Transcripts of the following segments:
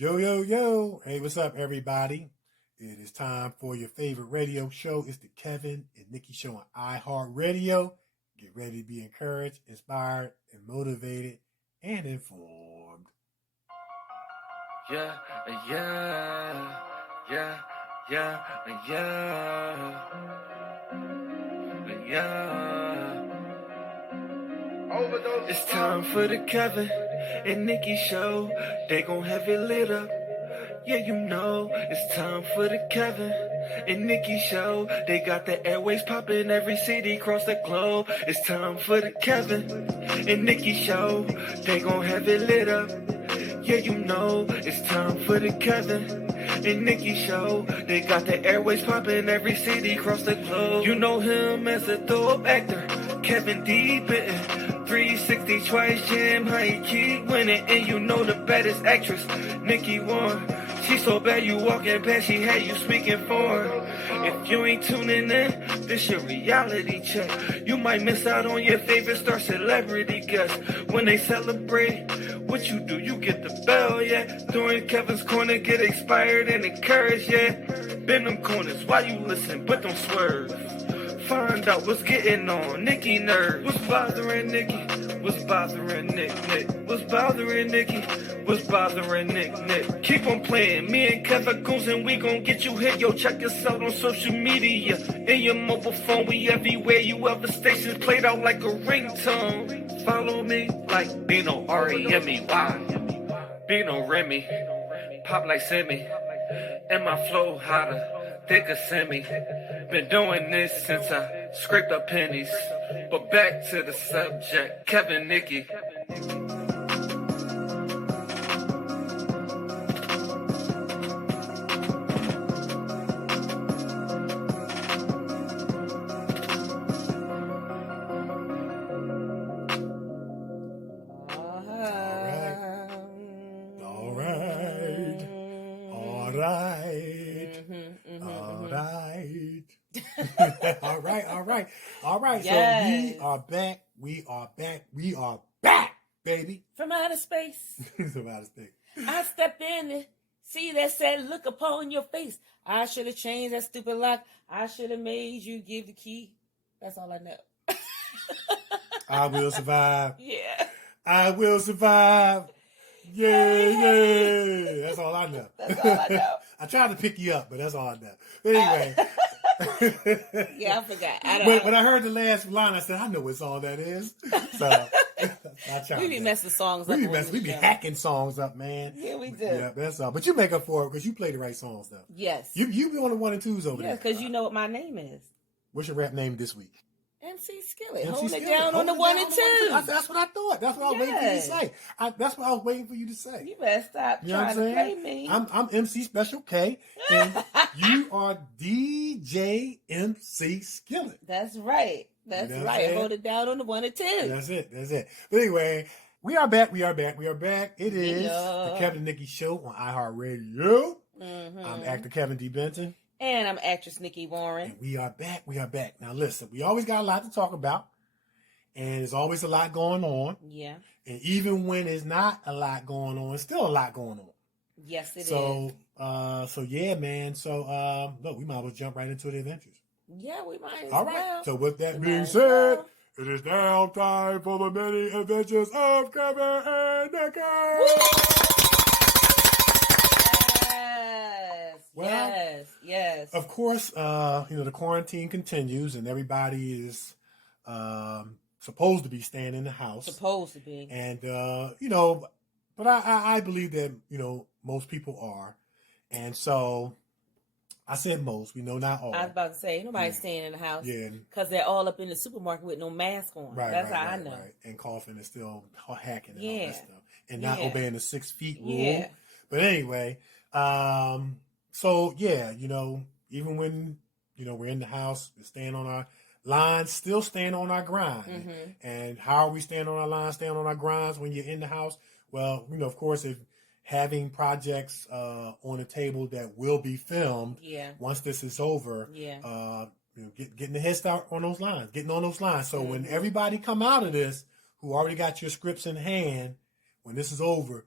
Yo, yo, yo. Hey, what's up, everybody? It is time for your favorite radio show. It's the Kevin and Nikee show on iHeartRadio. Get ready to be encouraged, inspired, and motivated, and informed. Yeah, yeah, yeah, yeah, yeah, yeah. Overdose. It's time for the Kevin and Nikee show. They gon' have it lit up. Yeah, you know, it's time for the Kevin and Nikee show. They got the airways popping every city across the globe. It's time for the Kevin and Nikee show. They gon' have it lit up. Yeah, you know, it's time for the Kevin and Nikee show. They got the airways popping every city across the globe. You know him as a dope actor, Kevin D. Bitten. 360 twice jam, how he keep winning. And you know the baddest actress, Nikee Warren. She so bad you walking past, she had you speaking for her. If you ain't tuning in, this your reality check. You might miss out on your favorite star celebrity guest. When they celebrate, what you do? You get the bell, yeah. During Kevin's corner, get inspired and encouraged, yeah. Bend them corners while you listen, but don't swerve. Find out what's getting on Nikee nerves. What's bothering Nikee? What's bothering Nick? What's bothering Nikee? What's bothering Nick? Keep on playing. Me and Kevin goes and we gon' get you hit. Yo, check us out on social media. In your mobile phone, we everywhere. You ever stations played out like a ringtone. Follow me like Bino R-E-M-E-Y. Bino Remy. Pop like Semi. And my flow hotter. Thicker semi. Been doing this since I scraped up pennies. But back to the subject, Kevin, Nikee. All right. Yes. So we are back, baby. From outer space. From outer space. I stepped in and see that said, look upon your face. I should have changed that stupid lock. I should have made you give the key. That's all I know. I will survive. Yeah. I will survive. Yeah. That's all I know. That's all I know. I tried to pick you up, but that's all I know. But anyway. Yeah, I forgot. When I heard the last line, I said, I know what song that is. So we be messing songs up. We be hacking songs up, man. Yeah, we do. Yeah, that's all. But you make up for it because you play the right songs, though. Yes. You be on the 1 and 2s over there. Yeah, because you know what my name is. What's your rap name this week? MC Skillet. MC Holding Skillet. it down on the 1 and 2. That's what I thought. That's what I was waiting for you to say. That's what I was waiting for you to say. You better stop trying to play me. I'm MC Special K, and you are DJ MC Skillet. That's right. That's right. Hold it down on the 1 and 2. That's it. But anyway, we are back. It is the Kevin and Nikee show on iHeartRadio. Mm-hmm. I'm actor Kevin D. Benton. And I'm actress Nikee Warren. And we are back. Now listen, we always got a lot to talk about. And there's always a lot going on. Yeah. And even when there's not a lot going on, it's still a lot going on. Yes, it is. So yeah, man. So look, we might as well jump right into the adventures. Yeah, we might as All well. right. So with that being said, it is now time for the many adventures of Kevin and Nikee. Well, yes. Of course, the quarantine continues and everybody is supposed to be staying in the house. Supposed to be. And, but I believe that, most people are. And so I said most, not all. I was about to say, nobody's staying in the house. Yeah. Because they're all up in the supermarket with no mask on. That's how I know. Right. And coughing and still hacking and all that stuff. And not obeying the 6 feet rule. Yeah. But anyway, so yeah, even when, we're in the house, we're staying on our lines, still staying on our grind. Mm-hmm. And how are we staying on our lines, staying on our grinds when you're in the house? Well, of course, if having projects on the table that will be filmed once this is over, getting the head start on those lines, getting on those lines. So when everybody come out of this, who already got your scripts in hand, when this is over,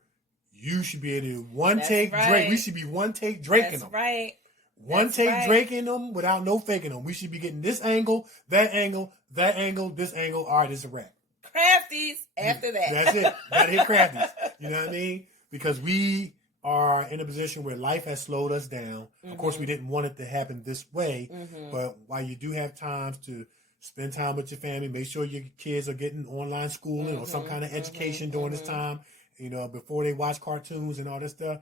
you should be able to one That's take right. Drake. We should be one take Draking That's them. right. One That's take right. Draking them without no faking them. We should be getting this angle, that angle, that angle, this angle. All right, it's a wrap. Crafties after that. That's it. Gotta hit crafties. You know what I mean? Because we are in a position where life has slowed us down. Of course, we didn't want it to happen this way. But while you do have times to spend time with your family, make sure your kids are getting online schooling or some kind of education during this time, you know, before they watch cartoons and all that stuff.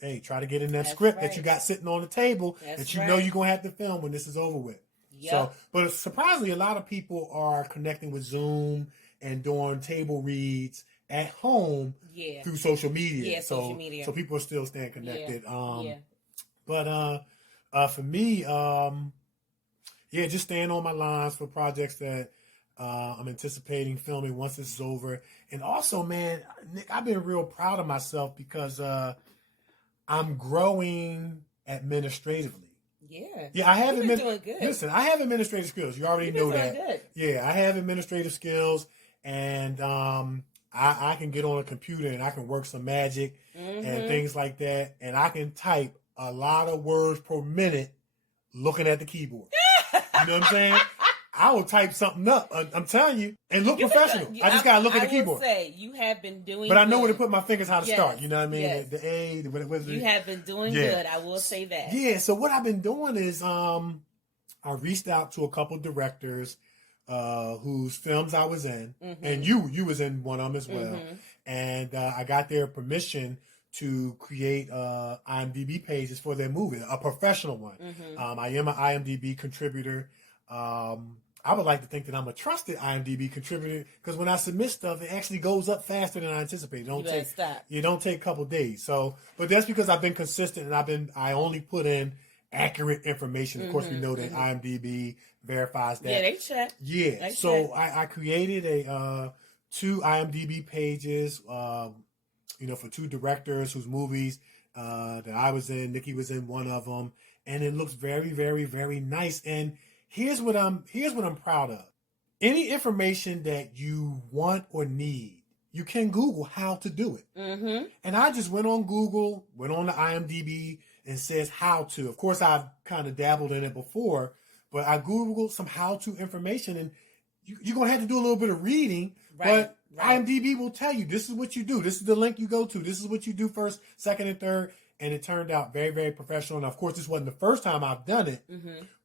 Hey, try to get in that script that you got sitting on the table that you know you're going to have to film when this is over with. Yep. So, but surprisingly, a lot of people are connecting with Zoom and doing table reads at home through social media. Yeah, social media. So people are still staying connected. Yeah. But for me, just staying on my lines for projects that I'm anticipating filming once this is over. And also, man, Nick, I've been real proud of myself because I'm growing administratively. Yeah, I have doing good. Listen, I have administrative skills. You already know that. Good. Yeah, I have administrative skills, and I can get on a computer and I can work some magic and things like that, and I can type a lot of words per minute looking at the keyboard. You know what I'm saying? I will type something up. I'm telling you, and look professional. I just gotta look at the keyboard. Say you have been doing, but I know where to put my fingers, how to start. You know what I mean? Yes. The A, you have been doing good. I will say that. Yeah. So what I've been doing is, I reached out to a couple directors, whose films I was in, and you was in one of them as well, and I got their permission to create IMDb pages for their movie, a professional one. I am an IMDb contributor. I would like to think that I'm a trusted IMDb contributor because when I submit stuff, it actually goes up faster than I anticipated. It don't take a couple days. So, but that's because I've been consistent and I only put in accurate information. Of course, we know that IMDb verifies that. Yeah, they check. Yeah. So I created two IMDb pages, for two directors whose movies that I was in. Nikee was in one of them, and it looks very, very, very nice. And here's what I'm proud of. Any information that you want or need, you can Google how to do it. And I just went on Google, went on the IMDb, and says how to. Of course, I've kind of dabbled in it before, but I Googled some how-to information, and you're going to have to do a little bit of reading, but IMDb will tell you, this is what you do. This is the link you go to. This is what you do first, second, and third. And it turned out very, very professional. And, of course, this wasn't the first time I've done it,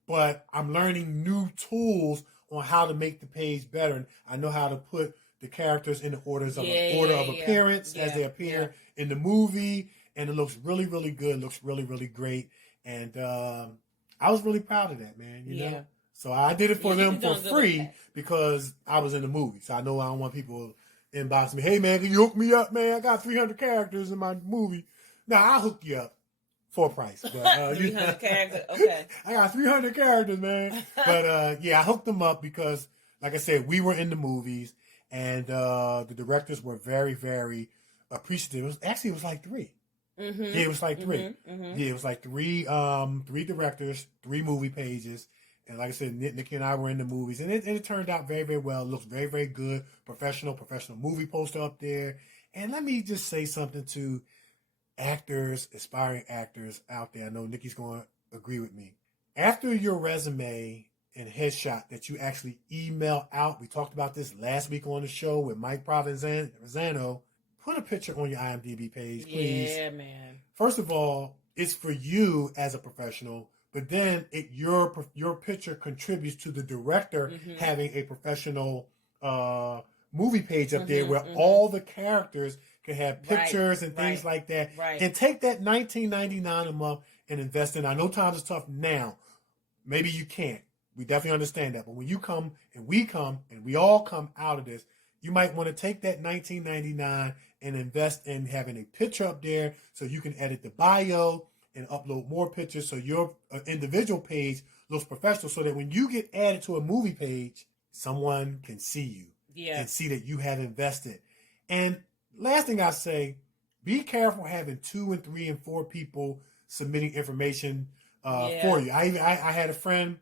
but I'm learning new tools on how to make the page better. And I know how to put the characters in the order of appearance as they appear in the movie. And it looks really, really good. It looks really, really great. And I was really proud of that, man. You know? So I did it for them for free because I was in the movie. So I know I don't want people inboxing me, hey, man, can you hook me up, man? I got 300 characters in my movie. No, I'll hook you up for a price. But, 300 characters, okay. I got 300 characters, man. But, I hooked them up because, like I said, we were in the movies, and the directors were very, very appreciative. It was like three. Yeah, it was like three. Yeah, it was like three directors, 3 movie pages. And like I said, Nikee and I were in the movies. And it turned out very, very well. It looks very, very good. Professional movie poster up there. And let me just say something to actors, aspiring actors out there. I know Nikki's going to agree with me. After your resume and headshot that you actually email out, we talked about this last week on the show with Mike Provenzano, put a picture on your IMDb page, please. Yeah, man. First of all, it's for you as a professional, but then your picture contributes to the director having a professional movie page up there where all the characters can have pictures and things like that. And take that $19.99 a month and invest in. I know times is tough now. Maybe you can't. We definitely understand that. But when you come and we all come out of this, you might want to take that $19.99 and invest in having a picture up there so you can edit the bio and upload more pictures so your individual page looks professional so that when you get added to a movie page, someone can see you and see that you have invested. And last thing I say, be careful having 2 and 3 and 4 people submitting information for you. I had a friend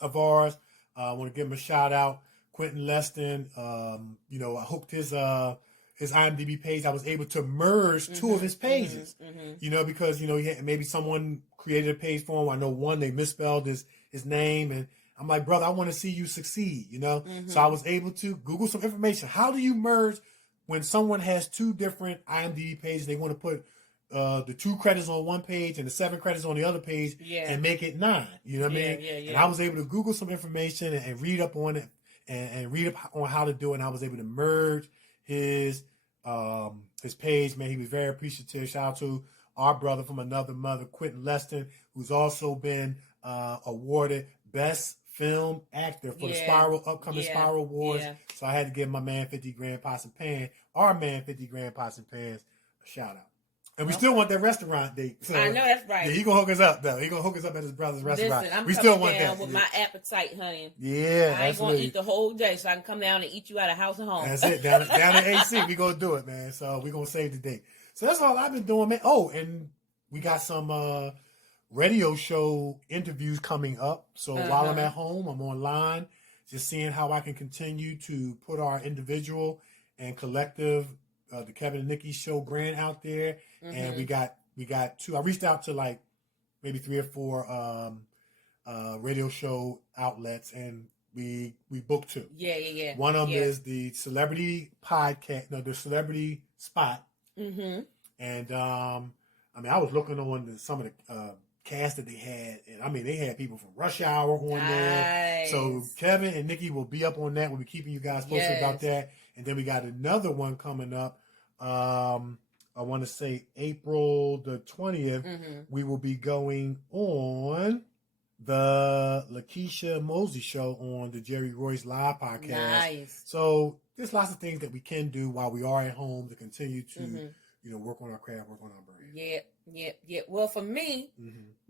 of ours, I want to give him a shout out, Quentin Leston. I hooked his his IMDb page, I was able to merge two of his pages. Because maybe someone created a page for him. I know one, they misspelled his name, and I'm like, brother, I want to see you succeed. So I was able to Google some information. How do you merge when someone has two different IMDb pages? They want to put the 2 credits on one page and the 7 credits on the other page, and make it 9. You know what I mean? Yeah. And I was able to Google some information and read up on it and read up on how to do it. And I was able to merge his page. Man, he was very appreciative. Shout out to our brother from another mother, Quentin Leston, who's also been awarded Best Film Actor for the upcoming Spiral Awards. Yeah. So I had to give my man 50 Grand Pots and Pans, our man 50 Grand Pots and Pans, a shout out. And we still want that restaurant date. So, I know that's right. Yeah, he gonna hook us up though. He gonna hook us up at his brother's restaurant. Listen, I'm we coming still want down that with my appetite, honey. Yeah, I ain't gonna eat the whole day, so I can come down and eat you out of house and home. That's it. Down at AC, we gonna do it, man. So we gonna save the date. So that's all I've been doing, man. Oh, and we got some radio show interviews coming up. So while I'm at home, I'm online, just seeing how I can continue to put our individual and collective, the Kevin and Nikee Show brand out there. And we got 2. I reached out to like maybe 3 or 4 radio show outlets, and we booked 2. Yeah. One of them is the Celebrity Podcast, the Celebrity Spot. And I was looking on some of the cast that they had, and they had people from Rush Hour on there. So Kevin and Nikee will be up on that. We'll be keeping you guys posted about that. And then we got another one coming up. I want to say April the 20th. We will be going on the LaKeisha Mosley Show on the Jerry Royce Live podcast. Nice. So there's lots of things that we can do while we are at home to continue to work on our craft, work on our brand. Yeah. Well, for me,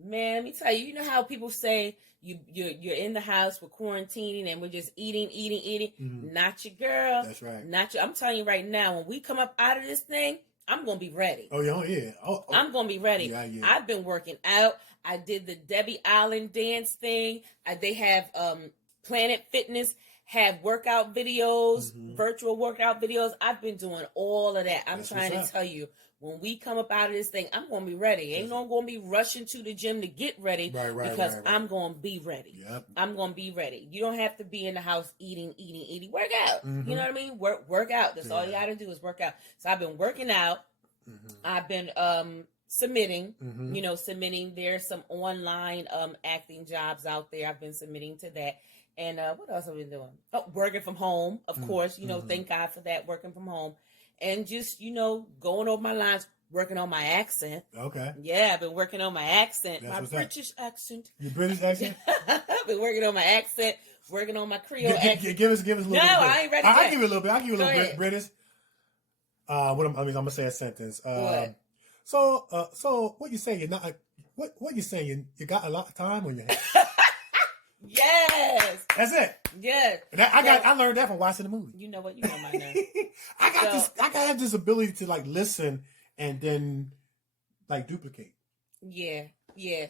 man, let me tell you, you know how people say you're in the house, we're quarantining and we're just eating. Not your girl. That's right. I'm telling you right now, when we come up out of this thing, I'm going to be ready. Oh, yeah. I'm going to be ready. Yeah. I've been working out. I did the Debbie Allen dance thing. They have Planet Fitness, have workout videos, virtual workout videos. I've been doing all of that. I'm trying to tell you, when we come up out of this thing, I'm going to be ready. Ain't no going to be rushing to the gym to get ready because I'm going to be ready. Yep. I'm going to be ready. You don't have to be in the house eating. Work out. You know what I mean? Work out. That's all you got to do is work out. So I've been working out. I've been submitting, submitting. There's some online acting jobs out there. I've been submitting to that. And what else have I been doing? Oh, working from home, of course. Thank God for that, working from home. And just, going over my lines, working on my accent. Okay. Yeah, I've been working on my accent. That's my British accent. Your British accent? I've been working on my accent, working on my Creole accent. Give us a little bit. No, I ain't ready. I'll give you a little bit. I'll give you a little British. I'm going to say a sentence. What? So what you saying? You're not. What you saying? You got a lot of time on your hands. Yes. That's it. Yes. I learned that from watching the movie. You know what? You know my name. I got this ability to like listen and then like duplicate. Yeah.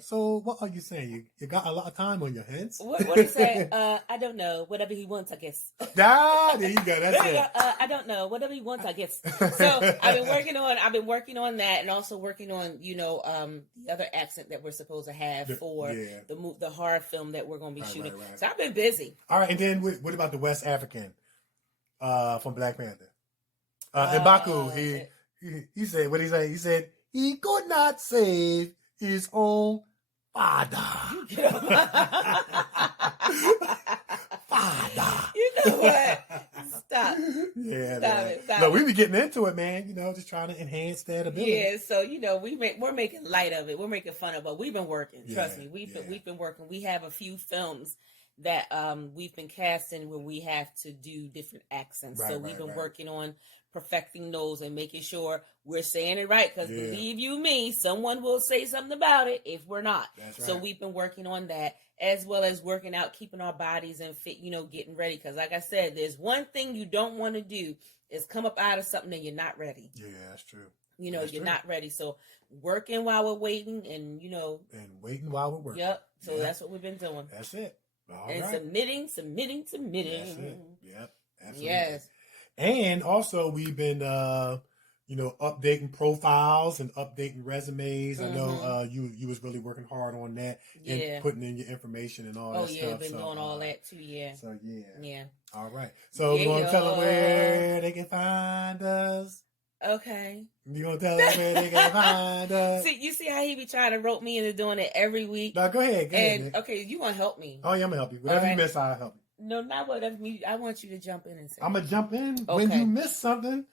So what are you saying? You got a lot of time on your hands? What do you say? I don't know. Whatever he wants, I guess. There you go. That's it. I don't know. Whatever he wants, I guess. So I've been working on that, and also working on the other accent that we're supposed to have for the horror film that we're going to be shooting. Right. So I've been busy. All right, and then what about the West African from Black Panther? M'Baku, he said what he said. He said he could not save his own father. Father. You know what? Stop. Yeah, Stop it. No, we be getting into it, man. Just trying to enhance that ability. Yeah, so we're making light of it. We're making fun of it. But we've been working. Trust me, we've been working. We have a few films that we've been casting where we have to do different accents. We've been working on perfecting those and making sure we're saying it right. Because believe you me, someone will say something about it if we're not. That's right. So we've been working on that, as well as working out, keeping our bodies in fit, getting ready. Because like I said, there's one thing you don't want to do is come up out of something and you're not ready. Yeah, that's true. You're not ready. So working while we're waiting and, And waiting while we're working. Yep. So that's what we've been doing. That's it. All and right. submitting. That's it. Yep. Absolutely. Yes. And also, we've been, updating profiles and updating resumes. I know you was really working hard on that and putting in your information and all that stuff. Oh, yeah, been doing all that too, yeah. So, yeah. Yeah. All right. So, we're going to tell them where they can find us. Okay. You gonna tell them where they can find us? See, you see how he be trying to rope me into doing it every week? No, go ahead. And okay, you want to help me? Oh yeah, I'm gonna help you. Whatever you miss, I'll help you. No, not whatever you. I want you to jump in and say. I'm gonna jump in when you miss something.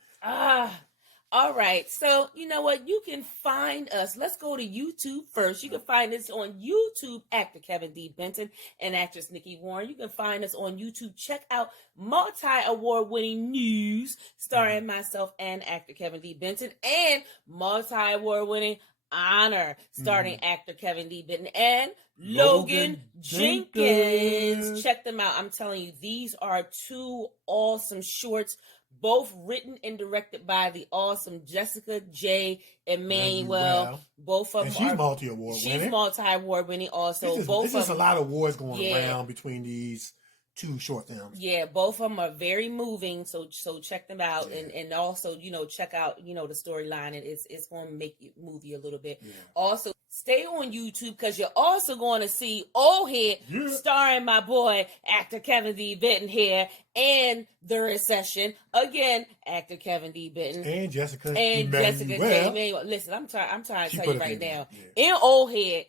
All right. So you know what? You can find us. Let's go to YouTube first. You can find us on YouTube, actor Kevin D. Benton and actress Nikee Warren. You can find us on YouTube. Check out multi-award-winning news starring myself and actor Kevin D. Benton, and multi-award-winning honor starring actor Kevin D. Benton and Logan Jenkins. Check them out. I'm telling you, these are two awesome shorts, both written and directed by the awesome Jessica J. Emmanuel. Both of them she's multi-award winning. She's multi-award winning also. There's just a lot of awards going around between these two short films. Yeah, both of them are very moving. So check them out, and also check out the storyline, and it's going to make you move you a little bit. Yeah. Also, stay on YouTube because you're also going to see Old Head starring my boy actor Kevin D. Benton here, and The Recession again, actor Kevin D. Benton and Jessica J. Emmanuel. Listen, I'm trying to tell you right now. In Old Head,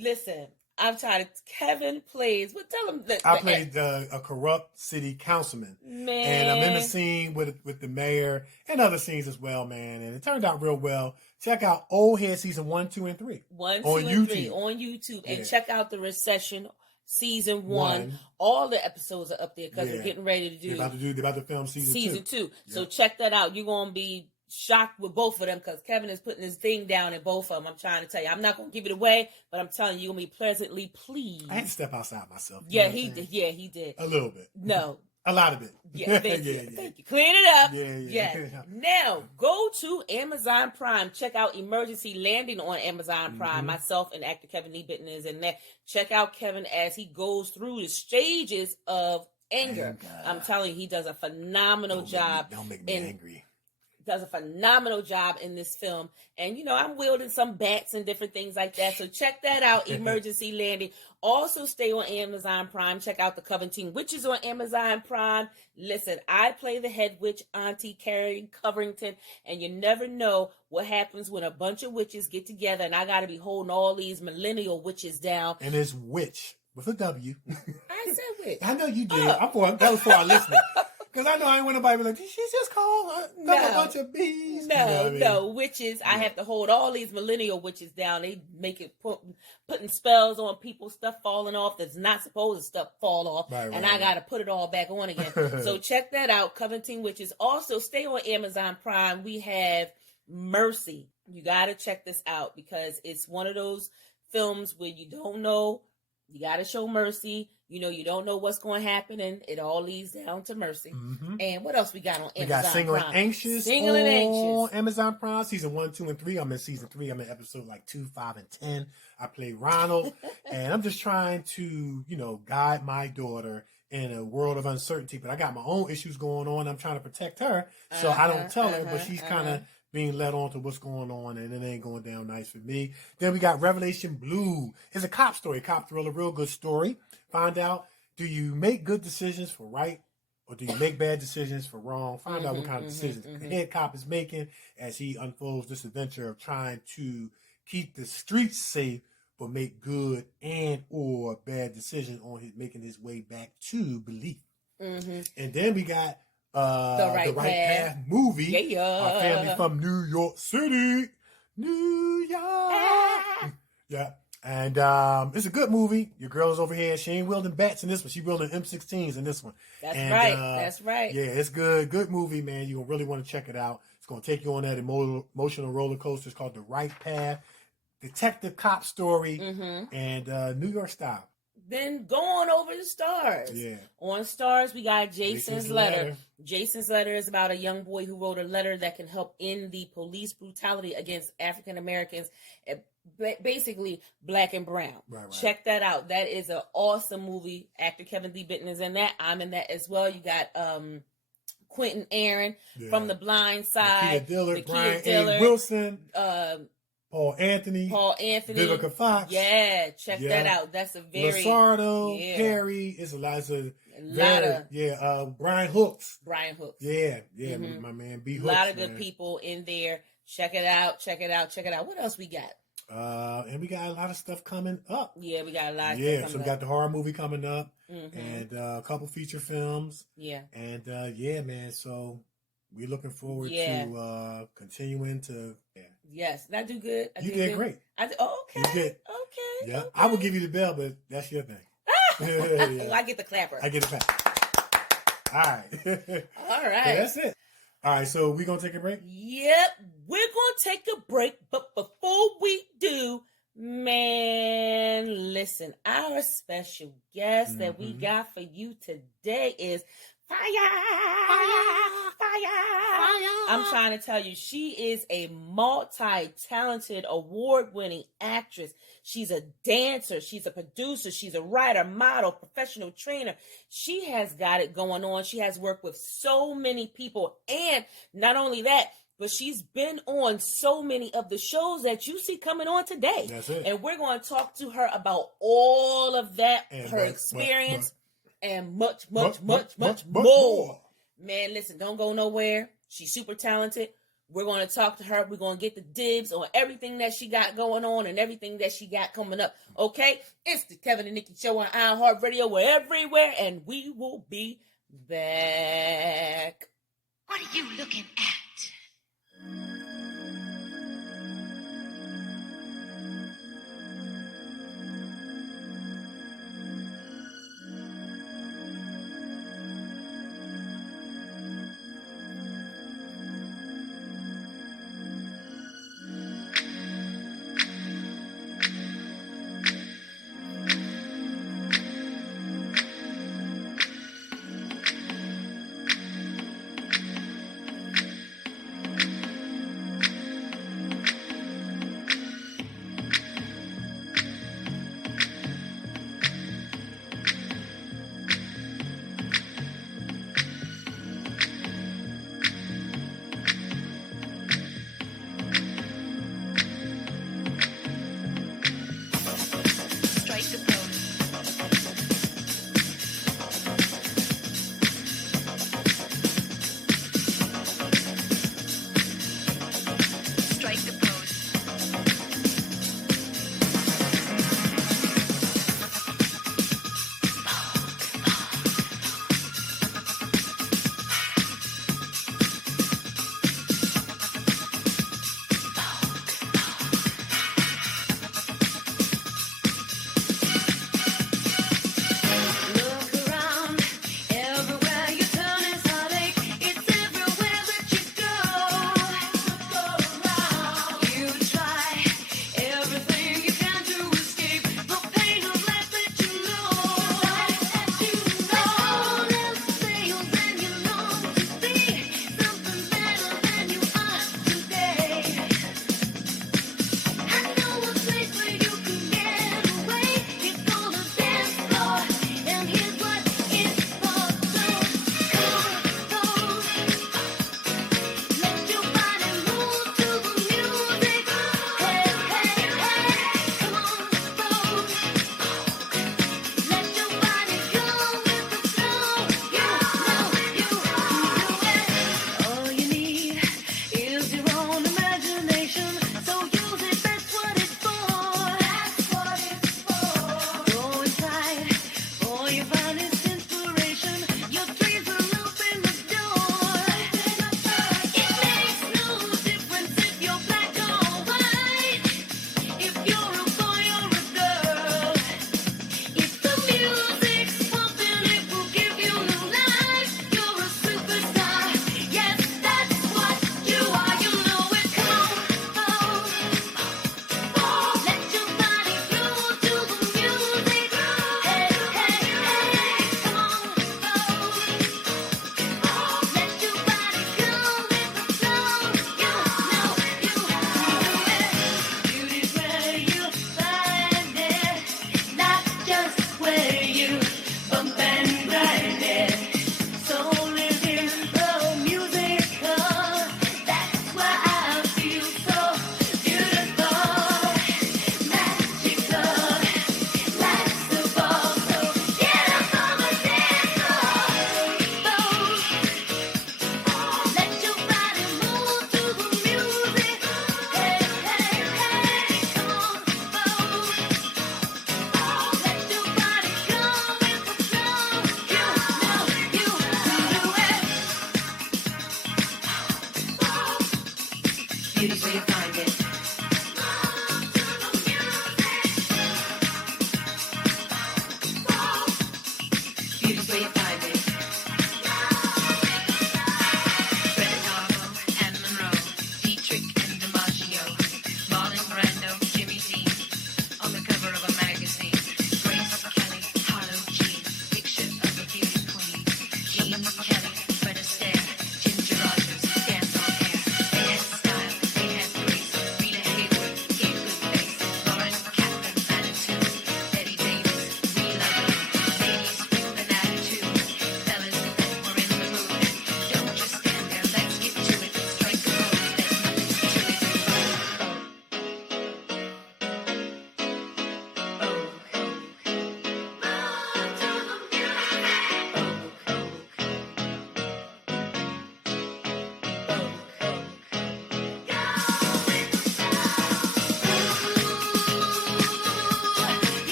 listen. I'm trying to. Kevin plays. Well, tell him that I played a corrupt city councilman, man, and I'm in the scene with the mayor and other scenes as well, man. And it turned out real well. Check out Old Head season 1, 2, and 3. 1, 2, and 3 on YouTube, and check out The Recession season 1. All the episodes are up there because they're getting ready to do. They're about to film season 2. Yeah. So check that out. You're gonna be shocked with both of them because Kevin is putting his thing down in both of them. I'm trying to tell you. I'm not going to give it away, but I'm telling you, you're going to be pleasantly pleased. I had to step outside myself. Yeah, he did. Yeah, he did. A little bit. No. A lot of it. Yeah, thank you. Thank you. Clean it up. Yeah. Now, go to Amazon Prime. Check out Emergency Landing on Amazon Prime. Myself and actor Kevin D. Benton is in there. Check out Kevin as he goes through the stages of anger. I'm telling you, he does a phenomenal job. Don't make me angry. Does a phenomenal job in this film. And, I'm wielding some bats and different things like that. So check that out, Emergency Landing. Also stay on Amazon Prime. Check out The Covington Witches on Amazon Prime. Listen, I play the head witch, Auntie Carrie Covington, and you never know what happens when a bunch of witches get together, and I got to be holding all these millennial witches down. And it's witch with a W. I said witch. I know you did. That was for our listeners. Because I know I ain't want nobody to be like, she's just called a bunch of bees. No, witches. Yeah. I have to hold all these millennial witches down. They make it putting spells on people, stuff falling off that's not supposed to stuff fall off. And I got to put it all back on again. So check that out, Covington Witches. Also, stay on Amazon Prime. We have Mercy. You got to check this out because it's one of those films where you don't know. You got to show mercy. You don't know what's going to happen, and it all leads down to mercy. And what else we got on Amazon Prime? We got Single and Anxious. Single and Anxious. On Amazon Prime, season 1, 2, and 3. I'm in season 3. I'm in episode 2, 5, and 10. I play Ronald, and I'm just trying to, guide my daughter in a world of uncertainty. But I got my own issues going on. I'm trying to protect her, so I don't tell her, but she's kind of being led on to what's going on, and it ain't going down nice for me. Then we got Revelation Blue. It's a cop story, cop thriller, real good story. Find out, do you make good decisions for right, or do you make bad decisions for wrong? Find out what kind of decisions the head cop is making as he unfolds this adventure of trying to keep the streets safe, but make good and or bad decisions on making his way back to belief. And then we got the Right Path movie. Our family from New York City. New York. Yeah. And it's a good movie. Your girl is over here. She ain't wielding bats in this one. She wielding M16s in this one. That's right. Yeah, it's good. Good movie, man. You're going to really want to check it out. It's going to take you on that emotional roller coaster. It's called The Right Path. Detective cop story. And New York style. Then go on over to Stars. Yeah. On Stars, we got Jason's Letter. Jason's Letter is about a young boy who wrote a letter that can help end the police brutality against African Americans, basically black and brown. Right. Check that out. That is an awesome movie. Actor Kevin D. Benton is in that. I'm in that as well. You got Quentin Aaron from The Blind Side, Nakia Dillard, Brian A. Wilson, Paul Anthony, Vivica Fox. Yeah, check that out. That's a very Lizardo, Perry. It's a lot of Brian Hooks. Yeah, my man B. Hooks. A lot of good people in there. Check it out. What else we got? And we got a lot of stuff coming up. Yeah, we got a lot of stuff coming up. So we got the horror movie coming up and a couple feature films. Yeah. And man, so we're looking forward to continuing to Yes. Did I do good? You did great. Okay. You did. Okay. Yeah. Okay. I will give you the bell, but that's your thing. I get the clapper. I get the clap. All right. All right. So that's it. All right, so we're going to take a break? Yep, we're going to take a break. But before we do, man, listen, our special guest that we got for you today is Fire. I'm trying to tell you, she is a multi-talented, award-winning actress. She's a dancer. She's a producer. She's a writer, model, professional trainer. She has got it going on. She has worked with so many people. And not only that, but she's been on so many of the shows that you see coming on today. That's it. And we're going to talk to her about all of that, and her experience, and much more. Man, listen, don't go nowhere. She's super talented. We're going to talk to her. We're going to get the dibs on everything that she got going on and everything that she got coming up. Okay? It's the Kevin and Nikee Show on iHeartRadio. We're everywhere, and we will be back. What are you looking at?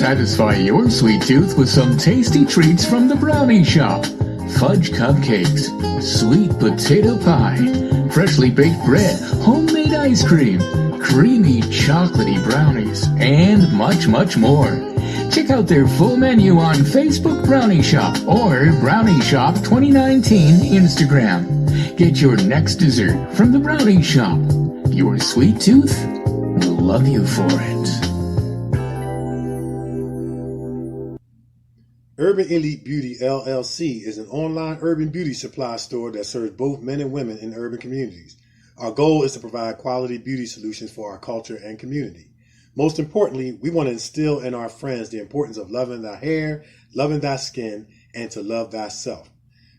Satisfy your sweet tooth with some tasty treats from the Brownie Shop. Fudge cupcakes, sweet potato pie, freshly baked bread, homemade ice cream, creamy chocolatey brownies, and much, much more. Check out their full menu on Facebook Brownie Shop or Brownie Shop 2019 Instagram. Get your next dessert from the Brownie Shop. Your sweet tooth will love you for it. Urban Elite Beauty LLC is an online urban beauty supply store that serves both men and women in urban communities. Our goal is to provide quality beauty solutions for our culture and community. Most importantly, we want to instill in our friends the importance of loving thy hair, loving thy skin, and to love thyself.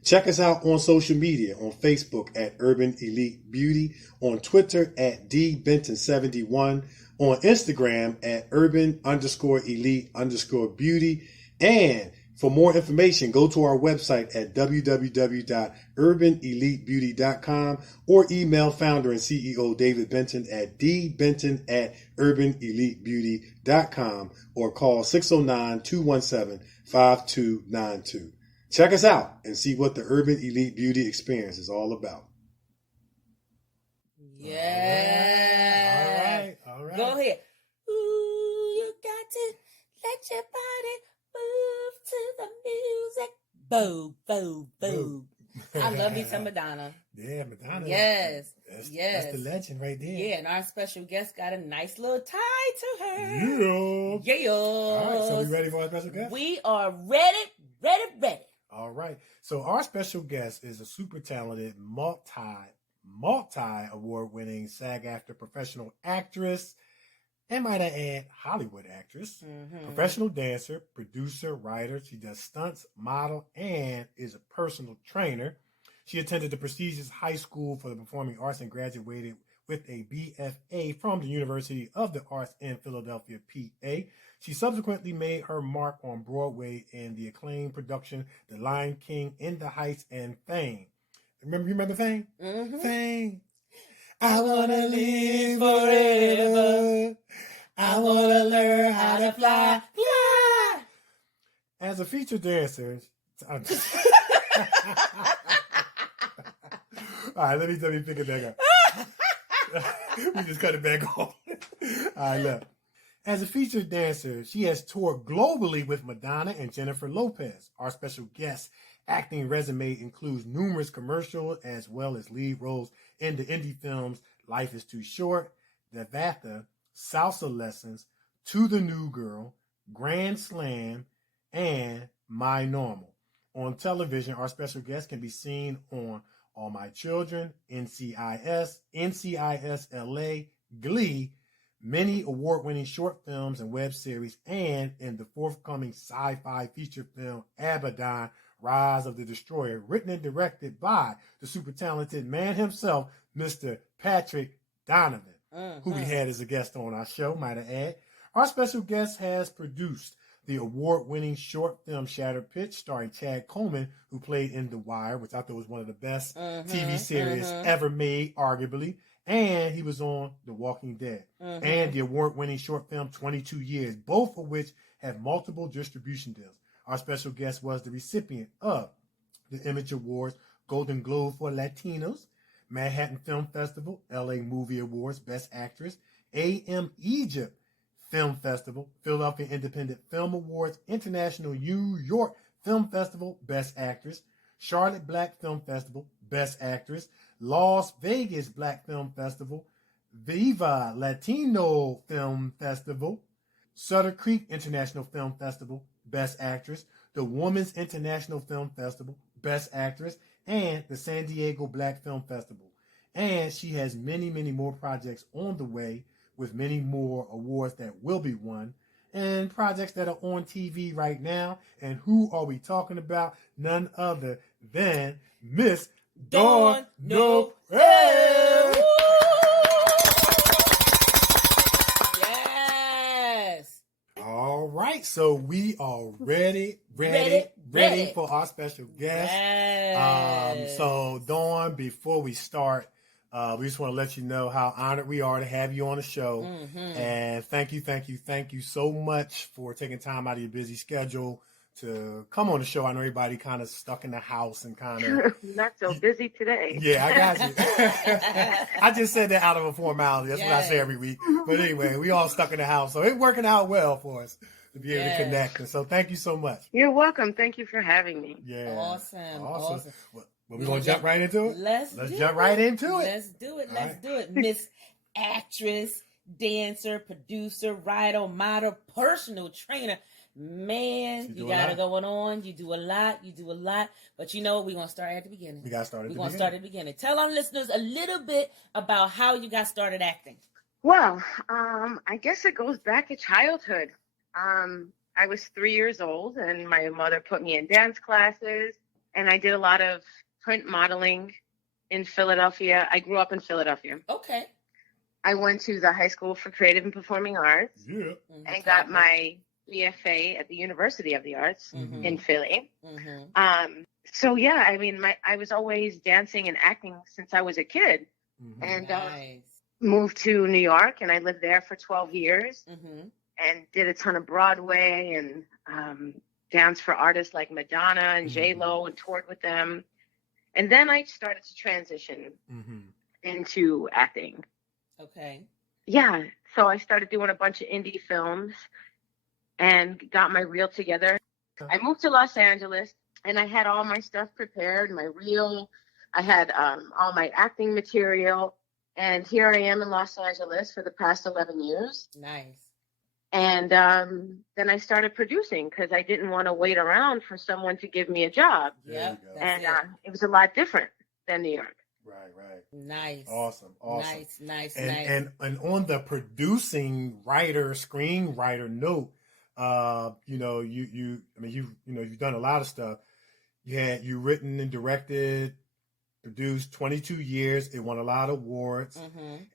Check us out on social media on Facebook at Urban Elite Beauty, on Twitter at dbenton71, on Instagram at urban_elite_beauty, and for more information, go to our website at www.urbanelitebeauty.com or email founder and CEO David Benton at dbenton@urbanelitebeauty.com or call 609-217-5292. Check us out and see what the Urban Elite Beauty experience is all about. Yeah. All right. Go ahead. Ooh, you got to let your body move to the music. Boo, boo, boo. I love me some Madonna. Yeah, Madonna. Yes. That's Yes. the legend right there. Yeah, and our special guest got a nice little tie to her. Yeah. Yeah. All right, so we ready for our special guest? We are ready. All right. So our special guest is a super talented, multi-award-winning SAG-AFTRA professional actress, and might I add, Hollywood actress, professional dancer, producer, writer. She does stunts, model, and is a personal trainer. She attended the prestigious High School for the Performing Arts and graduated with a BFA from the University of the Arts in Philadelphia, PA. She subsequently made her mark on Broadway in the acclaimed production The Lion King, In the Heights, and Fame. You remember Fame? Fame. I want to live forever. I want to learn how to fly. As a featured dancer... All right, let me pick it back up. We just cut it back off. All right, look. As a featured dancer, she has toured globally with Madonna and Jennifer Lopez. Our special guest acting resume includes numerous commercials as well as lead roles in the indie films Life is Too Short, Devantha, Salsa Lessons, To the New Girl, Grand Slam, and My Normal. On television, our special guest can be seen on All My Children, NCIS, NCIS LA, Glee, many award-winning short films and web series, and in the forthcoming sci-fi feature film Abaddon, Rise of the Destroyer, written and directed by the super talented man himself, Mr. Patrick Donovan, who we had as a guest on our show, might I add. Our special guest has produced the award-winning short film Shattered Pitch, starring Chad Coleman, who played in The Wire, which I thought was one of the best TV series ever made, arguably. And he was on The Walking Dead. And the award-winning short film 22 Years, both of which have multiple distribution deals. Our special guest was the recipient of the Image Awards, Golden Globe for Latinos, Manhattan Film Festival, LA Movie Awards, Best Actress, AM Egypt Film Festival, Philadelphia Independent Film Awards, International New York Film Festival, Best Actress, Charlotte Black Film Festival, Best Actress, Las Vegas Black Film Festival, Viva Latino Film Festival, Sutter Creek International Film Festival, Best Actress, the Women's International Film Festival, Best Actress, and the San Diego Black Film Festival. And she has many, many more projects on the way, with many more awards that will be won, and projects that are on TV right now. And who are we talking about? None other than Miss Dawn Noel. Yes. All right, so we are ready for our special guest. Yes. So Dawn, before we start, We just want to let you know how honored we are to have you on the show. And thank you so much for taking time out of your busy schedule to come on the show. I know everybody kind of stuck in the house and kind of not so busy today. Yeah, I got you. I just said that out of a formality. That's what I say every week. But anyway, we all stuck in the house, so it's working out well for us to be able to connect. And so thank you so much. You're welcome. Thank you for having me. Yeah, awesome. Well, we're gonna jump right into it. Let's jump right into it. Let's do it. Let's do it. Miss Actress, dancer, producer, writer, model, personal trainer. Man, you got it going on. You do a lot. But you know what? We're going to start at the beginning. We got to start at the beginning. We're going to start at the beginning. Tell our listeners a little bit about how you got started acting. Well, I guess it goes back to childhood. I was 3 years old, and my mother put me in dance classes, and I did a lot of print modeling in Philadelphia. I grew up in Philadelphia. Okay. I went to the High School for Creative and Performing Arts and got my BFA at the University of the Arts in Philly. So yeah, I mean, I was always dancing and acting since I was a kid, and moved to New York, and I lived there for 12 years and did a ton of Broadway and danced for artists like Madonna and J-Lo and toured with them. And then I started to transition into acting. Okay. Yeah, so I started doing a bunch of indie films and got my reel together. I moved to Los Angeles, and I had all my stuff prepared, my reel. I had all my acting material, and here I am in Los Angeles for the past 11 years. Nice. And then I started producing because I didn't want to wait around for someone to give me a job. Yeah, and it was a lot different than New York. Right. Nice. Awesome. Nice. And on the producing writer, screenwriter note, you've done a lot of stuff. You written and directed, produced 22 years. It won a lot of awards.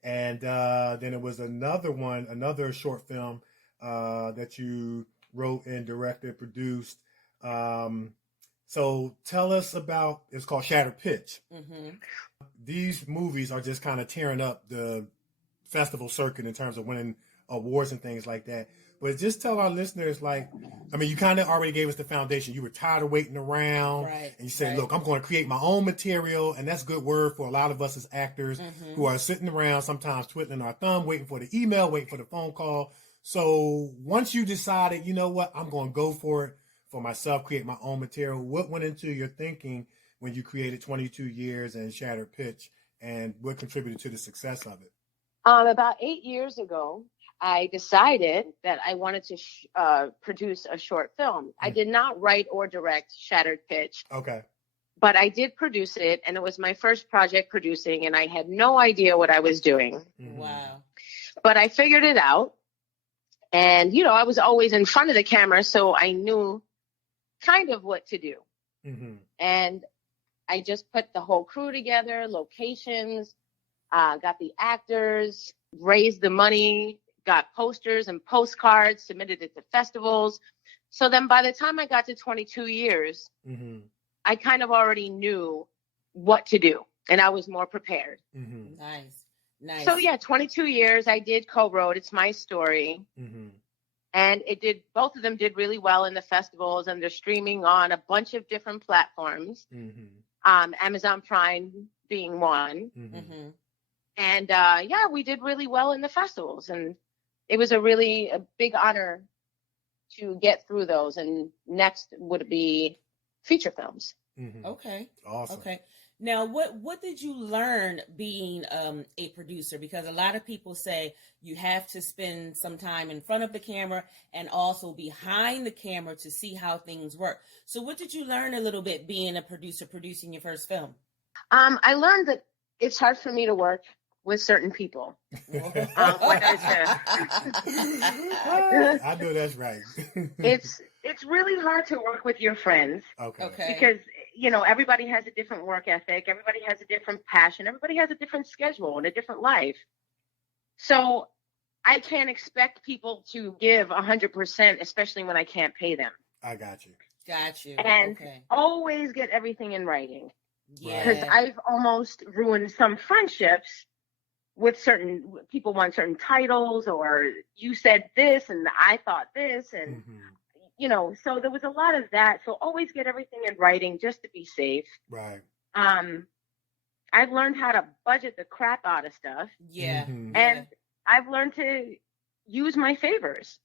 And then it was another short film that you wrote and directed, produced. So tell us about, it's called Shattered Pitch. These movies are just kind of tearing up the festival circuit in terms of winning awards and things like that. But just tell our listeners, you kind of already gave us the foundation. You were tired of waiting around. Right, and you said, look, I'm going to create my own material. And that's good word for a lot of us as actors who are sitting around, sometimes twiddling our thumb, waiting for the email, waiting for the phone call. So once you decided, you know what, I'm going to go for it for myself, create my own material, what went into your thinking when you created 22 years and Shattered Pitch, and what contributed to the success of it? About 8 years ago, I decided that I wanted to produce a short film. I did not write or direct Shattered Pitch. Okay. But I did produce it, and it was my first project producing, and I had no idea what I was doing. Wow. But I figured it out. And, I was always in front of the camera, so I knew kind of what to do. And I just put the whole crew together, locations, got the actors, raised the money, got posters and postcards, submitted it to festivals. So then by the time I got to 22 years, I kind of already knew what to do, and I was more prepared. Nice. So yeah, 22 years, I did co-wrote. It's my story. And both of them did really well in the festivals, and they're streaming on a bunch of different platforms. Amazon Prime being one. And we did really well in the festivals, and it was a big honor to get through those. And next would be feature films. Okay. Awesome. Okay. Now, what did you learn being a producer? Because a lot of people say you have to spend some time in front of the camera and also behind the camera to see how things work. So what did you learn a little bit being a producer, producing your first film? I learned that it's hard for me to work with certain people. I know that's right. It's really hard to work with your friends. Okay. Because everybody has a different work ethic. Everybody has a different passion. Everybody has a different schedule and a different life. So I can't expect people to give 100%, especially when I can't pay them. I got you. Got you. And always get everything in writing. Yeah. Because I've almost ruined some friendships with certain people want certain titles, or you said this and I thought this, and you know, so there was a lot of that. So always get everything in writing just to be safe. Right. I've learned how to budget the crap out of stuff. Yeah. And I've learned to use my favors.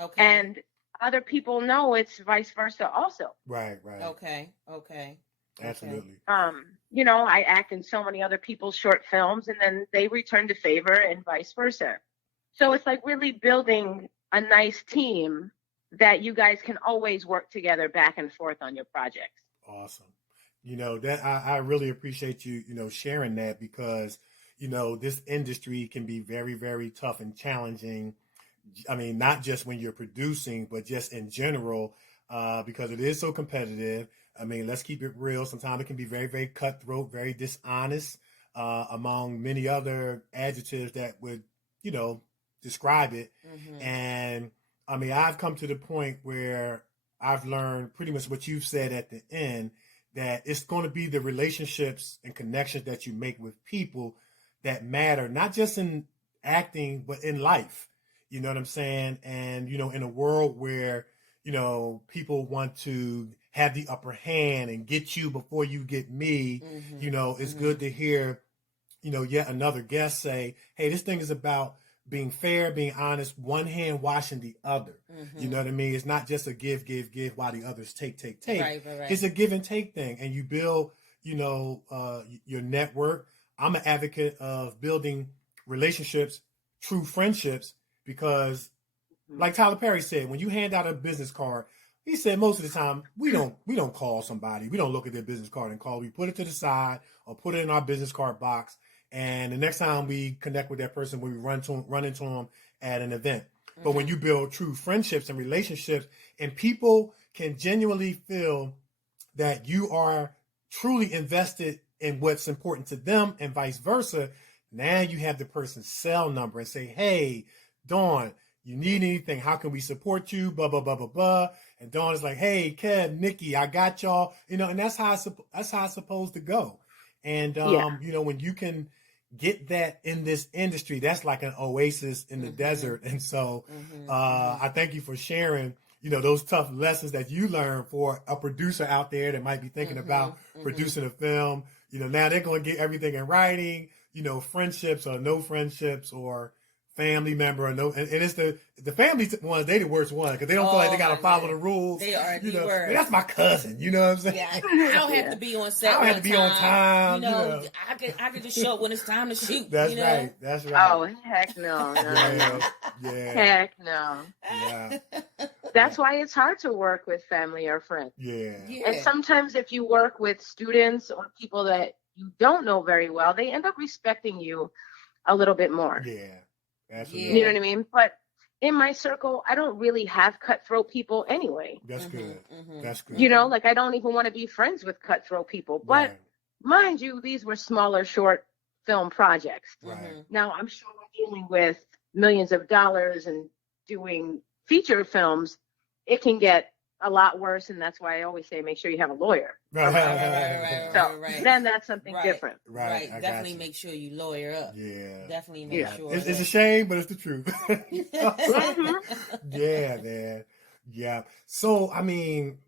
Okay. And other people know it's vice versa also. Right, right. Okay. Absolutely. You know, I act in so many other people's short films, and then they return the favor and vice versa. So it's like really building a nice team that you guys can always work together back and forth on your projects. Awesome. You know, that I really appreciate you, you know, sharing that, because, you know, this industry can be very, very tough and challenging. I mean, not just when you're producing, but just in general, because it is so competitive. I mean, let's keep it real. Sometimes it can be very, very cutthroat, very dishonest, among many other adjectives that would, you know, describe it. And I mean, I've come to the point where I've learned pretty much what you've said at the end, that it's going to be the relationships and connections that you make with people that matter, not just in acting, but in life. You know what I'm saying? And, you know, in a world where, you know, people want to have the upper hand and get you before you get me, you know, it's good to hear, you know, yet another guest say, hey, this thing is about being fair, being honest, one hand washing the other. You know what I mean? It's not just a give while the others take. Right. It's a give and take thing. And you build, you know, your network. I'm an advocate of building relationships, true friendships, because like Tyler Perry said, when you hand out a business card, he said most of the time we don't call somebody. We don't look at their business card and call. We put it to the side or put it in our business card box. And the next time we connect with that person, we run into them at an event. But when you build true friendships and relationships, and people can genuinely feel that you are truly invested in what's important to them and vice versa, now you have the person's cell number and say, hey, Dawn, you need anything? How can we support you? Blah, blah, blah, blah, blah. And Dawn is like, hey, Kev, Nikee, I got y'all. You know, and that's how it's supposed to go. And, you know, when you can get that in this industry, that's like an oasis in the desert. And so I thank you for sharing, you know, those tough lessons that you learned for a producer out there that might be thinking about producing a film. You know, now they're going to get everything in writing, you know, friendships or no friendships, or family member or no, and it's the family ones, they the worst one, because they don't feel like they got to follow the rules. They are the worst. Man, that's my cousin, you know what I'm saying? Yeah, I don't have to be on set. I don't have to be on time. You know, I can just show up when it's time to shoot. That's you know? right. That's right. Oh, heck no. Yeah. Heck no. Yeah. That's why it's hard to work with family or friends. Yeah. And sometimes if you work with students or people that you don't know very well, they end up respecting you a little bit more. Yeah. Absolutely. You know what I mean? But in my circle, I don't really have cutthroat people anyway. That's good. That's good. You know, like I don't even want to be friends with cutthroat people. But mind you, these were smaller, short film projects. Now, I'm sure we're dealing with millions of dollars and doing feature films. It can get a lot worse, and that's why I always say make sure you have a lawyer. Right. Then that's something different. Right. Definitely make sure you lawyer up. Yeah. Definitely make sure. It's a shame, but it's the truth. Yeah, man. Yeah. So, I mean,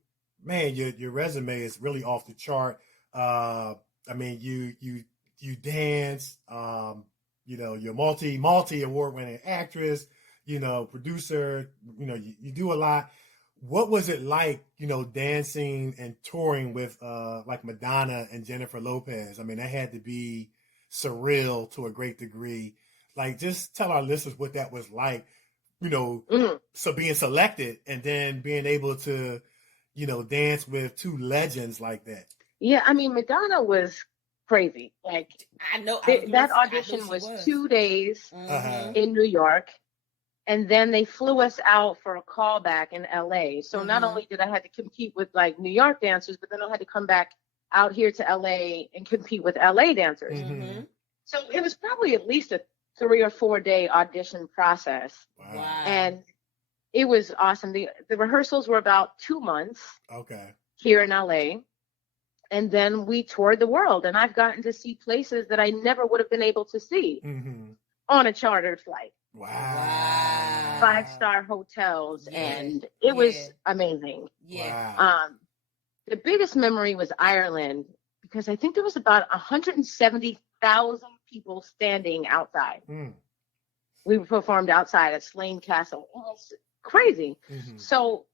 man, your resume is really off the chart. I mean, you dance. You know, you're multi award winning actress. You know, producer. You know, you do a lot. What was it like, you know, dancing and touring with like Madonna and Jennifer Lopez? I mean, that had to be surreal to a great degree. Like, just tell our listeners what that was like, you know, so being selected and then being able to, you know, dance with two legends like that. Yeah, I mean, Madonna was crazy. Like, I know that audition was 2 days in New York. And then they flew us out for a callback in LA. So not only did I have to compete with like New York dancers, but then I had to come back out here to LA and compete with LA dancers. So it was probably at least a 3 or 4 day audition process. Wow. And it was awesome. The rehearsals were about 2 months. Okay. Here in LA. And then we toured the world, and I've gotten to see places that I never would have been able to see on a chartered flight. Wow. 5-star hotels, and it was amazing. Yeah. Wow. The biggest memory was Ireland, because I think there was about 170,000 people standing outside. We performed outside at Slane Castle. It was crazy. So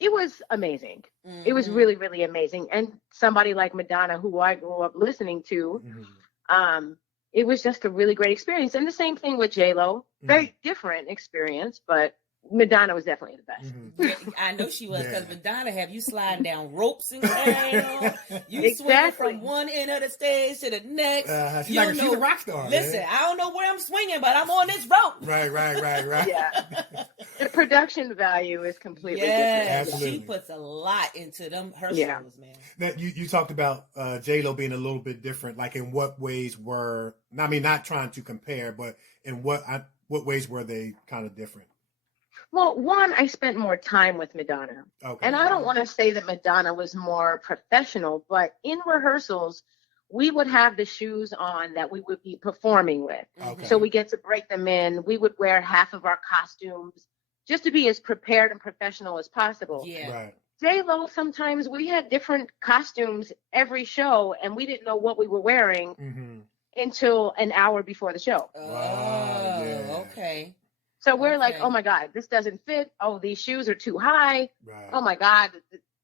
it was amazing. It was really, really amazing. And somebody like Madonna, who I grew up listening to, it was just a really great experience. And the same thing with J-Lo. Very different experience, but Madonna was definitely the best. I know she was, because Madonna have you sliding down ropes and carrying on. You swinging from one end of the stage to the next. She's a rock star. Listen, I don't know where I'm swinging, but I'm on this rope. Right. Yeah. The production value is completely different. Absolutely. She puts a lot into them her shows, man. Now, you talked about J-Lo being a little bit different. Like, in what ways were? I mean, not trying to compare, but in what ways were they kind of different? Well, one, I spent more time with Madonna. Okay. And I don't want to say that Madonna was more professional, but in rehearsals, we would have the shoes on that we would be performing with. Okay. So we get to break them in. We would wear half of our costumes just to be as prepared and professional as possible. Yeah. Right. J-Lo, sometimes we had different costumes every show, and we didn't know what we were wearing until an hour before the show. Oh, okay. So we're like, oh my God, this doesn't fit. Oh, these shoes are too high. Right. Oh my God,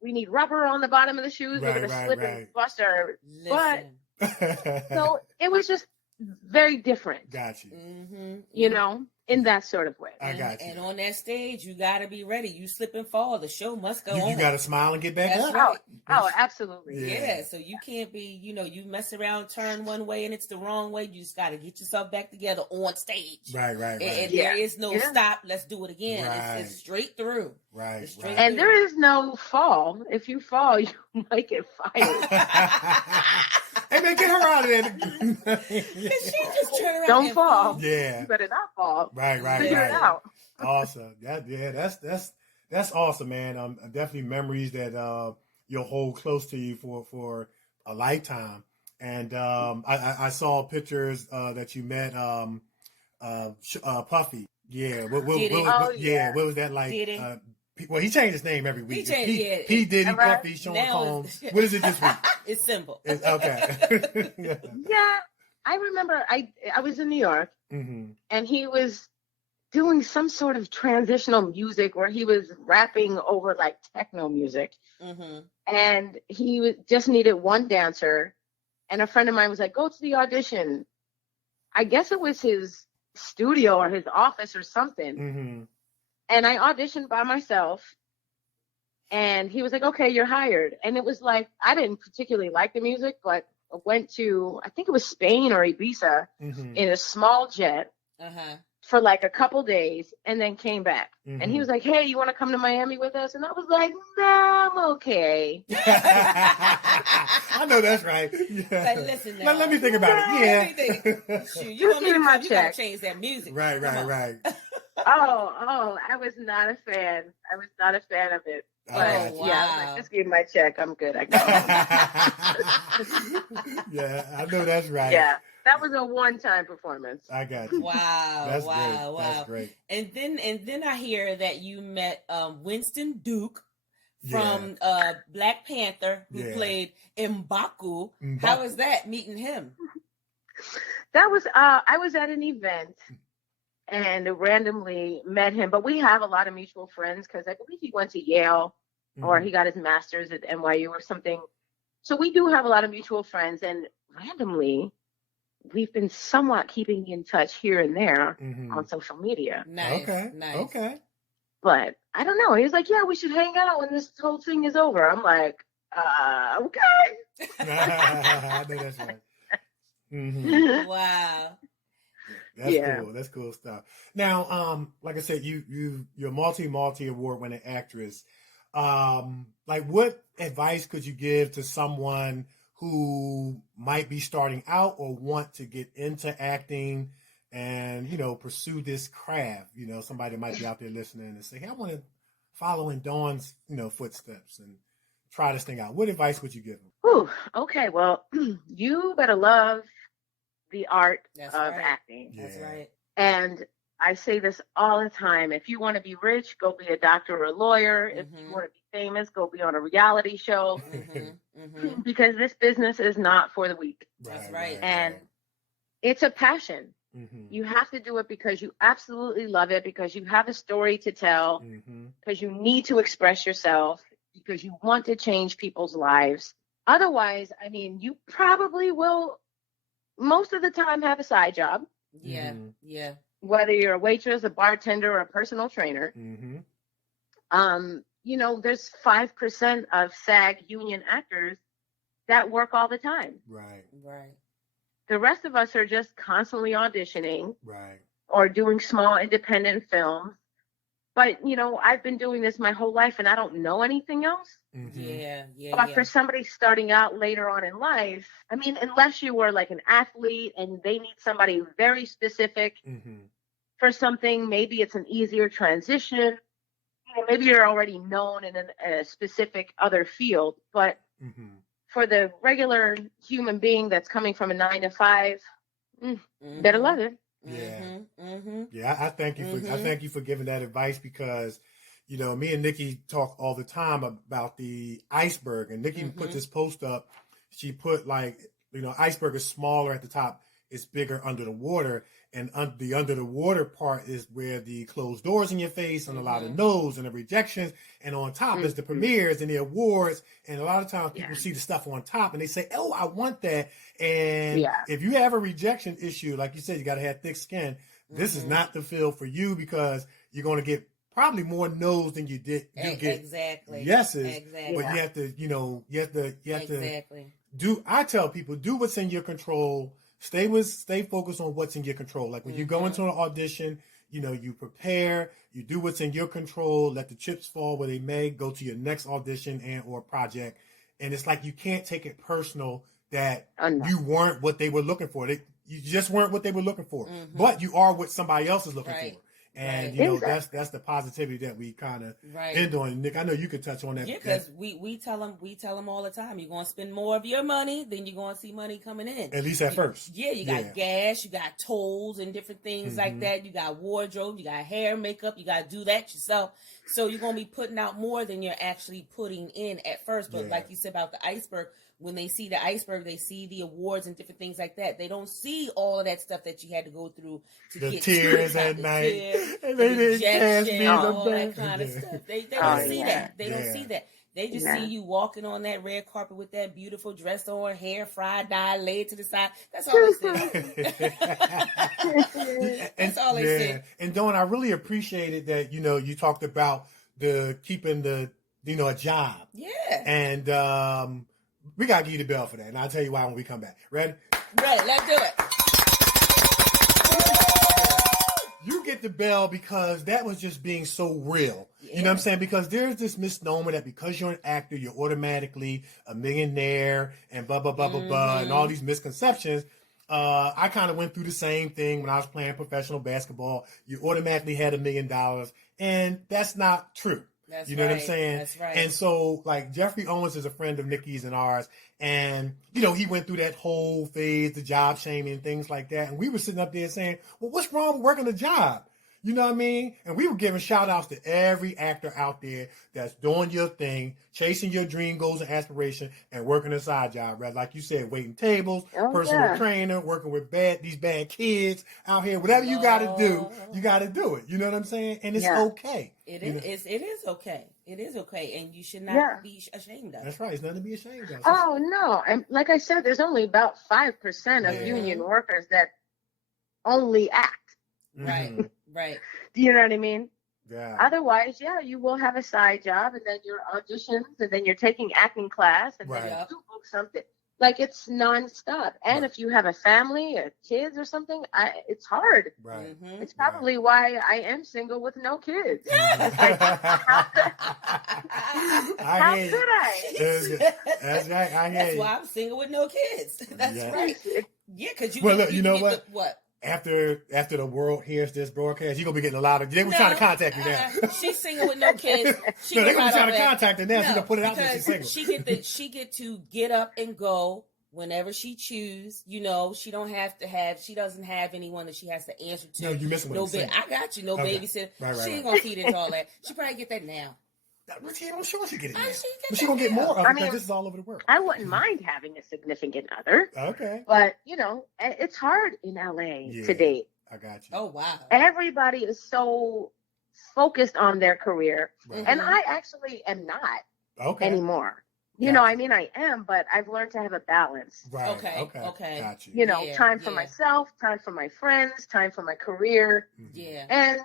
we need rubber on the bottom of the shoes. We're going to slip and bust our butt. So it was just very different. Got you. You know, in that sort of way. I got you. And on that stage, you got to be ready. You slip and fall. The show must go on. You got to smile and get back up. Right. Oh, absolutely. Yeah. So you can't be, you mess around, turn one way, and it's the wrong way. You just got to get yourself back together on stage. Right. And there is no stop. Let's do it again. Right. It's straight through. Right. And there is no fall. If you fall, you might get fired. Hey man, get her out of there. She just turn around. Don't fall. Yeah. You better not fall. Right. Figure it out. Awesome. That's awesome, man. Definitely memories that you'll hold close to you for a lifetime. And I saw pictures that you met Puffy. Yeah. What was that like? Well, he changed his name every week. P. Diddy, Puffy, Sean Combs. What is it this week? It's simple. Okay. Yeah, I remember I was in New York, and he was doing some sort of transitional music where he was rapping over like techno music, and he just needed one dancer, and a friend of mine was like, "Go to the audition." I guess it was his studio or his office or something. And I auditioned by myself, and he was like, "Okay, you're hired." And it was like, I didn't particularly like the music, but I went to, I think it was Spain or Ibiza in a small jet for like a couple days, and then came back. And he was like, "Hey, you want to come to Miami with us?" And I was like, "Nah, I'm okay." I know that's right. Yeah. Like, listen now. Let me think about it. Yeah. Shoot, you gotta change that music. Right. Oh, I was not a fan. I was not a fan of it. But yeah, I was like, just give me my check. I'm good. I go. Yeah, I know that's right. Yeah, that was a one-time performance. I got you. Wow. That's great. And then I hear that you met Winston Duke from Black Panther, who played M'Baku. How was that, meeting him? That was I was at an event and randomly met him, but we have a lot of mutual friends because I believe he went to Yale or he got his master's at NYU or something. So we do have a lot of mutual friends, and randomly we've been somewhat keeping in touch here and there on social media. Nice. Okay. But I don't know. He was like, "Yeah, we should hang out when this whole thing is over." I'm like, okay. I know that's right. Wow. Cool. That's cool stuff. Now, like I said, you're a multi award winning actress. Like, what advice could you give to someone who might be starting out or want to get into acting and, pursue this craft? Somebody might be out there listening and say, "Hey, I want to follow in Dawn's, footsteps and try this thing out." What advice would you give them? Whew. Okay. Well, you better love the art of acting. That's right. And I say this all the time. If you want to be rich, go be a doctor or a lawyer. If you want to be famous, go be on a reality show. Because this business is not for the weak. That's right. And it's a passion. You have to do it because you absolutely love it, because you have a story to tell, because you need to express yourself, because you want to change people's lives. Otherwise, I mean, you probably will most of the time have a side job. Yeah. Whether you're a waitress, a bartender, or a personal trainer. You know, there's 5% of SAG union actors that work all the time. Right. The rest of us are just constantly auditioning. Right. Or doing small independent films. But, you know, I've been doing this my whole life and I don't know anything else. But for somebody starting out later on in life, I mean, unless you were like an athlete and they need somebody very specific for something, maybe it's an easier transition. You know, maybe you're already known in a specific other field. But for the regular human being that's coming from a 9-to-5, better love it. Yeah. I thank you for I thank you for giving that advice, because, you know, me and Nikee talk all the time about the iceberg, and Nikee put this post up. She put, like, you know, iceberg is smaller at the top, it's bigger under the water, and the under the water part is where the closed doors in your face and a lot of no's and the rejections, and on top is the premieres and the awards, and a lot of times people see the stuff on top and they say, oh, I want that. And if you have a rejection issue, like you said, you got to have thick skin. This is not the field for you, because you're going to get probably more no's than you get yeses. But you have to, you know, you have to do. I tell people, do what's in your control. Stay focused on what's in your control. Like when you go into an audition, you know, you prepare, you do what's in your control, let the chips fall where they may, go to your next audition and or project. And it's like, you can't take it personal that you weren't what they were looking for. You just weren't what they were looking for, but you are what somebody else is looking for. And, you know, that's the positivity that we kind of end on. Nick, I know you could touch on that. Yeah, because we tell them all the time, you're going to spend more of your money than you're going to see money coming in. At least at first. Yeah, you got gas, you got tolls and different things like that. You got wardrobe, you got hair, makeup, you got to do that yourself. So you're going to be putting out more than you're actually putting in at first. But like you said about the iceberg, when they see the iceberg, they see the awards and different things like that. They don't see all of that stuff that you had to go through to the get tears at night, and they didn't cast me, all that kind of stuff. They don't see that. They don't see that. They just see you walking on that red carpet with that beautiful dress on, hair fried, dyed, laid to the side. That's all they see. That's all they see. And Dawn, I really appreciated that, you know, you talked about keeping a job. Yeah. And we got to give you the bell for that. And I'll tell you why when we come back. Ready? Ready. Let's do it. You get the bell because that was just being so real. You know what I'm saying? Because there's this misnomer that because you're an actor, you're automatically a millionaire and blah, blah, blah, blah, blah, and all these misconceptions. I kind of went through the same thing when I was playing professional basketball. You automatically had $1 million, and that's not true. You know what I'm saying? That's right. And so, like, Jeffrey Owens is a friend of Nikkee's and ours, and, you know, he went through that whole phase, the job shaming and things like that, and we were sitting up there saying, well, what's wrong with working a job? You know what I mean? And we were giving shout outs to every actor out there that's doing your thing, chasing your dream, goals, and aspiration, and working a side job, right? Like you said, waiting tables, personal trainer, working with these bad kids out here. Whatever you got to do, you got to do it. You know what I'm saying? And it's okay. It is okay. It is okay. And you should not be ashamed of it. That's right. It's nothing to be ashamed of. Oh, no. And like I said, there's only about 5% of union workers that only act. Right. Right. Do you know what I mean? Yeah. Otherwise, you will have a side job, and then your auditions, and then you're taking acting class, and then you do book something. Like, it's nonstop. And if you have a family or kids or something, it's hard. Right. It's probably why I am single with no kids. It's like, how could I? That's right. That's why I'm single with no kids. That's right. Yeah, because look, you know what? What? after the world hears this broadcast, you're gonna be getting a lot of. They were trying to contact you now. She's single with no kids. They're gonna be trying to contact her now. She's gonna put it out there. She's single. She get to get up and go whenever she choose. You know, she doesn't have anyone that she has to answer to. No, you missing what I'm saying. I got you. No babysitter. Right, she ain't gonna feed into all that. She probably get that now. I'm sure she get it now. But she gonna get more of it because this is all over the world. I wouldn't mind having a significant other. Okay. But, you know, it's hard in LA to date. I got you. Oh, wow. Everybody is so focused on their career. Right. And I actually am not anymore. You Gotcha. know, I mean, I am, but I've learned to have a balance. Right. Okay. Got you. You know, time for myself, time for my friends, time for my career. Yeah. And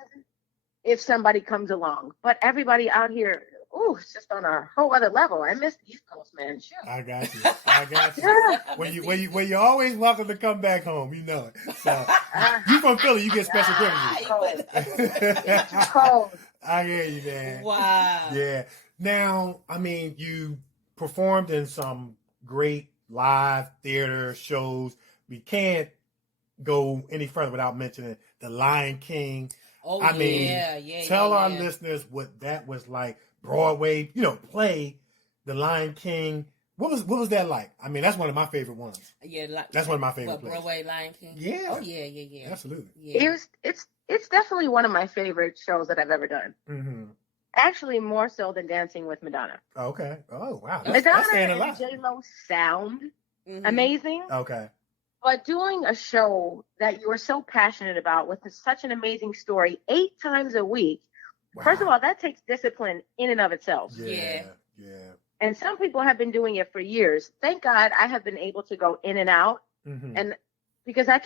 if somebody comes along. But everybody out here, it's just on a whole other level. I miss the East Coast, man. Sure. I got you. When you always welcome to come back home, you know it. So you from Philly, you get special privileges. Cold. I hear you, man. Wow. Yeah. Now, I mean, you performed in some great live theater shows. We can't go any further without mentioning The Lion King. Oh, I mean, tell our listeners what that was like. Broadway, play The Lion King. What was that like? I mean, that's one of my favorite ones. Yeah, that's one of my favorite plays. Broadway Lion King. Yeah. Oh yeah. Absolutely. Yeah. It's definitely one of my favorite shows that I've ever done. Mm-hmm. Actually, more so than Dancing with Madonna. Okay. Oh wow. Madonna and J-Lo sound amazing. Okay. But doing a show that you are so passionate about with such an amazing story 8 times a week. Wow. First of all, that takes discipline in and of itself. Yeah. And some people have been doing it for years. Thank God I have been able to go in and out. Mm-hmm. And because I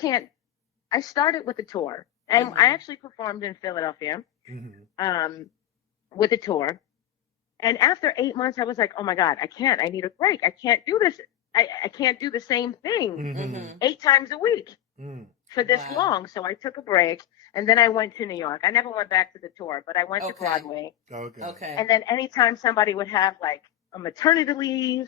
started with a tour. And I actually performed in Philadelphia with a tour. And after 8 months, I was like, oh my God, I need a break. I can't do this. I can't do the same thing 8 times a week for this long. So I took a break. And then I went to New York. I never went back to the tour, but I went to Broadway. Okay. And then anytime somebody would have like a maternity leave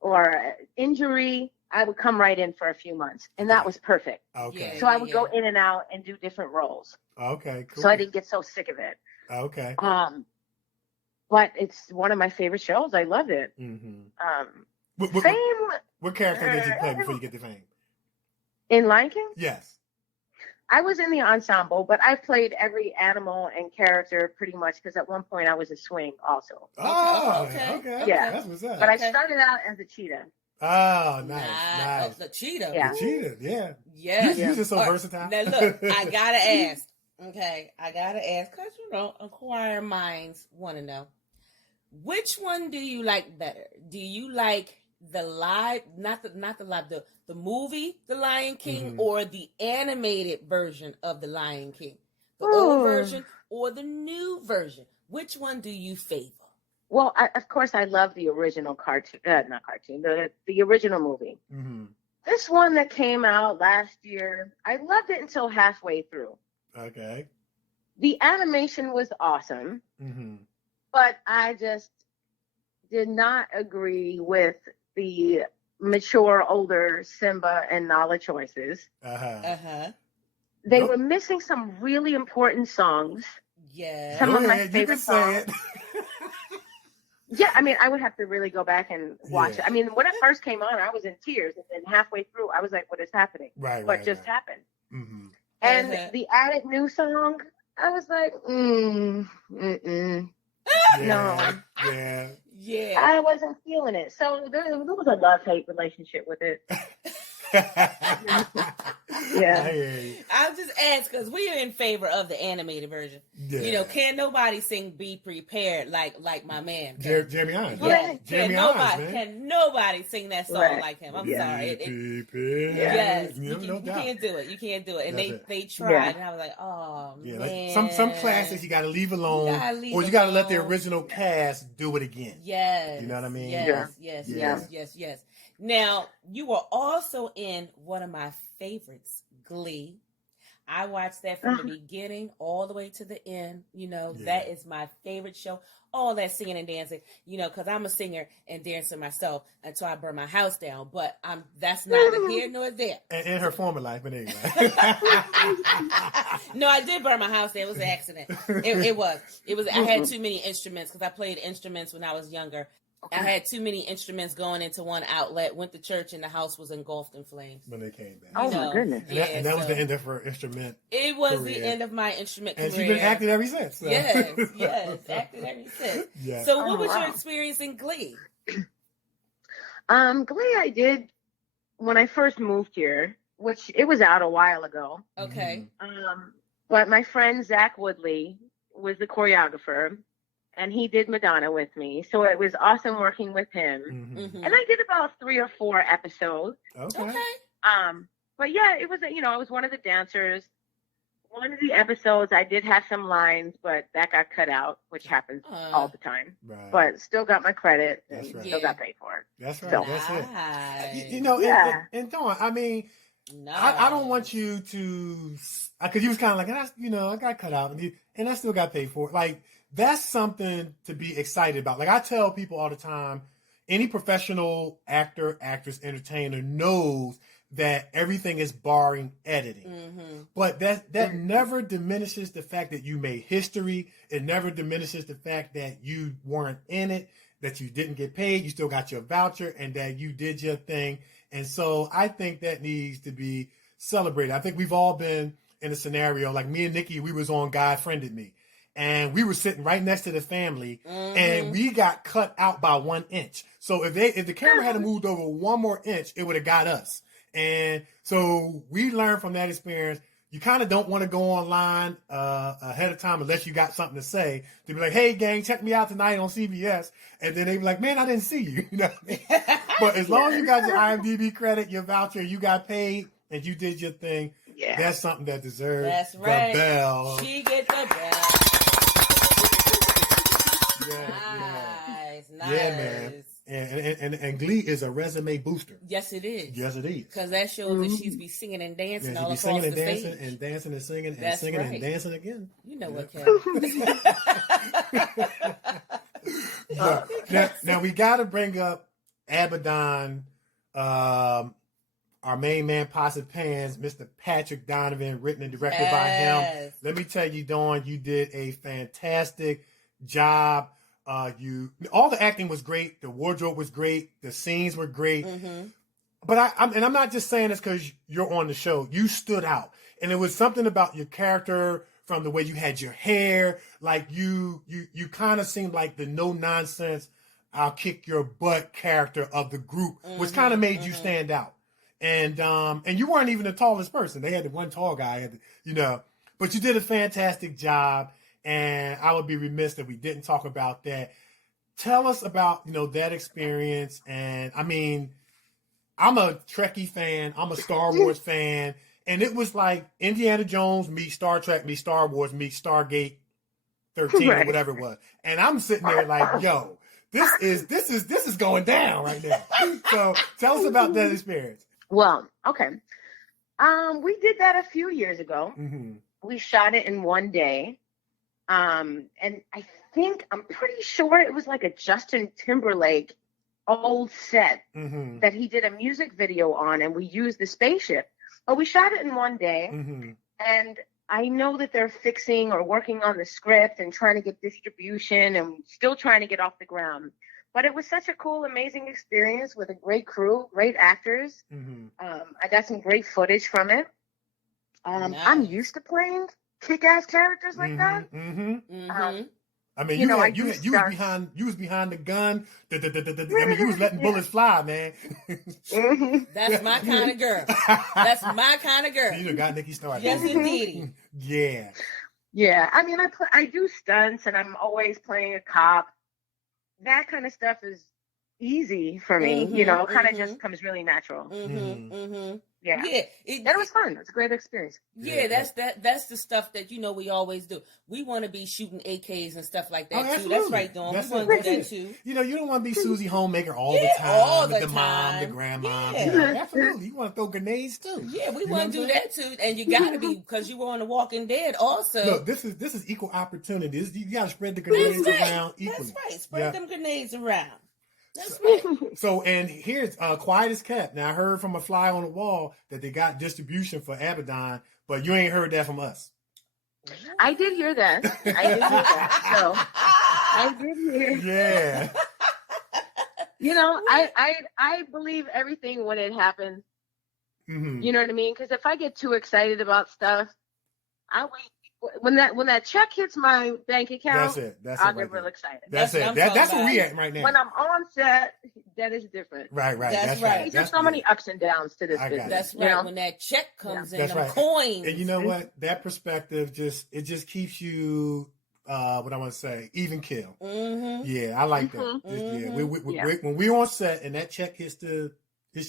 or injury, I would come right in for a few months. And that was perfect. Okay. So I would go in and out and do different roles. Okay, cool. So I didn't get so sick of it. Okay. But it's one of my favorite shows. I love it. Fame. What character did you play before you get to Fame? In Lion King? Yes. I was in the ensemble, but I played every animal and character pretty much because at one point I was a swing also. Oh, okay. Yeah. That's what's up. But I started out as a cheetah. Oh, nice. Oh, the cheetah. Yeah. The cheetah, yeah. Yeah. You're just so versatile. Now, look, I got to ask. Okay. I got to ask because, inquiring minds want to know. Which one do you like better? Do you like the live, not the live, the movie, The Lion King, or the animated version of The Lion King? The old version or the new version? Which one do you favor? Well, of course, I love the original cartoon, the original movie. This one that came out last year, I loved it until halfway through. Okay. The animation was awesome, but I just did not agree with the mature, older Simba and Nala choices. They were missing some really important songs. Yeah. Some of my favorite songs. Yeah, I mean, I would have to really go back and watch it. I mean, when it first came on, I was in tears. And then halfway through, I was like, what is happening? What just happened? And the added new song, I was like, no. Yeah. I wasn't feeling it. So there was a love-hate relationship with it. I'll just ask because we are in favor of the animated version. Yeah. Can't nobody sing "Be Prepared" like my man Jeremy Irons. Can nobody sing that song like him? I'm sorry. You can't do it. You can't do it. And they tried, and I was like, oh man. Like some classes you got to leave alone, or you got to let the original cast do it again. Yes. You know what I mean? Yes. Now, you were also in one of my favorites, Glee. I watched that from the beginning all the way to the end. That is my favorite show. all that singing and dancing, because I'm a singer and dancer myself until I burn my house down. But that's neither here nor there. And in her former life, but anyway. No, I did burn my house down. It was an accident. It was. I had too many instruments because I played instruments when I was younger. Okay. I had too many instruments going into one outlet, went to church, and the house was engulfed in flames. When they came back. Oh, my goodness. And that was the end of her instrument It was career. The end of my instrument and career. And she's been acting ever since. So. Yes, acting ever since. Yes. So what was your experience in Glee? Glee I did when I first moved here, which it was out a while ago. Okay. But my friend Zach Woodley was the choreographer. And he did Madonna with me. So it was awesome working with him. And I did about 3 or 4 episodes. Okay. But yeah, it was, I was one of the dancers. One of the episodes, I did have some lines, but that got cut out, which happens all the time. Right. But still got my credit. And still got paid for it. That's right. So. That's it. And Dawn, I mean, I don't want you to, because you was kind of like, I got cut out and I still got paid for it. Like, that's something to be excited about. Like I tell people all the time, any professional actor, actress, entertainer knows that everything is barring editing. But that never diminishes the fact that you made history. It never diminishes the fact that you weren't in it, that you didn't get paid, you still got your voucher, and that you did your thing. And so I think that needs to be celebrated. I think we've all been in a scenario, like me and Nikee, we was on God Friended Me. And we were sitting right next to the family, and we got cut out by 1 inch. So if the camera had moved over 1 more inch, it would have got us. And so we learned from that experience. You kind of don't want to go online ahead of time unless you got something to say. To be like, hey, gang, check me out tonight on CBS. And then they be like, man, I didn't see you. You know what I mean? But as long as you got your IMDb credit, your voucher, you got paid, and you did your thing, that's something that deserves the bell. She get the bell. Nice. Yeah, man. And Glee is a resume booster. Yes, it is. Yes, it is. Because that shows that she's be singing and dancing all across the stage. And dancing and singing and singing and dancing again. You know what, Kevin. Now we got to bring up Abaddon, our main man, Pots and Pans, Mr. Patrick Donovan, written and directed by him. Let me tell you, Dawn, you did a fantastic job. All the acting was great. The wardrobe was great. The scenes were great. But I'm not just saying this because you're on the show. You stood out, and it was something about your character, from the way you had your hair. Like you kind of seemed like the no nonsense, I'll kick your butt character of the group, which kind of made you stand out. And you weren't even the tallest person. They had the one tall guy, but you did a fantastic job. And I would be remiss if we didn't talk about that. Tell us about, that experience. And I mean, I'm a Trekkie fan. I'm a Star Wars fan. And it was like Indiana Jones meets Star Trek meets Star Wars meets Stargate 13 or whatever it was. And I'm sitting there like, yo, this is going down right now. So tell us about that experience. Well, okay. We did that a few years ago. We shot it in one day. And I'm pretty sure it was like a Justin Timberlake old set that he did a music video on, and we used the spaceship. But we shot it in one day, and I know that they're fixing or working on the script and trying to get distribution and still trying to get off the ground. But it was such a cool, amazing experience with a great crew, great actors. I got some great footage from it. Nice. I'm used to playing kick-ass characters like that. I mean, you was behind the gun. I mean, you was letting bullets fly, man. That's my kind of girl. That's my kind of girl. You got Nikee started. Yes, indeed. Yeah. Yeah. I mean, I do stunts, and I'm always playing a cop. That kind of stuff is easy for me. It kind of just comes really natural. Yeah. Yeah. That was fun. It was a great experience. Yeah, that's the stuff that we always do. We want to be shooting AKs and stuff like that too. Absolutely. That's right, Dawn. We want to do that too. You don't want to be Susie Homemaker all the time. All the the time. Mom, the grandma. Yeah. Absolutely. You want to throw grenades too. Yeah, we want to do that too. And you got to be, because you were on The Walking Dead also. Look, this is equal opportunity. You got to spread the grenades around equally. That's right. Spread them grenades around. That's right. So, and here's quiet as kept. Now, I heard from a fly on the wall that they got distribution for Abaddon, but you ain't heard that from us. I did hear that. So, I did hear. Yeah. I believe everything when it happens. Mm-hmm. You know what I mean? Because if I get too excited about stuff, I wait. When that check hits my bank account, I'll get real excited. That's where we at right now. When I'm on set, that is different. Right. That's right. There's so many ups and downs to this business. That's right. You know? When that check comes in, that's them right. coins. And you know what? That perspective just keeps you. What I want to say, even kill. Mm-hmm. Yeah, I like that. Mm-hmm. When we're on set and that check hits your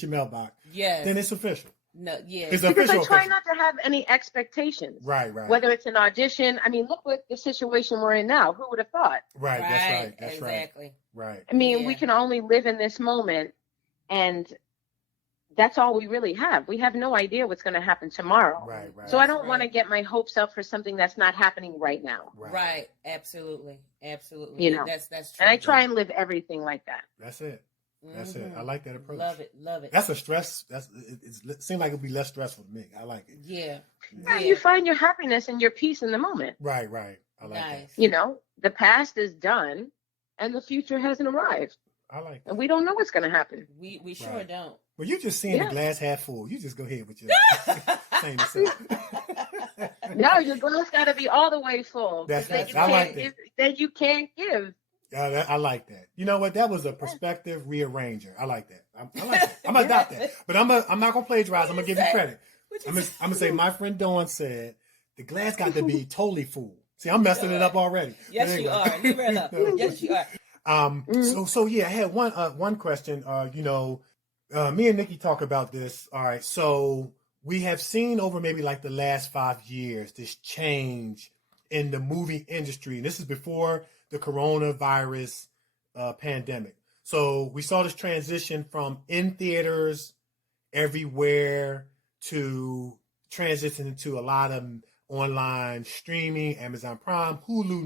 mailbox, then it's official. No, yeah. It's because official. I try not to have any expectations. Right. Whether it's an audition, I mean, look what the situation we're in now. Who would have thought? Right. That's exactly. Right. I mean, we can only live in this moment, and that's all we really have. We have no idea what's going to happen tomorrow. Right. So I don't want to get my hopes up for something that's not happening right now. Right. Absolutely. You know, that's true. And I try and live everything like that. That's it. That's it. I like that approach. Love it. That's a stress. It seems like it'd be less stressful to me. I like it. Yeah. You find your happiness and your peace in the moment. Right. I like that. You know, the past is done, and the future hasn't arrived. I like that. And we don't know what's going to happen. We sure don't. Well, you just seeing the glass half full. You just go ahead with your saying yourself. No, your glass got to be all the way full. I like that. Then you can't give. I like that. You know what? That was a perspective rearranger. I like that. I like that. I'm gonna adopt that. But I'm not gonna plagiarize. I'm gonna give you credit. I'm gonna say my friend Dawn said the glass got to be totally full. See, I'm messing it up already. Yes, you are. Leave it up. Yes, you are. So yeah, I had one question. Me and Nikki talk about this. All right. So we have seen over maybe like the last 5 years this change in the movie industry. And this is before the coronavirus pandemic. So we saw this transition from in theaters everywhere to transition into a lot of online streaming, Amazon Prime, Hulu,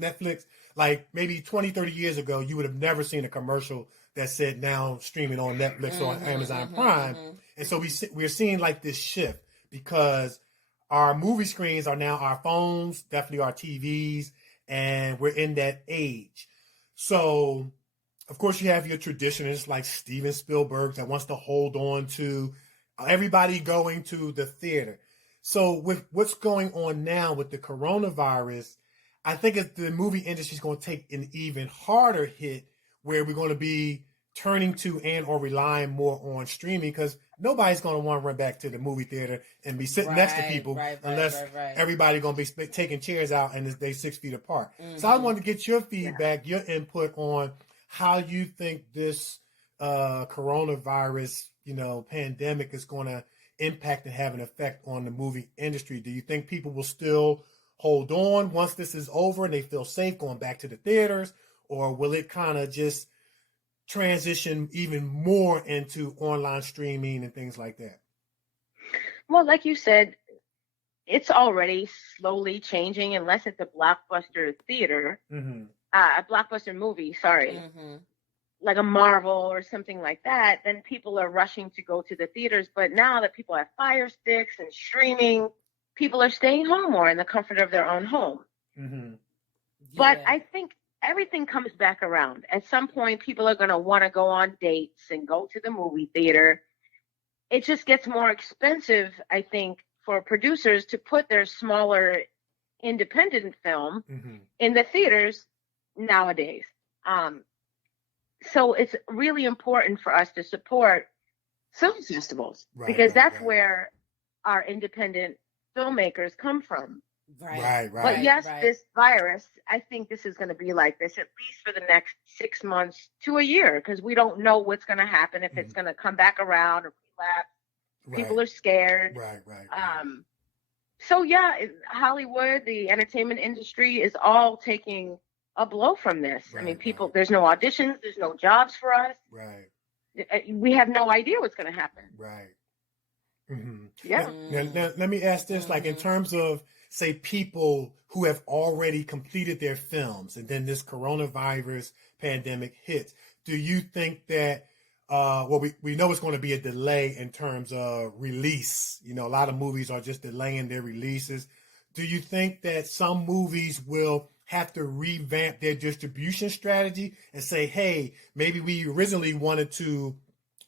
Netflix. Like maybe 20, 30 years ago, you would have never seen a commercial that said now streaming on Netflix or Amazon Prime. And so we're seeing like this shift because our movie screens are now our phones, definitely our TVs, and we're in that age. So, of course, you have your traditionalists like Steven Spielberg that wants to hold on to everybody going to the theater. So with what's going on now with the coronavirus, I think the movie industry is going to take an even harder hit where we're going to be turning to and or relying more on streaming because nobody's going to want to run back to the movie theater and be sitting next to people unless everybody's going to be taking chairs out and they 6 feet apart. So I wanted to get your feedback, your input on how you think this coronavirus, pandemic is going to impact and have an effect on the movie industry. Do you think people will still hold on once this is over and they feel safe going back to the theaters, or will it kind of just transition even more into online streaming and things like that? Well, like you said, it's already slowly changing unless it's a blockbuster theater, a blockbuster movie, like a Marvel or something like that, then people are rushing to go to the theaters. But now that people have Fire Sticks and streaming, people are staying home more in the comfort of their own home. But I think everything comes back around. At some point, people are going to want to go on dates and go to the movie theater. It just gets more expensive, I think, for producers to put their smaller independent film in the theaters nowadays. So it's really important for us to support film festivals because that's where our independent filmmakers come from. But yes, this virus, I think this is going to be like this at least for the next 6 months to a year because we don't know what's going to happen, if it's going to come back around or relapse. People are scared. Right. So yeah, Hollywood, the entertainment industry is all taking a blow from this. I mean, people, there's no auditions, there's no jobs for us. Right. We have no idea what's going to happen. Right. Mm-hmm. Yeah. Now, let me ask this, like in terms of, say, people who have already completed their films and then this coronavirus pandemic hits, do you think that, we know it's going to be a delay in terms of release. You know, a lot of movies are just delaying their releases. Do you think that some movies will have to revamp their distribution strategy and say, hey, maybe we originally wanted to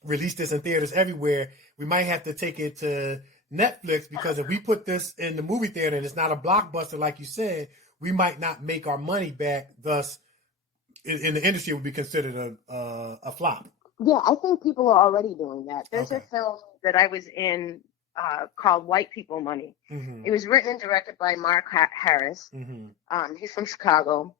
release this in theaters everywhere. We might have to take it to Netflix because if we put this in the movie theater and it's not a blockbuster, like you said, we might not make our money back. Thus, in the industry, it would be considered a flop. Yeah, I think people are already doing that. There's a film that I was in called White People Money. Mm-hmm. It was written and directed by Mark Harris. Mm-hmm. He's from Chicago.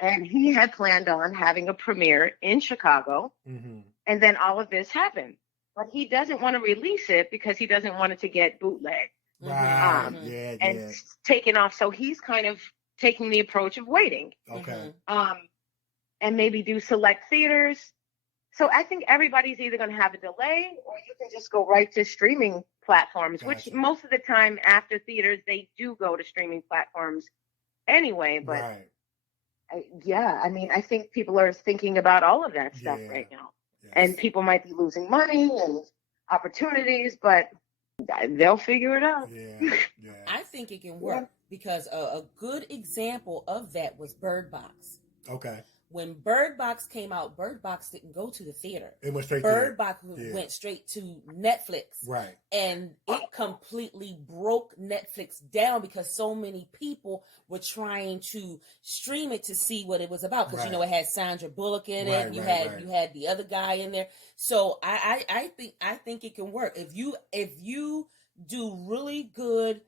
And he had planned on having a premiere in Chicago. Mm-hmm. And then all of this happened. But he doesn't want to release it because he doesn't want it to get bootlegged. Right. And taken off. So he's kind of taking the approach of waiting. Okay. And maybe do select theaters. So I think everybody's either going to have a delay or you can just go right to streaming platforms, which most of the time after theaters, they do go to streaming platforms anyway. But I think people are thinking about all of that stuff right now. Yes. And people might be losing money and opportunities, but they'll figure it out. I think it can work because a good example of that was Bird Box. Okay. When Bird Box came out, Bird Box didn't go to the theater. It went straight Bird Box went straight to Netflix. Right. And it completely broke Netflix down because so many people were trying to stream it to see what it was about. Because, it had Sandra Bullock in it. You had the other guy in there. So I think it can work. If you do really good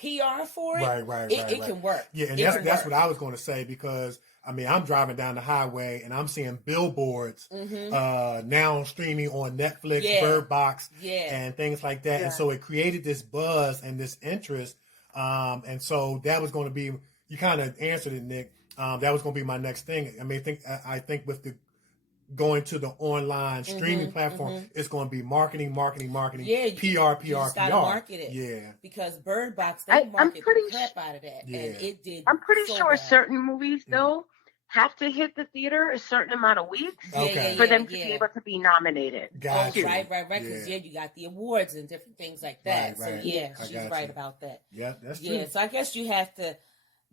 PR for it, it can work. Yeah, and that's what I was going to say because I mean, I'm driving down the highway and I'm seeing billboards now streaming on Netflix, Bird Box, and things like that. And so it created this buzz and this interest. And so that was going to be, you kind of answered it, Nick. That was going to be my next thing. I mean, I think with the going to the online streaming platform, it's going to be marketing, PR. You just gotta market it. Yeah. Because Bird Box, they market the crap out of that. Yeah. And it did. I'm pretty sure bad. certain movies, though, have to hit the theater a certain amount of weeks for them to be able to be nominated. Gotcha. Right. Because you got the awards and different things like that. Right. So she's right about that. Yeah, that's true. So I guess you have to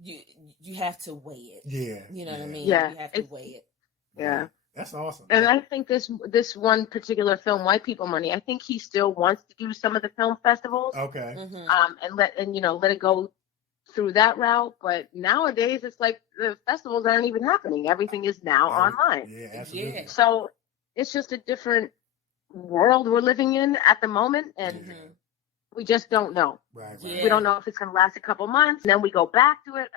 you have to weigh it. Yeah. You know what I mean? Yeah. You have to weigh it. Yeah. That's awesome. And I think this one particular film, White People Money, I think he still wants to do some of the film festivals. Okay. And let it go through that route. But nowadays it's like the festivals aren't even happening. Everything is now online. Yeah, absolutely. Yeah. So it's just a different world we're living in at the moment, and we just don't know. Right. Yeah. We don't know if it's going to last a couple months, and then we go back to it.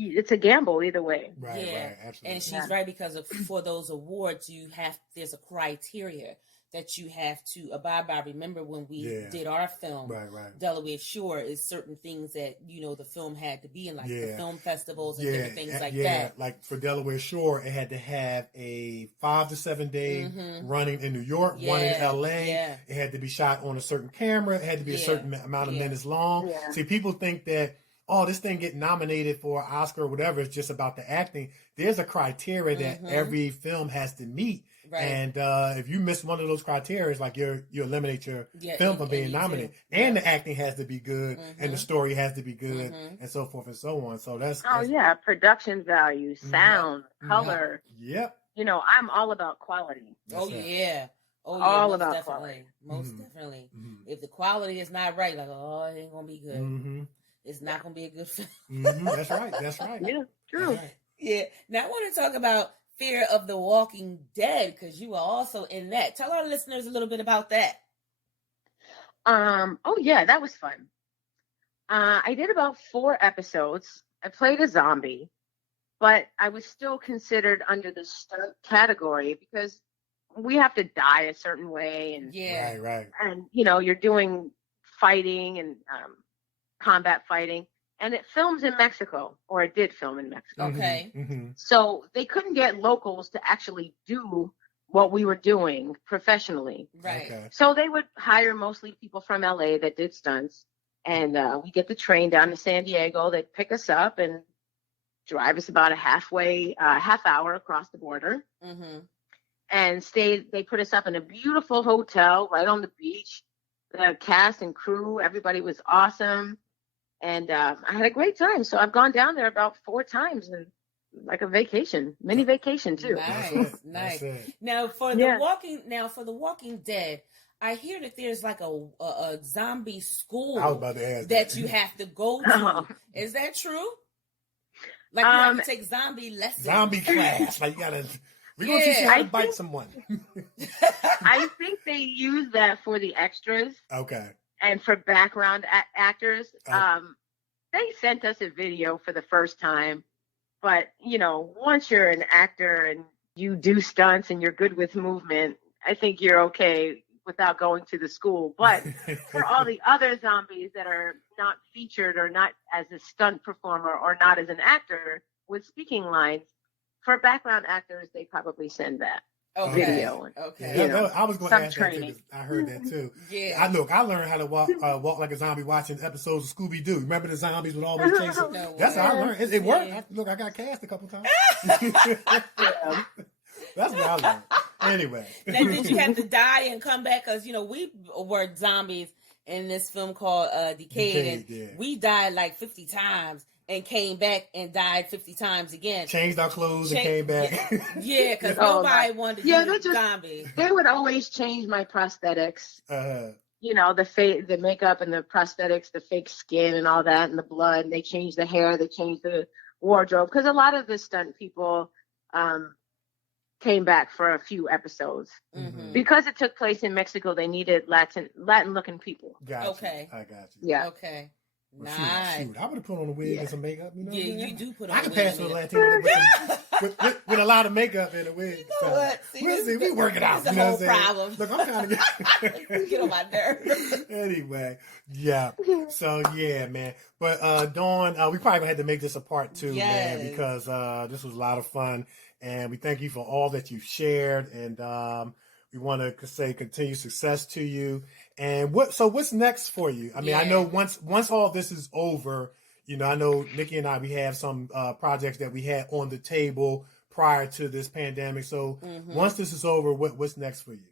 It's a gamble either way. Right, absolutely. And she's right because for those awards, there's a criteria that you have to abide by. Remember when we did our film, Delaware Shore, is certain things that, the film had to be in, like the film festivals and different things like that. Like for Delaware Shore, it had to have a 5 to 7 day running in New York, one in LA. Yeah. It had to be shot on a certain camera. It had to be a certain amount of minutes long. Yeah. See, people think that, this thing getting nominated for an Oscar or whatever is just about the acting. There's a criteria that every film has to meet. Right. And if you miss one of those criteria, it's like you eliminate your film from being nominated. And the acting has to be good, and the story has to be good, and so forth and so on. So that's production value, sound, color. Yep. I'm all about quality. All about definitely. Quality. Most definitely. If the quality is not right, like it ain't gonna be good. It's not gonna be a good film. That's right. Yeah, true. Right. Yeah. Now I want to talk about Fear of the Walking Dead, because you are also in that. Tell our listeners a little bit about that. That was fun. I did about 4 episodes. I played a zombie, but I was still considered under the stunt category because we have to die a certain way, and right, and you're doing fighting and combat fighting, and it films in Mexico, or it did film in Mexico. Okay. So they couldn't get locals to actually do what we were doing professionally. Right. Okay. So they would hire mostly people from LA that did stunts, and we get the train down to San Diego. They'd pick us up and drive us about a half hour across the border, and they put us up in a beautiful hotel right on the beach. The cast and crew, everybody was awesome, and I had a great time. So I've gone down there about 4 times, and like a mini vacation too. Nice. Now for the Walking Dead, I hear that there's like a zombie school I was about to ask that you have to go to. Is that true? Like you have to take zombie lessons. Zombie class. Like we're gonna teach you how to bite someone. I think they use that for the extras. Okay. And for background actors. They sent us a video for the first time. But, once you're an actor and you do stunts and you're good with movement, I think you're okay without going to the school. But for all the other zombies that are not featured or not as a stunt performer or not as an actor with speaking lines, for background actors, they probably send that video. Okay. I was going to ask that too, 'cause I heard that too. Yeah. I learned how to walk like a zombie watching episodes of Scooby-Doo. Remember the zombies would always chase them? That's how I learned. It worked. I got cast a couple times. That's what I learned. Anyway. Now, did you have to die and come back? Because, we were zombies in this film called Decade, and we died like 50 times. And came back and died 50 times again. Changed our clothes and came back. Yeah, because nobody wanted to be zombie. They would always change my prosthetics. The makeup and the prosthetics, the fake skin and all that, and the blood. And they changed the hair. They changed the wardrobe. Because a lot of the stunt people came back for a few episodes. Because it took place in Mexico, they needed Latin-looking people. Gotcha. Okay. I got you. Yeah. Okay. Well, nice. Shoot. I would have put on a wig and some makeup. You do put on I a can wig. pass for a Latino with a lot of makeup and a wig. You know what? We work it out. That's the whole problem. Look, I'm kind of get on my nerves. Anyway, yeah. So yeah, man. But Dawn, we probably had to make this a part 2, man, because this was a lot of fun, and we thank you for all that you've shared, and we want to say continued success to you. And what's next for you? I mean, I know once all this is over, I know Nikee and I, we have some projects that we had on the table prior to this pandemic. So once this is over, what's next for you?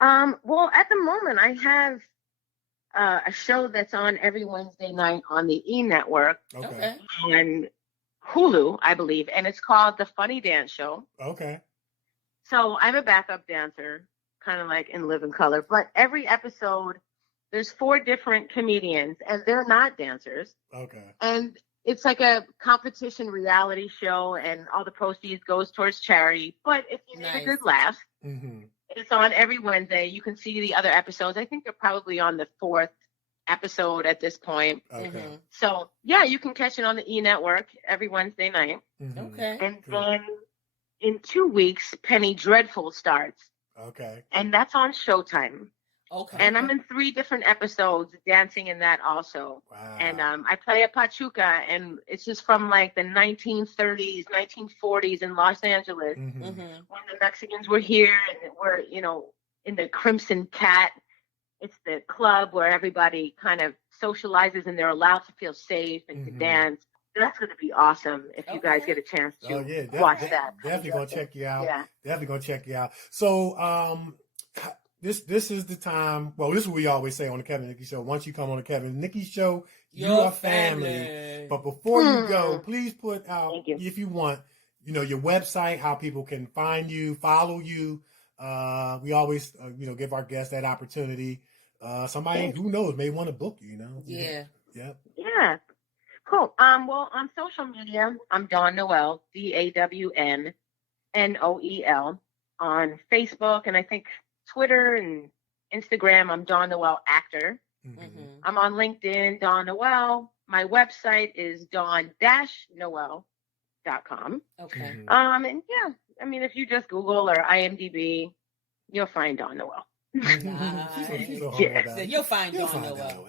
Well, at the moment, I have a show that's on every Wednesday night on the E! Network. Okay. On Hulu, I believe, and it's called The Funny Dance Show. Okay. So I'm a backup dancer, kind of like in Living Color, but every episode there's 4 different comedians and they're not dancers. Okay. And it's like a competition reality show, and all the proceeds goes towards charity. But if you need a good laugh, it's on every Wednesday. You can see the other episodes. I think they're probably on the 4th episode at this point. Okay. So yeah, you can catch it on the E! Network every Wednesday night. Okay. And then in 2 weeks, Penny Dreadful starts. Okay. And that's on Showtime. Okay. And I'm in 3 different episodes dancing in that also. Wow. And I play a Pachuca, and it's just from like the 1930s, 1940s in Los Angeles when the Mexicans were here and were, in the Crimson Cat. It's the club where everybody kind of socializes and they're allowed to feel safe and to dance. That's going to be awesome if you guys get a chance to watch that. Definitely going to check you out. Yeah. Definitely going to check you out. So this is the time. Well, this is what we always say on the Kevin and Nikee Show. Once you come on the Kevin and Nikee Show, you are family. But before you go, please put out, if you want, your website, how people can find you, follow you. We always, give our guests that opportunity. Somebody who knows may want to book you, Yeah. Yeah. Yeah. Cool. Well, on social media, I'm Dawn Noel, DAWNNOEL, on Facebook, and I think Twitter and Instagram, I'm Dawn Noel Actor. I'm on LinkedIn, Dawn Noel. My website is dawn-noel.com. Okay. And yeah, I mean, if you just Google or IMDb, You'll find Dawn Noel. Nice. You'll find Dawn Noel.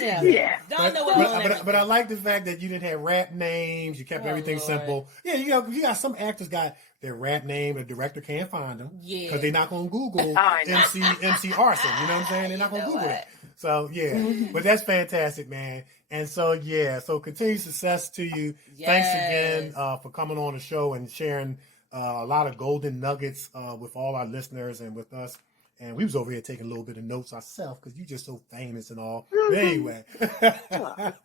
Yeah. Dawn Noel. But I like the fact that you didn't have rap names. You kept everything simple. Yeah, you got some actors got their rap name. A director can't find them. Yeah. Because they're not going to Google MC Arson. You know what I'm saying? They're not going to Google it. So, yeah. But that's fantastic, man. And so, yeah. So, continued success to you. Yes. Thanks again for coming on the show and sharing a lot of golden nuggets with all our listeners and with us. And we was over here taking a little bit of notes ourselves because you're just so famous and all. But anyway.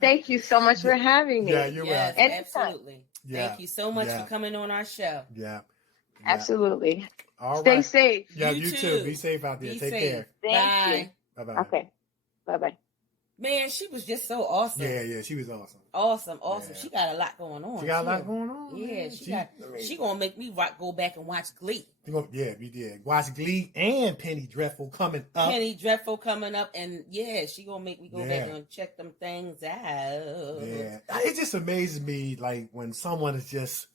Thank you so much for having me. Yeah, you're welcome. Absolutely. Yeah. Thank you so much for coming on our show. Yeah. Absolutely. All Stay right. safe. Yeah, you too. Be safe out there. Take care. Thank you. Bye-bye. Okay. Bye-bye. Man, she was just so awesome. Yeah, she was awesome. Awesome. Yeah. She got a lot going on. She got a lot going on. Yeah, she gonna make me go back and watch Glee. Yeah, we did. Watch Glee and Penny Dreadful coming up. And she gonna make me go back and check them things out. Yeah, it just amazes me, like when someone is just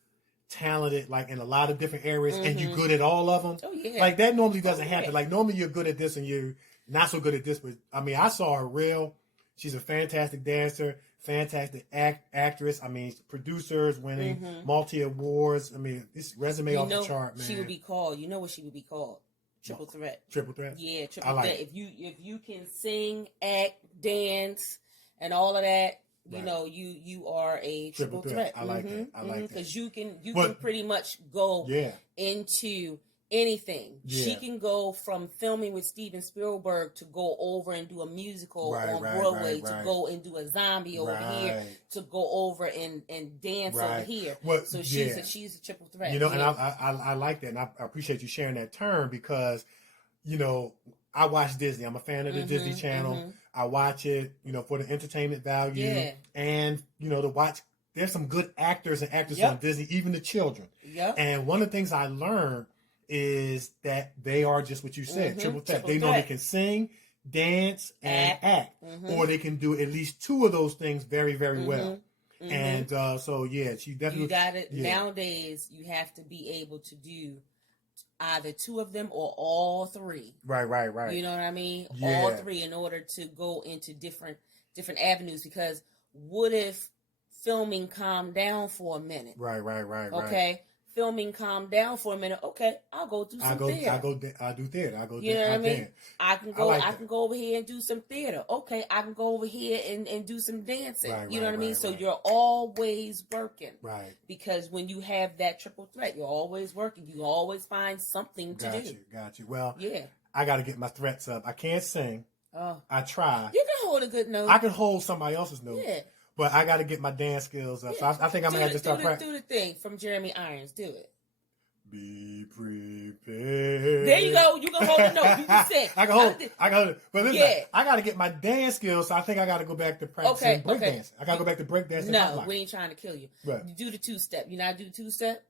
talented, like in a lot of different areas, and you're good at all of them. Oh yeah, like that normally doesn't happen. Like normally you're good at this and you're not so good at this. But I mean, I saw her reel. She's a fantastic dancer, fantastic actress. I mean, producers winning multi awards. I mean, this resume off the chart, man. She would be called. You know what she would be called? Triple threat. Triple threat. Yeah, triple threat. If you can sing, act, dance, and all of that, you know, you are a triple threat. I like that. I like that because you can pretty much go into anything. Yeah. She can go from filming with Steven Spielberg to go over and do a musical on Broadway, to go and do a zombie over here, to go over and dance over here. So she's a triple threat. You know, and I like that, and I appreciate you sharing that term because, you know, I watch Disney. I'm a fan of the Disney Channel. I watch it, you know, for the entertainment value and, you know, to watch. There's some good actors and actresses on Disney, even the children. And one of the things I learned is that they are just what you said, triple threat. They know they can sing, dance, and act. Or they can do at least two of those things very, very well. And she definitely... You got it. Yeah. Nowadays, you have to be able to do either two of them or all three. Right. You know what I mean? Yeah. All three in order to go into different avenues. Because what if filming calmed down for a minute? Right. Okay. Filming calm down for a minute. Okay, I'll go do some theater. I do theater. I go. You know what I mean? I can go. I can go over here and do some theater. Okay, I can go over here and do some dancing. You know what I mean? So you're always working. Right. Because when you have that triple threat, you're always working. You always find something to do. Got you. Well, I got to get my threats up. I can't sing. Oh. I try. You can hold a good note. I can hold somebody else's note. Yeah. But I got to get my dance skills up. So I think I'm going to have to start practicing. Do the thing from Jeremy Irons. Do it. Be prepared. There you go. You can hold the note. You can sing. I can hold it. But listen, I got to get my dance skills. So I think I got to go back to practicing breakdancing. I got to go back to breakdancing. No, we ain't trying to kill you. Right. You do the two-step. You know how to do the two-step?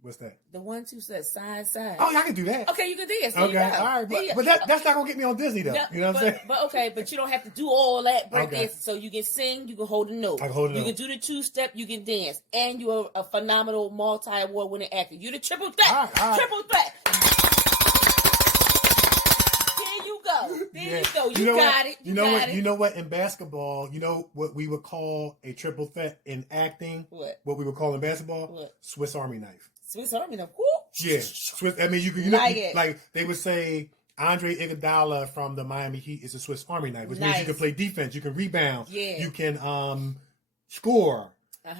What's that? The 1-2 side. Oh, yeah, I can do that. Okay, you can dance. Okay, all right. But that's not going to get me on Disney, though. You know what I'm saying? But you don't have to do all that breakdancing. So you can sing, you can hold a note. I can hold a note. You can do the two-step, you can dance. And you're a phenomenal multi-award winning actor. You're the triple threat. All right. Triple threat. There you go. There you go. You got it. You know what? In basketball, you know what we would call a triple threat in acting? What we would call in basketball? What? Swiss Army knife. Swiss Army knife. Woo. Yeah, I mean, like they would say, Andre Iguodala from the Miami Heat is a Swiss Army knife, which means you can play defense, you can rebound, you can score,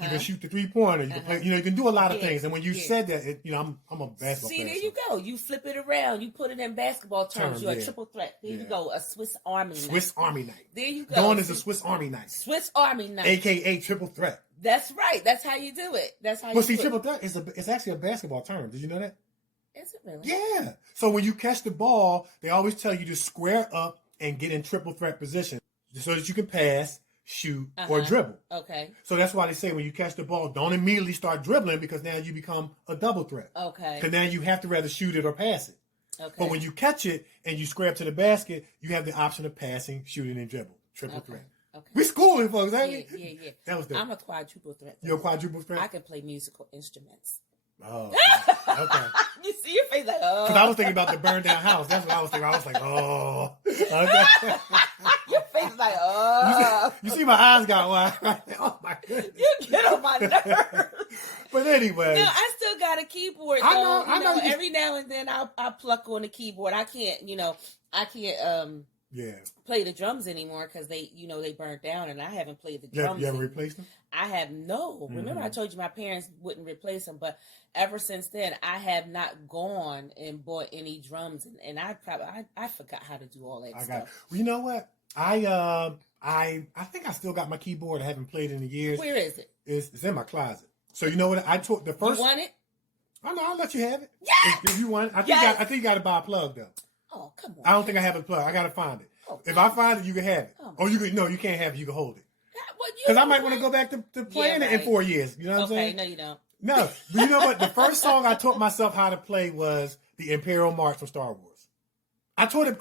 you can shoot the 3-pointer, you can play, you can do a lot of things. And when you said that, I'm a basketball player. See, there you go. You flip it around. You put it in basketball terms. You're a triple threat. There you go. A Swiss Army knife. Swiss Army knife. There you go. Dawn is a Swiss Army knife. Swiss Army knife. AKA triple threat. That's right. That's how you do it. Triple threat it's actually a basketball term. Did you know that? Is it really? Yeah. So when you catch the ball, they always tell you to square up and get in triple threat position so that you can pass, shoot, or dribble. Okay. So that's why they say when you catch the ball, don't immediately start dribbling because now you become a double threat. Okay. Because now you have to rather shoot it or pass it. Okay. But when you catch it and you square up to the basket, you have the option of passing, shooting, and dribble. Triple threat. Okay. We schooling folks, ain't we? Yeah. That was dope. I'm a quadruple threat. You're a quadruple threat? I can play musical instruments. Oh, okay. You see your face like, oh. Because I was thinking about the burned down house. That's what I was thinking. I was like, oh. Okay. Your face like, oh. You see my eyes got wide. Oh, my goodness. You get on my nerves. But anyway. No, I still got a keyboard. I though. know. You know, every now and then I'll pluck on the keyboard. I can't play the drums anymore because they burnt down and I haven't played the drums. You ever replaced them? I have no. Mm-hmm. Remember I told you my parents wouldn't replace them, but ever since then I have not gone and bought any drums, and I forgot how to do all that stuff. Well, you know what? I think I still got my keyboard. I haven't played in years. Where is it? It's in my closet. So you know what? I took the first. You want it? I know. I'll let you have it. Yes! If you want it. I think you got to buy a plug though. Oh, come on. I don't think I have a plug. I got to find it. Oh, if I find it, you can have it. Oh, or you can't have it. You can hold it. Because I might want to go back to playing it in 4 years. You know what I'm saying? No, you don't. No. But you know what? The first song I taught myself how to play was the Imperial March from Star Wars. Did you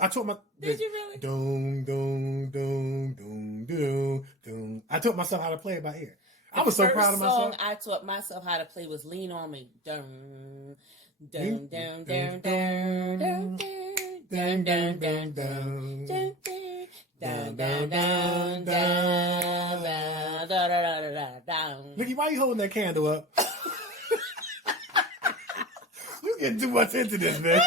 really? Doom, doom, doom, doom, doom, doom. I taught myself how to play it by ear. I was so proud of myself. The first song I taught myself how to play was Lean On Me. Dun, dun, dun, dun, dun, dun, dun, dun, dun, dun, dun. Down, down, down, down, down, down. Nikee, why are you holding that candle up? You getting too much into this, man.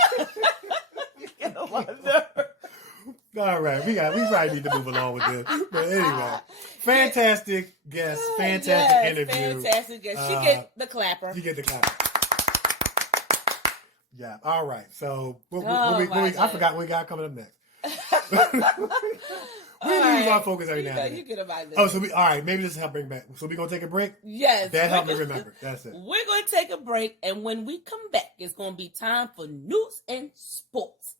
All right, we probably need to move along with this. But anyway, fantastic guest, fantastic interview. Fantastic guest. She get the clapper. Yeah. All right. So I forgot what we got coming up next. We lose our focus every now and then. You get about this. Oh, all right, maybe this will help bring back. So we're going to take a break? Yes. That helped me remember. That's it. We're going to take a break, and when we come back, it's going to be time for news and sports.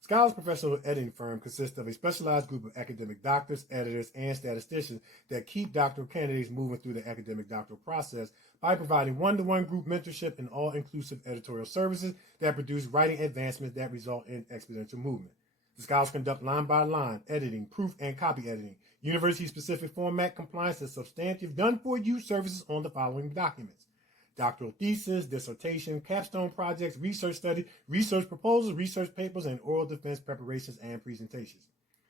Scholars Professional Editing Firm consists of a specialized group of academic doctors, editors, and statisticians that keep doctoral candidates moving through the academic doctoral process by providing one-to-one group mentorship and all-inclusive editorial services that produce writing advancements that result in exponential movement. The scholars conduct line-by-line editing, proof, and copy editing, university-specific format compliance, and substantive done-for-you services on the following documents: doctoral thesis, dissertation, capstone projects, research study, research proposals, research papers, and oral defense preparations and presentations.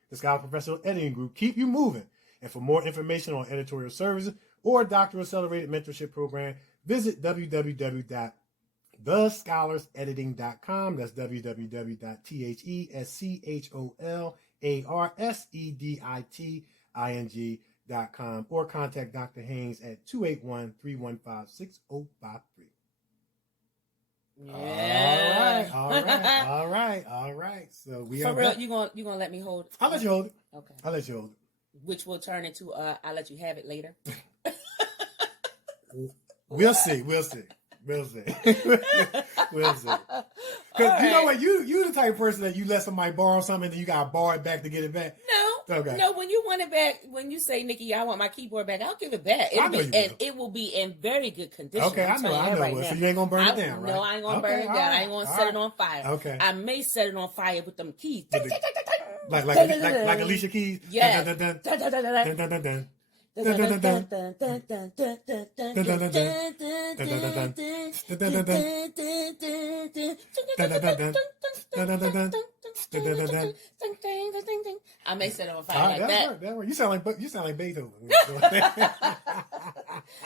The Scholars Professional Editing Group keep you moving. And for more information on editorial services or doctoral accelerated mentorship program, visit www.thescholarsedediting.com. That's www.thescholarsedediting.com, or contact Dr. Haynes at 281-315-6053. Yeah. All right. So we are. For real, you gonna let me hold it? I'll let you hold it. Okay. I'll let you hold it. Which will turn into I'll let you have it later. We'll see. Because you know what, you the type of person that you let somebody borrow something and then you gotta borrow it back to get it back. No, when you want it back, when you say, Nikee, I want my keyboard back, I'll give it back. It will be in very good condition. Okay, I know. Now. So you ain't gonna burn it down, right? No, I ain't gonna burn it down. I ain't gonna set it on fire. Okay. I may set it on fire with them keys. Like Alicia Keys. Yeah. I may set it on fire like that. You sound like Beethoven.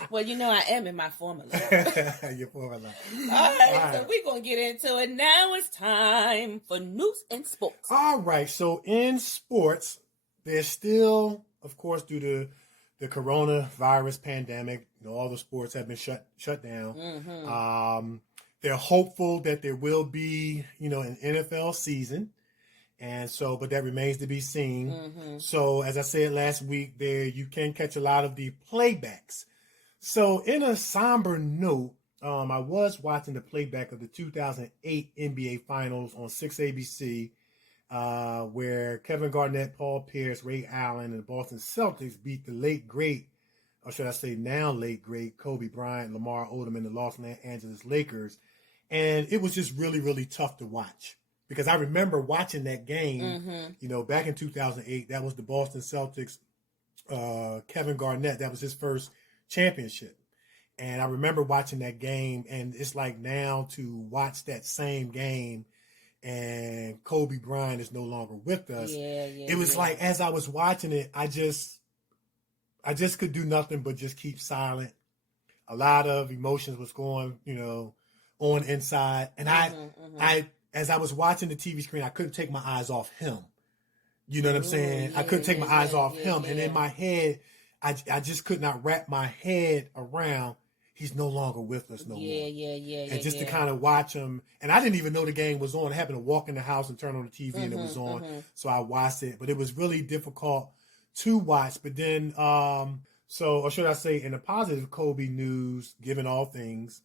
Well, you know I am in my former life. Your former life. All right, so we're gonna get into it. Now it's time for news and sports. All right, so in sports, there's still, of course, due to the coronavirus pandemic, all the sports have been shut down. Mm-hmm. They're hopeful that there will be, an NFL season. And so, but that remains to be seen. Mm-hmm. So as I said last week, you can catch a lot of the playbacks. So in a somber note, I was watching the playback of the 2008 NBA Finals on 6ABC, where Kevin Garnett, Paul Pierce, Ray Allen, and the Boston Celtics beat the late great, or should I say now late great, Kobe Bryant, Lamar Odom, and the Los Angeles Lakers. And it was just really, really tough to watch. Because I remember watching that game, back in 2008. That was the Boston Celtics, Kevin Garnett. That was his first championship. And I remember watching that game, and it's like now to watch that same game and Kobe Bryant is no longer with us. It was like, as I was watching it, I just could do nothing but just keep silent. A lot of emotions was going, on inside. And I, as I was watching the TV screen, I couldn't take my eyes off him. You know what I'm saying? I couldn't take my eyes off him. And in my head, I just could not wrap my head around he's no longer with us no more. And just to kind of watch him. And I didn't even know the game was on. I happened to walk in the house and turn on the TV and it was on. So I watched it. But it was really difficult to watch. But then, or should I say, in the positive Kobe news, given all things,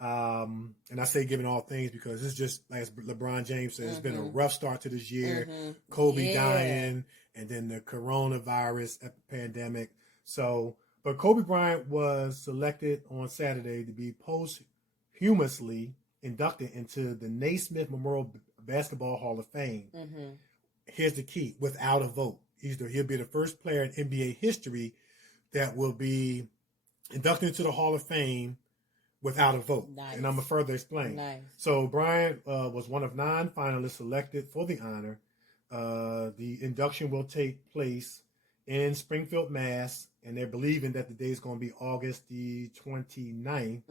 and I say given all things because it's just, as LeBron James said, it's been a rough start to this year. Kobe dying, and then the coronavirus pandemic. But Kobe Bryant was selected on Saturday to be posthumously inducted into the Naismith Memorial Basketball Hall of Fame. Here's the key: without a vote. He'll be the first player in NBA history that will be inducted into the Hall of Fame without a vote. Nice. And I'm going to further explain. Nice. So Bryant was one of 9 finalists selected for the honor. The induction will take place in Springfield, Mass., and they're believing that the day is going to be August the 29th,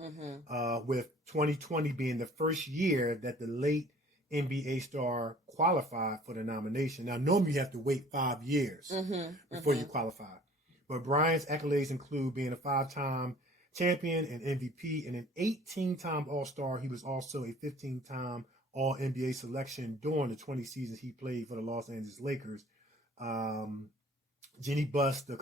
with 2020 being the first year that the late NBA star qualified for the nomination. Now, normally you have to wait 5 years before you qualify. But Bryant's accolades include being a 5-time champion and MVP and an 18-time All-Star. He was also a 15-time All-NBA selection during the 20 seasons he played for the Los Angeles Lakers. Jenny Buss, the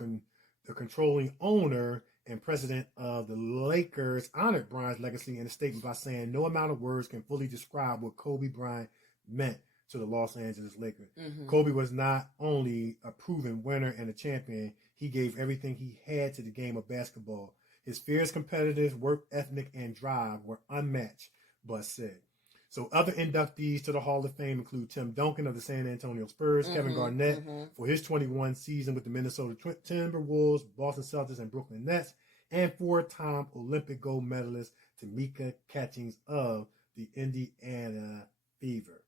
controlling owner and president of the Lakers, honored Bryant's legacy in a statement by saying, "No amount of words can fully describe what Kobe Bryant meant to the Los Angeles Lakers." Kobe was not only a proven winner and a champion, he gave everything he had to the game of basketball. His fierce competitive work ethic and drive were unmatched, Buss said. So other inductees to the Hall of Fame include Tim Duncan of the San Antonio Spurs, Kevin Garnett for his 21 season with the Minnesota Timberwolves, Boston Celtics, and Brooklyn Nets, and 4-time Olympic gold medalist Tamika Catchings of the Indiana Fever.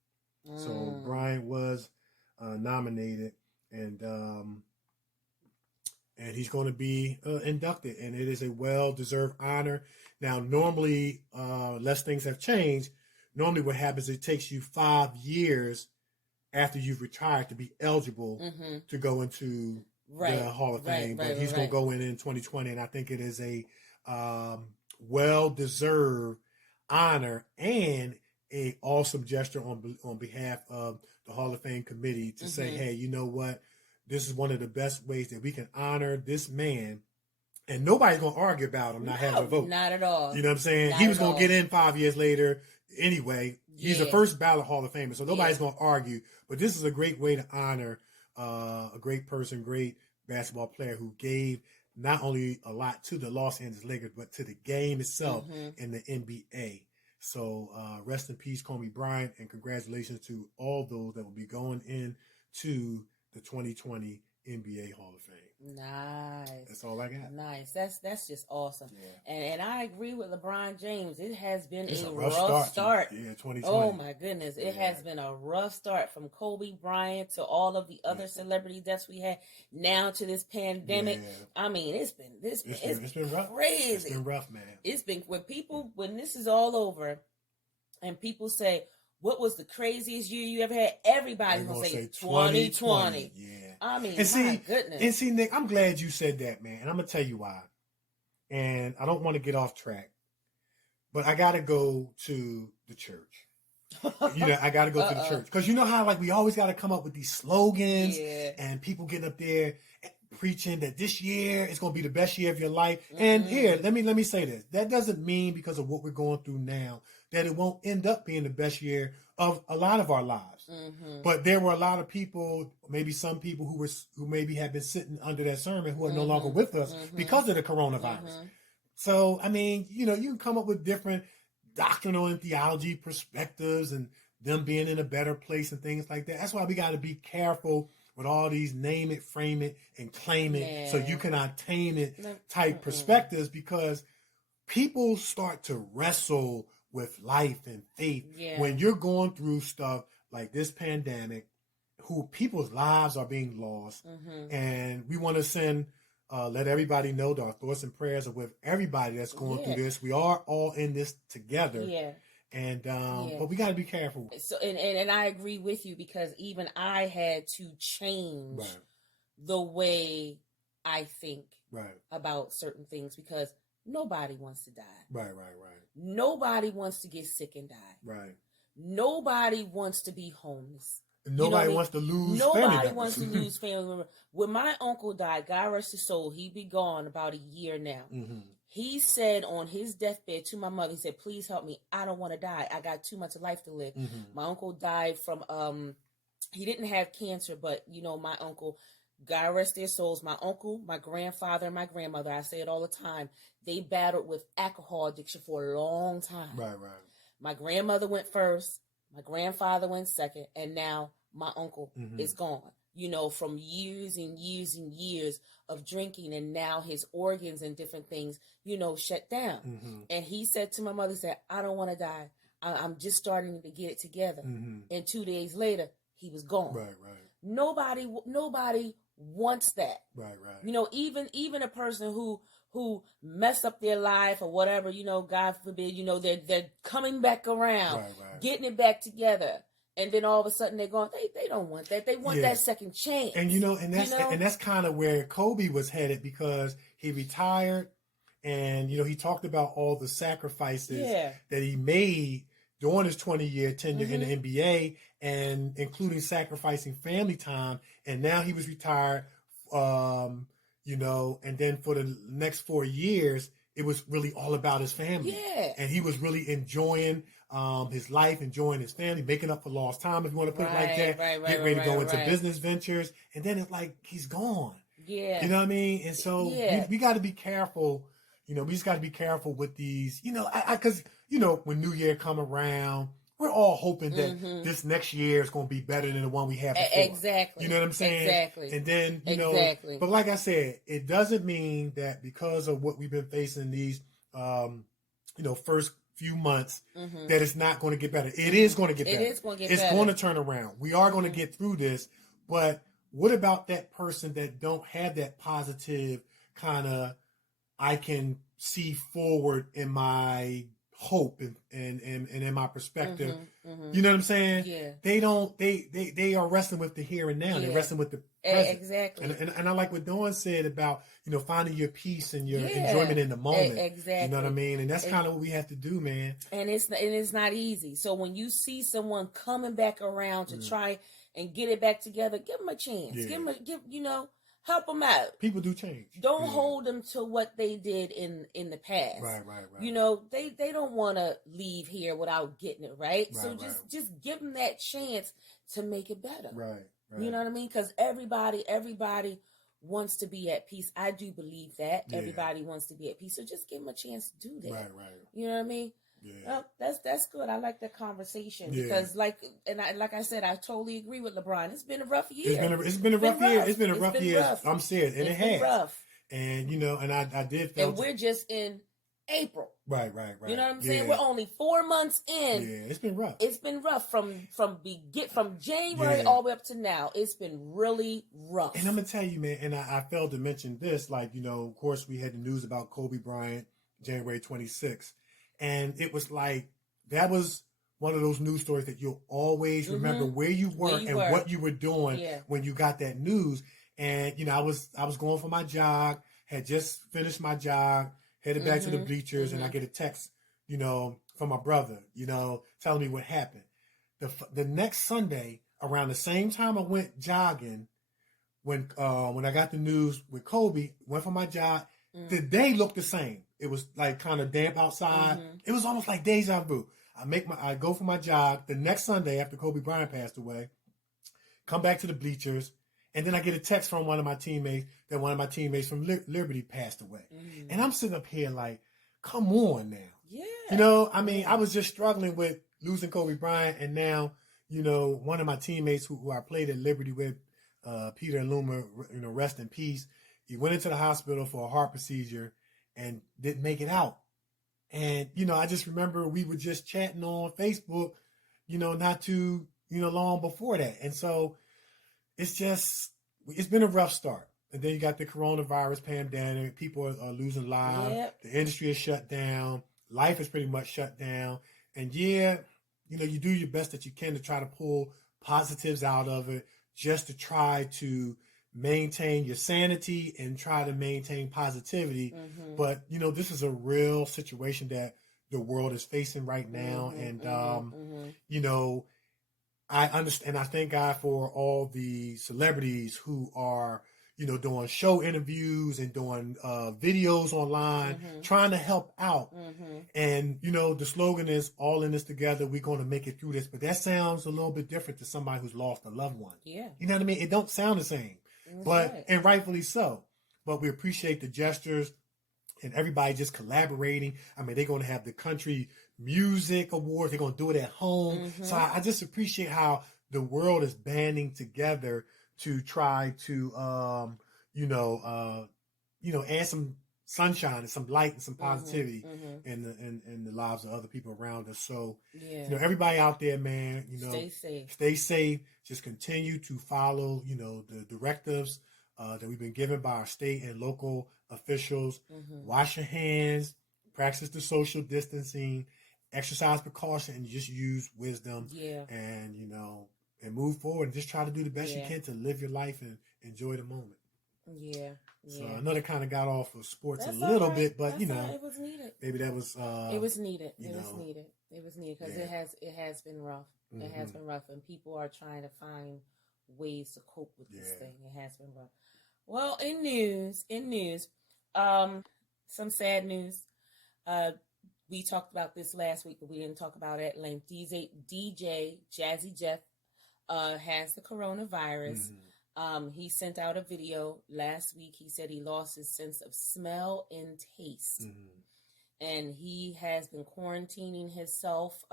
So Bryant was nominated, and he's going to be inducted, and it is a well-deserved honor. Now, normally, unless things have changed, normally what happens is it takes you 5 years after you've retired to be eligible to go into the Hall of Fame. But he's going to go in 2020, and I think it is a well-deserved honor and a awesome gesture on behalf of the Hall of Fame committee to say, hey, you know what? This is one of the best ways that we can honor this man. And nobody's going to argue about him not having a vote. Not at all. You know what I'm saying? He was going to get in 5 years later anyway. He's the first ballot Hall of Famer, so nobody's going to argue. But this is a great way to honor a great person, great basketball player who gave not only a lot to the Los Angeles Lakers, but to the game itself in the NBA. So rest in peace, Kobe Bryant, and congratulations to all those that will be going into the 2020 NBA Hall of Fame. Nice. That's all I got. Nice. That's just awesome. Yeah. And I agree with LeBron James. It has been a rough start. Yeah, 2020. Oh my goodness. It has been a rough start from Kobe Bryant to all of the other celebrity deaths we had, now to this pandemic. Yeah. I mean, it's been rough. Crazy. It's been rough, man. It's been when this is all over and people say, what was the craziest year you ever had? Everybody's going to say 2020. Yeah. I mean, my goodness. And see, Nick, I'm glad you said that, man. And I'm going to tell you why. And I don't want to get off track, but I got to go to the church. I got to go to the church. Because you know how, we always got to come up with these slogans and people getting up there preaching that this year is going to be the best year of your life. And here, let me say this. That doesn't mean because of what we're going through now that it won't end up being the best year of a lot of our lives. But there were a lot of people, maybe some people who maybe have been sitting under that sermon who are no longer with us because of the coronavirus. So, I mean, you can come up with different doctrinal and theology perspectives and them being in a better place and things like that. That's why we got to be careful with all these name it, frame it, and claim it so you can obtain it type perspectives, because people start to wrestle with life and faith when you're going through stuff like this pandemic, who people's lives are being lost. And we want to send, let everybody know that our thoughts and prayers are with everybody that's going through this. We are all in this together. And, but we got to be careful. So, and I agree with you, because even I had to change the way I think about certain things, because nobody wants to die. Right. Nobody wants to get sick and die. Right. Nobody wants to be homeless. Nobody wants to lose family members. Nobody wants to lose family members. When my uncle died, God rest his soul, he be gone about a year now. He said on his deathbed to my mother, he said, please help me. I don't want to die. I got too much life to live. My uncle died from, he didn't have cancer, but, you know, my uncle, God rest their souls, my uncle, my grandfather, and my grandmother, I say it all the time, they battled with alcohol addiction for a long time. Right. My grandmother went first, my grandfather went second, and now my uncle is gone. You know, from years and years and years of drinking, and now his organs and different things, you know, shut down. And he said to my mother, he said, I don't want to die. I'm just starting to get it together. And 2 days later, he was gone. Right. Nobody wants that. Right. You know, even a person who messed up their life or whatever, you know, God forbid, you know, they're coming back around, getting it back together. And then all of a sudden they're going, they don't want that. They want that second chance. And and that's kind of where Kobe was headed, because he retired, and he talked about all the sacrifices that he made during his 20-year tenure in the NBA, and including sacrificing family time. And now he was retired, and then for the next 4 years, it was really all about his family. Yeah. And he was really enjoying his life, enjoying his family, making up for lost time, if you want to put it like that. Getting ready to go into business ventures. And then it's like he's gone. Yeah. You know what I mean? And so we got to be careful. We just got to be careful with these, because, when New Year come around, we're all hoping that this next year is going to be better than the one we had before. Exactly. You know what I'm saying? Exactly. And then, but like I said, it doesn't mean that because of what we've been facing these, first few months, that it's not going to get better. It is going to get better. It is going to get better. It's going to turn around. We are going to get through this. But what about that person that don't have that positive kind of, I can see forward in my hope and in my perspective, you know what I'm saying? Yeah. They are wrestling with the here and now. Yeah. They're wrestling with the present. Exactly. And I like what Dawn said about, finding your peace and your enjoyment in the moment. Exactly. You know what I mean? And that's kind of what we have to do, man. And it's not easy. So when you see someone coming back around to try and get it back together, give them a chance. Yeah. Help them out. People do change. Don't hold them to what they did in the past. Right. They don't want to leave here without getting it right. So just give them that chance to make it better. Right. You know what I mean? Because everybody wants to be at peace. I do believe that everybody wants to be at peace. So just give them a chance to do that. Right. You know what I mean? Yeah. That's good. I like the conversation because, like I said, I totally agree with LeBron. It's been a rough year. It's been a rough year. It's been a rough year. I'm serious, and it has. Rough. And and I did. And we're just in April. Right. You know what I'm saying? We're only 4 months in. Yeah, it's been rough. It's been rough from January all the way up to now. It's been really rough. And I'm gonna tell you, man. And I failed to mention this. Like of course, we had the news about Kobe Bryant, January 26th. And it was like, that was one of those news stories that you'll always remember where you were and what you were doing when you got that news. And, I was going for my jog, had just finished my jog, headed back to the bleachers, and I get a text, from my brother, telling me what happened. The next Sunday, around the same time I went jogging, when I got the news with Kobe, went for my jog, the day looked the same. It was like kind of damp outside. It was almost like deja vu. I go for my jog the next Sunday after Kobe Bryant passed away, come back to the bleachers, and then I get a text from one of my teammates that one of my teammates from Liberty passed away. And I'm sitting up here like, come on now. Yeah. I was just struggling with losing Kobe Bryant, and now, one of my teammates who I played at Liberty with, Peter and Luma, rest in peace. He went into the hospital for a heart procedure and didn't make it out. And, I just remember we were just chatting on Facebook, not too, long before that. And so it's been a rough start. And then you got the coronavirus pandemic. People are losing lives. Yep. The industry is shut down. Life is pretty much shut down. And you do your best that you can to try to pull positives out of it, just to try to maintain your sanity and try to maintain positivity. Mm-hmm. But, this is a real situation that the world is facing right now. Mm-hmm. And, I understand. I thank God for all the celebrities who are, doing show interviews and doing videos online, mm-hmm. trying to help out. Mm-hmm. And, the slogan is all in this together. We're going to make it through this. But that sounds a little bit different to somebody who's lost a loved one. Yeah. You know what I mean? It don't sound the same, and rightfully so. But we appreciate the gestures and everybody just collaborating. I mean, they're going to have the country music awards. They're going to do it at home. Mm-hmm. So I just appreciate how the world is banding together to try to, add some sunshine and some light and some positivity mm-hmm. in the lives of other people around us. So, everybody out there, man, stay safe. Just continue to follow, the directives that we've been given by our state and local officials. Mm-hmm. Wash your hands, practice the social distancing, exercise precaution, and just use wisdom. Yeah. And, and move forward and just try to do the best you can to live your life and enjoy the moment. Yeah. So I know that kind of got off of sports a little bit, but it was needed. Maybe that was it was needed. It was needed. It was needed because it has been rough. Mm-hmm. It has been rough, and people are trying to find ways to cope with this thing. It has been rough. Well, in news, some sad news. We talked about this last week, but we didn't talk about it at length. DJ Jazzy Jeff has the coronavirus. Mm-hmm. He sent out a video last week. He said he lost his sense of smell and taste. Mm-hmm. And he has been quarantining himself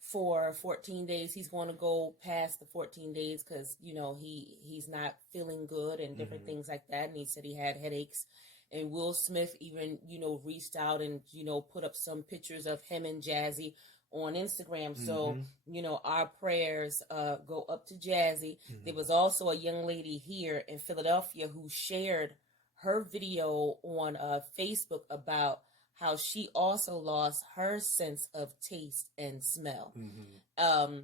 for 14 days. He's going to go past the 14 days because, he's not feeling good and different mm-hmm. things like that. And he said he had headaches. And Will Smith even, reached out and, put up some pictures of him and Jazzy on Instagram. Mm-hmm. So, our prayers go up to Jazzy. Mm-hmm. There was also a young lady here in Philadelphia who shared her video on Facebook about how she also lost her sense of taste and smell. Mm-hmm.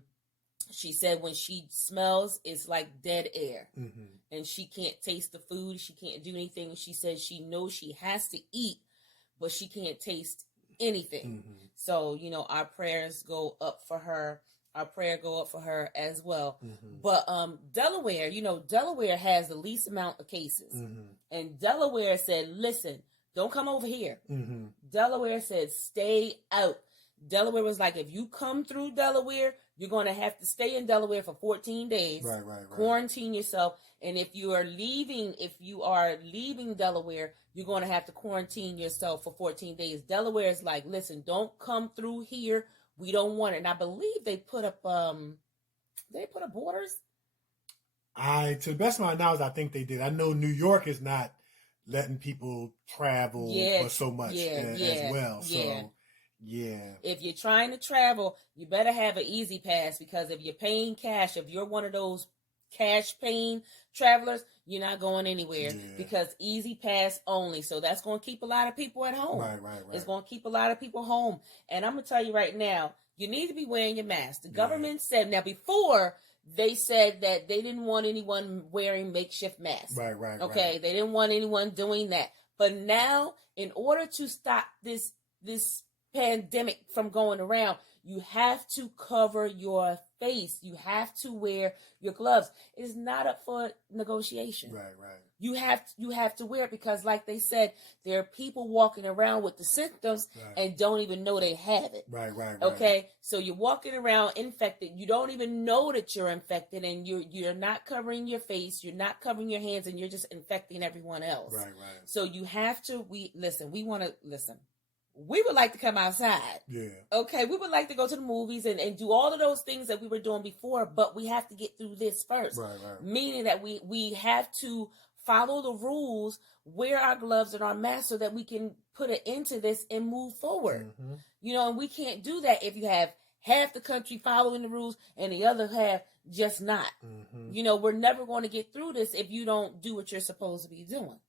She said when she smells, it's like dead air. Mm-hmm. And she can't taste the food. She can't do anything. She says she knows she has to eat, but she can't taste anything. Mm-hmm. So, our prayers go up for her. Our prayer go up for her as well. Mm-hmm. But Delaware, Delaware has the least amount of cases. Mm-hmm. And Delaware said, listen, don't come over here. Mm-hmm. Delaware said, stay out. Delaware was like, if you come through Delaware, you're going to have to stay in Delaware for 14 days. Right. Quarantine yourself. And if you are leaving Delaware, you're going to have to quarantine yourself for 14 days. Delaware is like, listen, don't come through here. We don't want it. And I believe they put up borders. To the best of my knowledge, I think they did. I know New York is not letting people travel for so much as well. So. Yeah. If you're trying to travel, you better have an easy pass, because if you're paying cash, if you're one of those cash paying travelers, you're not going anywhere because easy pass only. So that's going to keep a lot of people at home. Right. It's going to keep a lot of people home. And I'm going to tell you right now, you need to be wearing your mask. The government said, now before they said that they didn't want anyone wearing makeshift masks. Right. Okay. They didn't want anyone doing that. But now, in order to stop this pandemic from going around, you have to cover your face. You have to wear your gloves. It's not up for negotiation. Right. You have to wear it because, like they said, there are people walking around with the symptoms and don't even know they have it. Right. Okay, so you're walking around infected. You don't even know that you're infected, and you're not covering your face. You're not covering your hands, and you're just infecting everyone else. Right. So you have to. We want to listen. We would like to come outside. Yeah. Okay. We would like to go to the movies and do all of those things that we were doing before, but we have to get through this first. Right. Meaning that we have to follow the rules, wear our gloves and our masks so that we can put an end to this and move forward. You know, and we can't do that if you have half the country following the rules and the other half just not. You know, we're never going to get through this if you don't do what you're supposed to be doing.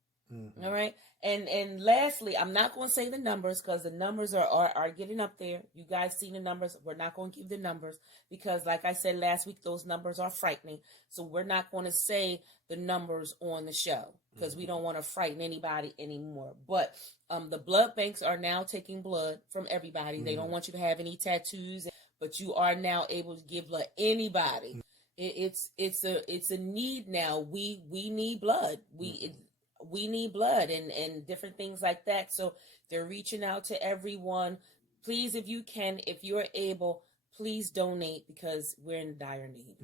All right. And lastly, I'm not going to say the numbers because the numbers are getting up there. You guys see the numbers. We're not going to give the numbers because, like I said last week, those numbers are frightening. So we're not going to say the numbers on the show because we don't want to frighten anybody anymore. But the blood banks are now taking blood from everybody. They don't want you to have any tattoos, but you are now able to give blood anybody. It's a need now. We need blood. We need blood and different things like that. So they're reaching out to everyone. Please, if you can, if you're able, please donate because we're in dire need.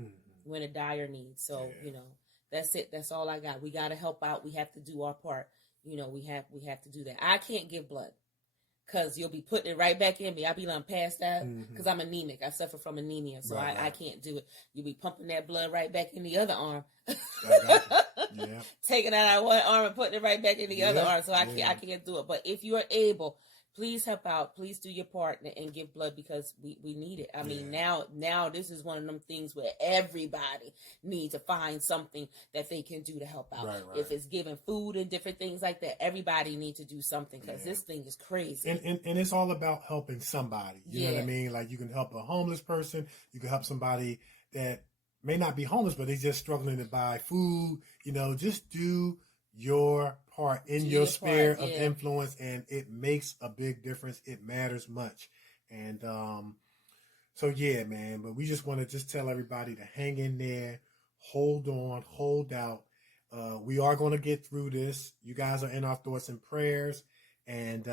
We're in a dire need. So, you know, that's it. That's all I got. We got to help out. We have to do our part. You know, we have to do that. I can't give blood because you'll be putting it right back in me. I'll be like passed out because I'm anemic. I suffer from anemia. So I can't do it. You'll be pumping that blood right back in the other arm. Taking it out of one arm and putting it right back in the other arm. So I can't do it. But if you are able, please help out. Please do your part and give blood because we need it. I mean, now this is one of them things where everybody needs to find something that they can do to help out. Right. If it's giving food and different things like that, everybody needs to do something because this thing is crazy. And it's all about helping somebody. You know what I mean? Like you can help a homeless person. You can help somebody that may not be homeless, but they're just struggling to buy food. You know, just do your part in your sphere of influence, and it makes a big difference. It matters much. And so yeah, man, but we just want to just tell everybody to hang in there, hold on, hold out. We are going to get through this. You guys are in our thoughts and prayers, and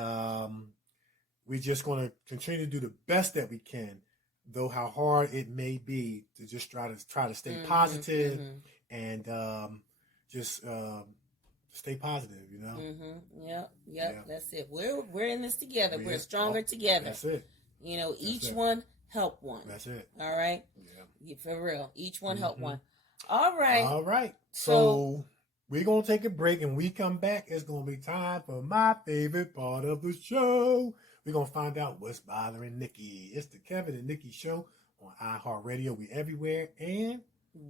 we're just going to continue to do the best that we can, though how hard it may be, to just try to stay positive and just stay positive, you know. Yep. That's it. We're in this together. We're stronger together. That's it. You know, each one help one. That's it. All right. Yeah, for real. Each one help one. All right. So we're gonna take a break, and we come back. It's gonna be time for my favorite part of the show. We're gonna find out what's bothering Nikee. It's the Kevin and Nikee Show on iHeartRadio. We everywhere, and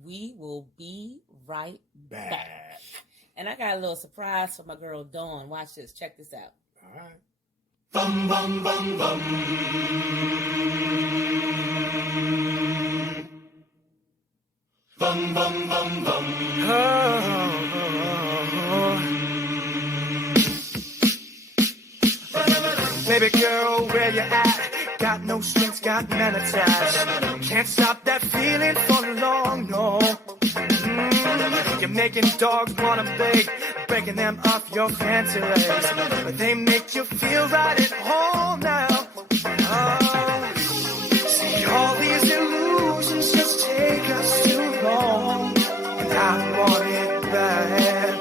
we will be right back. And I got a little surprise for my girl Dawn. Watch this. Check this out. All right. Bum, bum, bum, bum. Bum, bum, bum, bum. Baby girl, where you at? Got no strings, got none attached. Can't stop that feeling for long, no. You're making dogs wanna beg, breaking them off your fancy legs. But they make you feel right at home now. Oh, see, all these illusions just take us too long. And I want it bad.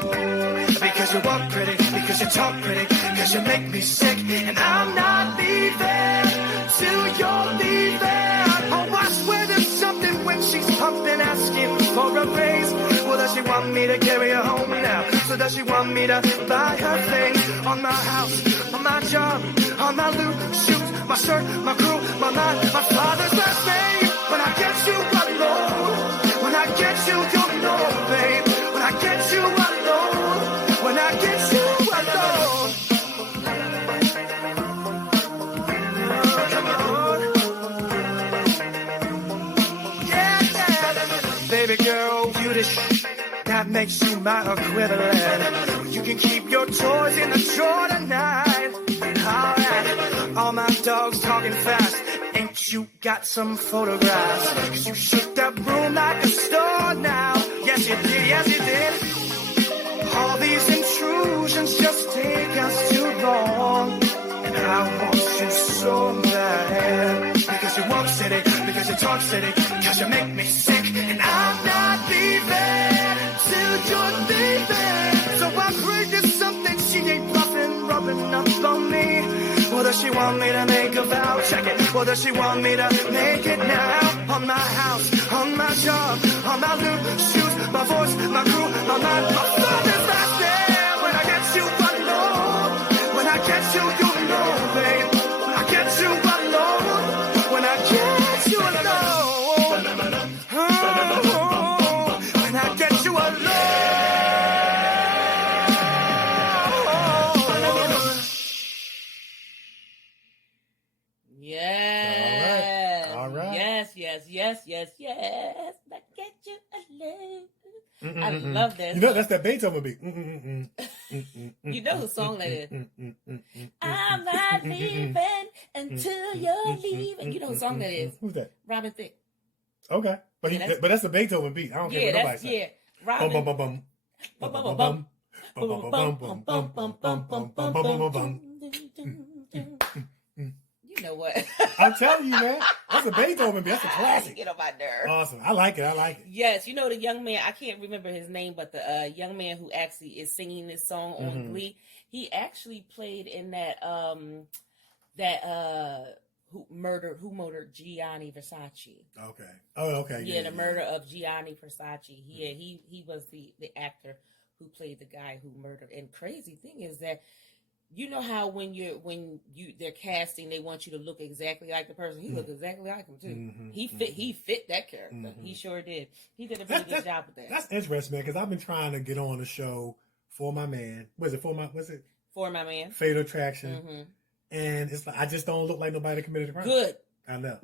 Because you walk pretty, because you talk pretty, because you make me sick. And I'm not leaving till you're leaving. Oh, I swear there's something when she's pumping, asking for a raise. Well, does she want me to carry her home now? So does she want me to buy her things? On my house, on my job, on my loose shoes, my shirt, my crew, my mind, my father's last name. When I get you alone, when I get you, you'll know, babe. When I get you alone, when I get you alone. Oh, come on. Yeah. Baby girl, you the that makes you my equivalent. You can keep your toys in the drawer tonight. Alright, all my dogs talking fast. Ain't you got some photographs? Cause you shook that room like a star now. Yes you did, yes you did. All these intrusions just take us too long. And I want you so bad. Because you walk city, because you talk city, because you make me sick. And I'm not leaving till you're leaving. So I pray there's something she ain't bluffing, rubbing up on me. Or does she want me to make a vow? Check it. Or does she want me to make it now? On my house, on my job, on my new shoes, my voice, my crew, my mind, my father's last I love that. You know, that's that Beethoven beat. You know the song that is. I'm not leaving until you're leaving. You know the song that is. Who's that? Robin Thicke. Okay, but but that's the Beethoven beat. I don't care what nobody says. Yeah, Robin. Bum bum bum bum bum bum bum. You know what? I'm telling you, man. That's a Beethoven beat. That's a classic. Get on my nerve. Awesome. I like it. Yes, you know the young man, I can't remember his name, but the young man who actually is singing this song on Glee, he actually played in that who murdered Gianni Versace. Okay. Oh, okay. Yeah, the murder of Gianni Versace. He was the actor who played the guy who murdered. And crazy thing is that you know how when they're casting, they want you to look exactly like the person. He looked exactly like him too. He fit that character. He sure did. He did a pretty good job with that. That's interesting, man, because I've been trying to get on the show For My Man. For My Man? Fatal Attraction. And it's like I just don't look like nobody committed a crime. Good. I know.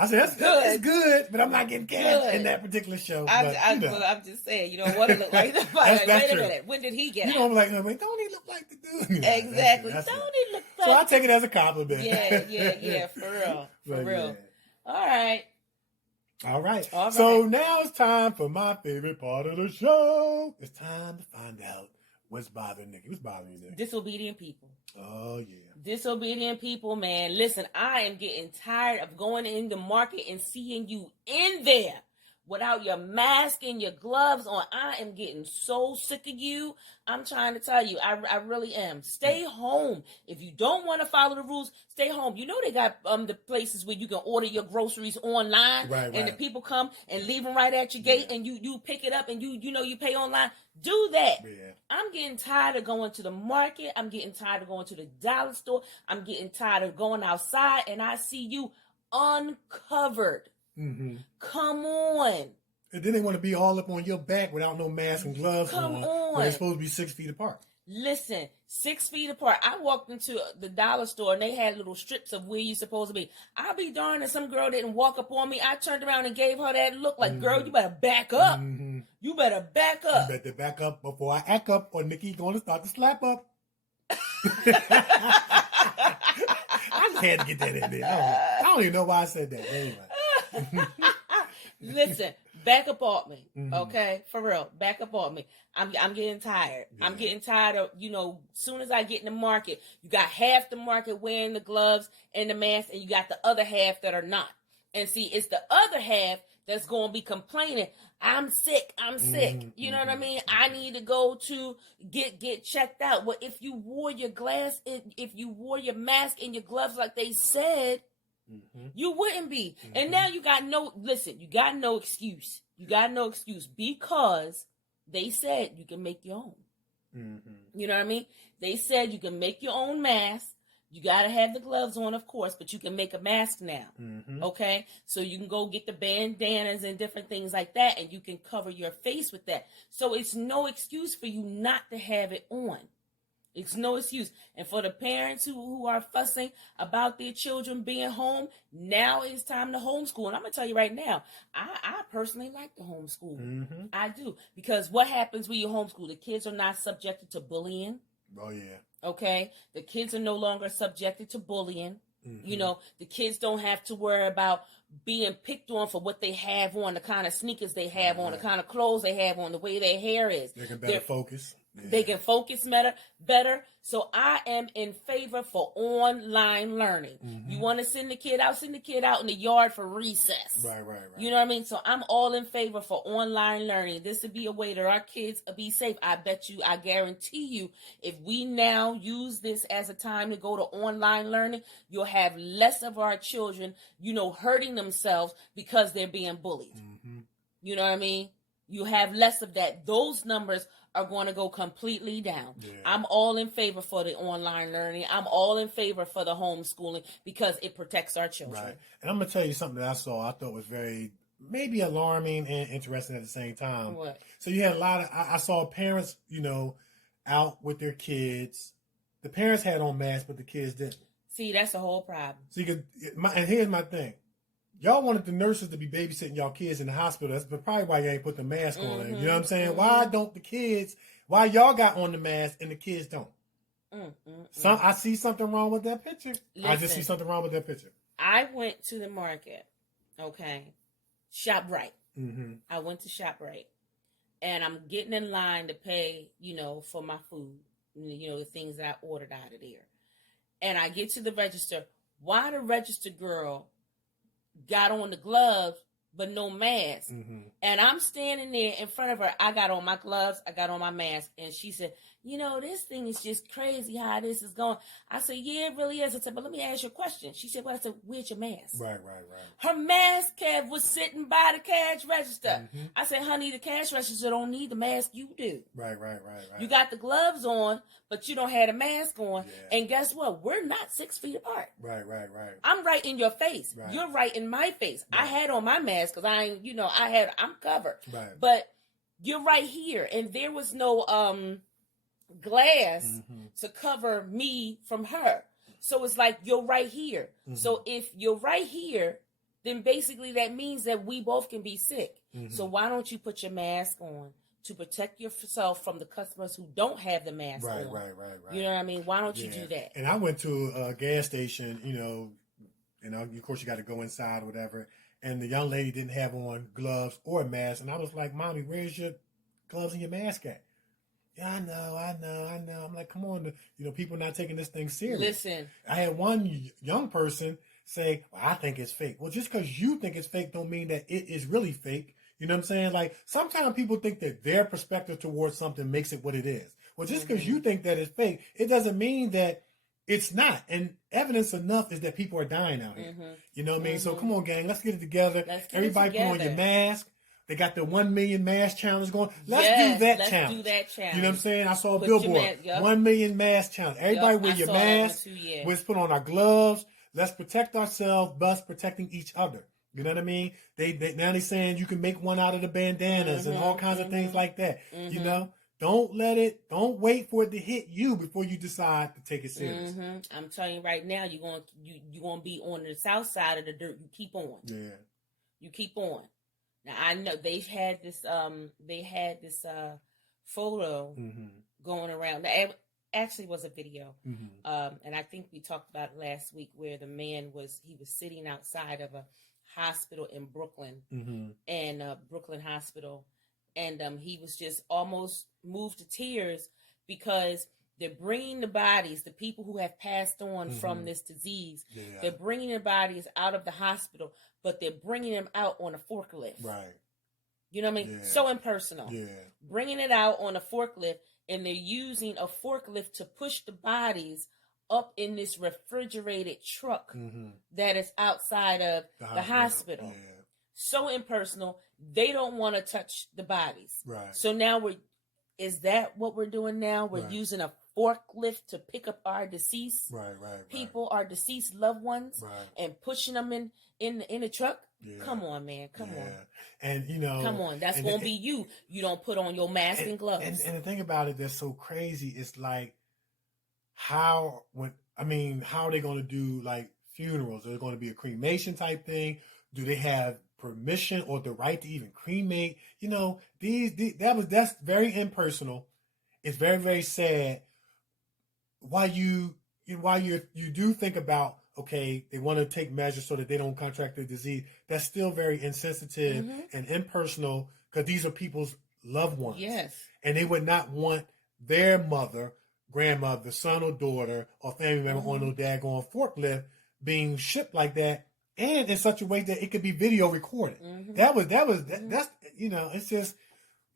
I said that's good, but I'm not getting cast in that particular show. I'm just saying, you don't want to look like nobody. Wait a minute, when did he get? You know, I'm like, wait, don't he look like the dude? Exactly. Don't he look like? So I take it as a compliment. Yeah, for real. Yeah. All right. So now it's time for my favorite part of the show. It's time to find out what's bothering Nikee. What's bothering you, Nikee? Disobedient people. Oh, yeah. Disobedient people, man. Listen, I am getting tired of going in the market and seeing you in there without your mask and your gloves on. I am getting so sick of you. I'm trying to tell you, I really am. Stay home. If you don't want to follow the rules, stay home. You know they got the places where you can order your groceries online, and the people come and leave them right at your gate, and you pick it up and you pay online. Do that. Yeah. I'm getting tired of going to the market. I'm getting tired of going to the dollar store. I'm getting tired of going outside and I see you uncovered. Come on. And then they want to be all up on your back without no mask and gloves on. When they're supposed to be 6 feet apart. Listen, 6 feet apart. I walked into the dollar store and they had little strips of where you're supposed to be. I'll be darned if some girl didn't walk up on me. I turned around and gave her that look like, girl, you better back up. You better back up. You better back up before I act up or Nikee going to start to slap up. I just had to get that in there. I don't even know why I said that. Anyway. Listen, back up on me, okay? For real, back up on me. I'm getting tired. Yeah. I'm getting tired of, soon as I get in the market, you got half the market wearing the gloves and the mask, and you got the other half that are not. And see, it's the other half that's going to be complaining, I'm sick. You know what I mean? I need to go to get checked out. Well, if you wore your if you wore your mask and your gloves like they said, you wouldn't be. And now you got no excuse. You got no excuse because they said you can make your own. You know what I mean? They said you can make your own mask. You got to have the gloves on, of course, but you can make a mask now. Okay? So you can go get the bandanas and different things like that, and you can cover your face with that. So it's no excuse for you not to have it on. It's no excuse. And for the parents who are fussing about their children being home, now it's time to homeschool. And I'm going to tell you right now, I personally like to homeschool. I do. Because what happens when you homeschool? The kids are not subjected to bullying. Oh, yeah. Okay? The kids are no longer subjected to bullying. The kids don't have to worry about being picked on for what they have on, the kind of sneakers they have on, the kind of clothes they have on, the way their hair is. They can better focus. Yeah. They can focus better. So I am in favor for online learning. You want to send the kid out in the yard for recess. Right. You know what I mean? So I'm all in favor for online learning. This would be a way that our kids be safe. I guarantee you, if we now use this as a time to go to online learning, you'll have less of our children, hurting themselves because they're being bullied. You know what I mean? You have less of that. Those numbers are going to go completely down. Yeah. I'm all in favor for the online learning. I'm all in favor for the homeschooling because it protects our children. Right. And I'm going to tell you something that I thought was very, maybe alarming and interesting at the same time. What? So you had a lot of, I saw parents, out with their kids. The parents had on masks, but the kids didn't. See, that's the whole problem. So and here's my thing. y'all wanted the nurses to be babysitting y'all kids in the hospital. That's probably why you ain't put the mask on. You know what I'm saying? Why don't the kids? Why y'all got on the mask and the kids don't? I see something wrong with that picture. Listen, I just see something wrong with that picture. I went to the market. Okay, ShopRite. I went to ShopRite, and I'm getting in line to pay, for my food, the things that I ordered out of there. And I get to the register. Why the register girl got on the gloves but no mask? And I'm standing there in front of her. I got on my gloves. I got on my mask. And she said, this thing is just crazy how this is going. I said, yeah, it really is. I said, but let me ask you a question. She said, well, I said, where's your mask? Right. Her mask Kev was sitting by the cash register. I said, honey, the cash register don't need the mask. You do. Right. You got the gloves on, but you don't have a mask on. Yeah. And guess what? We're not 6 feet apart. Right. I'm right in your face. Right. You're right in my face. Right. I had on my mask because I'm covered. Right. But you're right here. And there was no glass to cover me from her. So it's like, you're right here. So if you're right here, then basically that means that we both can be sick. So why don't you put your mask on to protect yourself from the customers who don't have the mask on? Right. You know what I mean? Why don't you do that? And I went to a gas station, of course you got to go inside or whatever. And the young lady didn't have on gloves or a mask. And I was like, Mommy, where's your gloves and your mask at? Yeah, I know. I'm like, come on, people not taking this thing serious. Listen. I had one young person say, well, I think it's fake. Well, just because you think it's fake don't mean that it is really fake. You know what I'm saying? Like, sometimes people think that their perspective towards something makes it what it is. Well, just because you think that it's fake, it doesn't mean that it's not. And evidence enough is that people are dying out here. You know what I mean? So come on, gang, let's get it together. Everybody put on your mask. They got the 1 million mask challenge going. Let's do that challenge. You know what I'm saying? I saw a billboard. 1 million mask challenge. Everybody wear your mask. Let's put on our gloves. Let's protect ourselves, thus protecting each other. You know what I mean? Now they're saying you can make one out of the bandanas and all kinds of things like that. Don't wait for it to hit you before you decide to take it serious. I'm telling you right now, you're gonna be on the south side of the dirt. You keep on. Yeah. You keep on. Now I know they had this photo going around. It actually was a video. And I think we talked about it last week where the man was sitting outside of a hospital in Brooklyn and Brooklyn Hospital. And he was just almost moved to tears because they're bringing the bodies, the people who have passed on from this disease. Yeah. They're bringing their bodies out of the hospital, but they're bringing them out on a forklift. Right. You know what I mean? Yeah. So impersonal. Yeah. Bringing it out on a forklift, and they're using a forklift to push the bodies up in this refrigerated truck that is outside of the hospital. Yeah. So impersonal. They don't want to touch the bodies. Right. So now is that what we're doing now? We're using a forklift to pick up our deceased people, our deceased loved ones, and pushing them in the truck. Yeah. Come on, man. Come on. And come on. That's gonna be you. You don't put on your mask and gloves. And the thing about it that's so crazy is like how are they gonna do like funerals? Is it gonna be a cremation type thing? Do they have permission or the right to even cremate? That's very impersonal. It's very, very sad. While you do think about, okay, they want to take measures so that they don't contract the disease, that's still very insensitive and impersonal because these are people's loved ones. Yes. And they would not want their mother, grandmother, son or daughter or family member on no daggone forklift being shipped like that. And in such a way that it could be video recorded. That's it's just,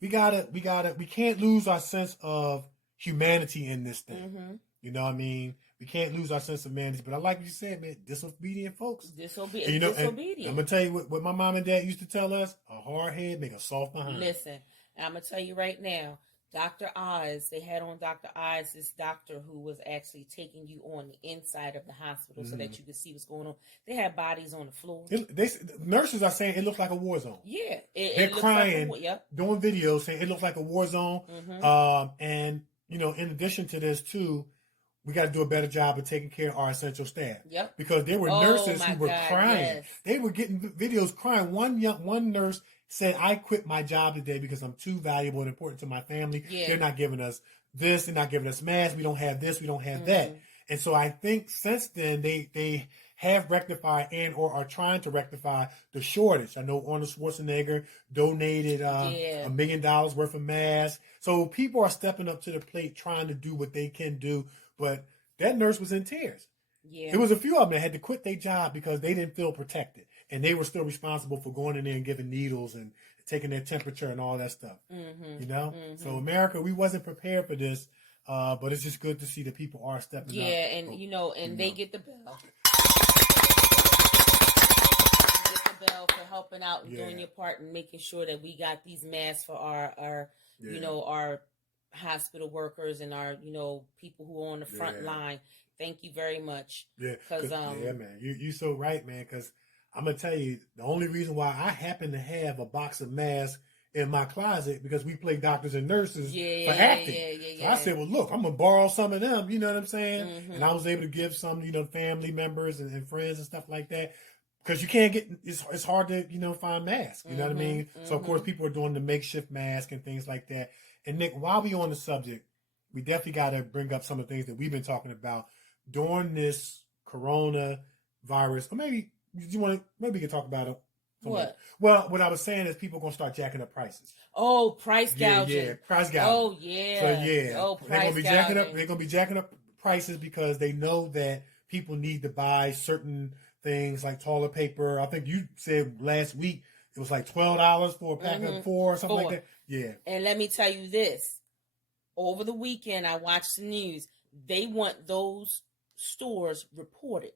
we can't lose our sense of humanity in this thing. You know what I mean? We can't lose our sense of humanity. But I like what you said, man, disobedient folks. Disobedient. I'm going to tell you what my mom and dad used to tell us, a hard head make a soft behind. Listen, I'm going to tell you right now, Dr. Oz, they had on Dr. Oz, this doctor who was actually taking you on the inside of the hospital so that you could see what's going on. They had bodies on the floor. Nurses are saying it looked like a war zone. Yeah. They're crying, doing videos saying it looked like a war zone. And, in addition to this too, we got to do a better job of taking care of our essential staff. Yep. Because there were nurses who were crying. Yes. They were getting videos crying. One nurse said, "I quit my job today because I'm too valuable and important to my family. Yeah. They're not giving us this. They're not giving us masks. We don't have this. We don't have that." And so I think since then they have rectified and or are trying to rectify the shortage. I know Arnold Schwarzenegger donated $1 million worth of masks. So people are stepping up to the plate trying to do what they can do. But that nurse was in tears. Yeah. There was a few of them that had to quit their job because they didn't feel protected. And they were still responsible for going in there and giving needles and taking their temperature and all that stuff. You know? So America, we wasn't prepared for this. But it's just good to see that people are stepping up. Yeah, and they get the bell. For helping out and doing your part and making sure that we got these masks for our our hospital workers and our people who are on the front line. Thank you very much. Yeah, because man, you so right, man. Because I'm gonna tell you, the only reason why I happen to have a box of masks in my closet because we play doctors and nurses for acting. So I said, well, look, I'm gonna borrow some of them. You know what I'm saying? And I was able to give some, family members and friends and stuff like that. Because you can't get, it's hard to, find masks. You know what I mean? So, of course, people are doing the makeshift mask and things like that. And, Nick, while we on the subject, we definitely got to bring up some of the things that we've been talking about during this coronavirus. Or maybe we can talk about it. What? Well, what I was saying is people are going to start jacking up prices. Oh, price gouging. Yeah, price gouging. Oh, yeah. So, Oh, price gouging. They're going to be jacking up prices because they know that people need to buy certain things like toilet paper. I think you said last week it was like $12 for a pack of 4 or something like that. Yeah. And let me tell you this. Over the weekend, I watched the news. They want those stores reported.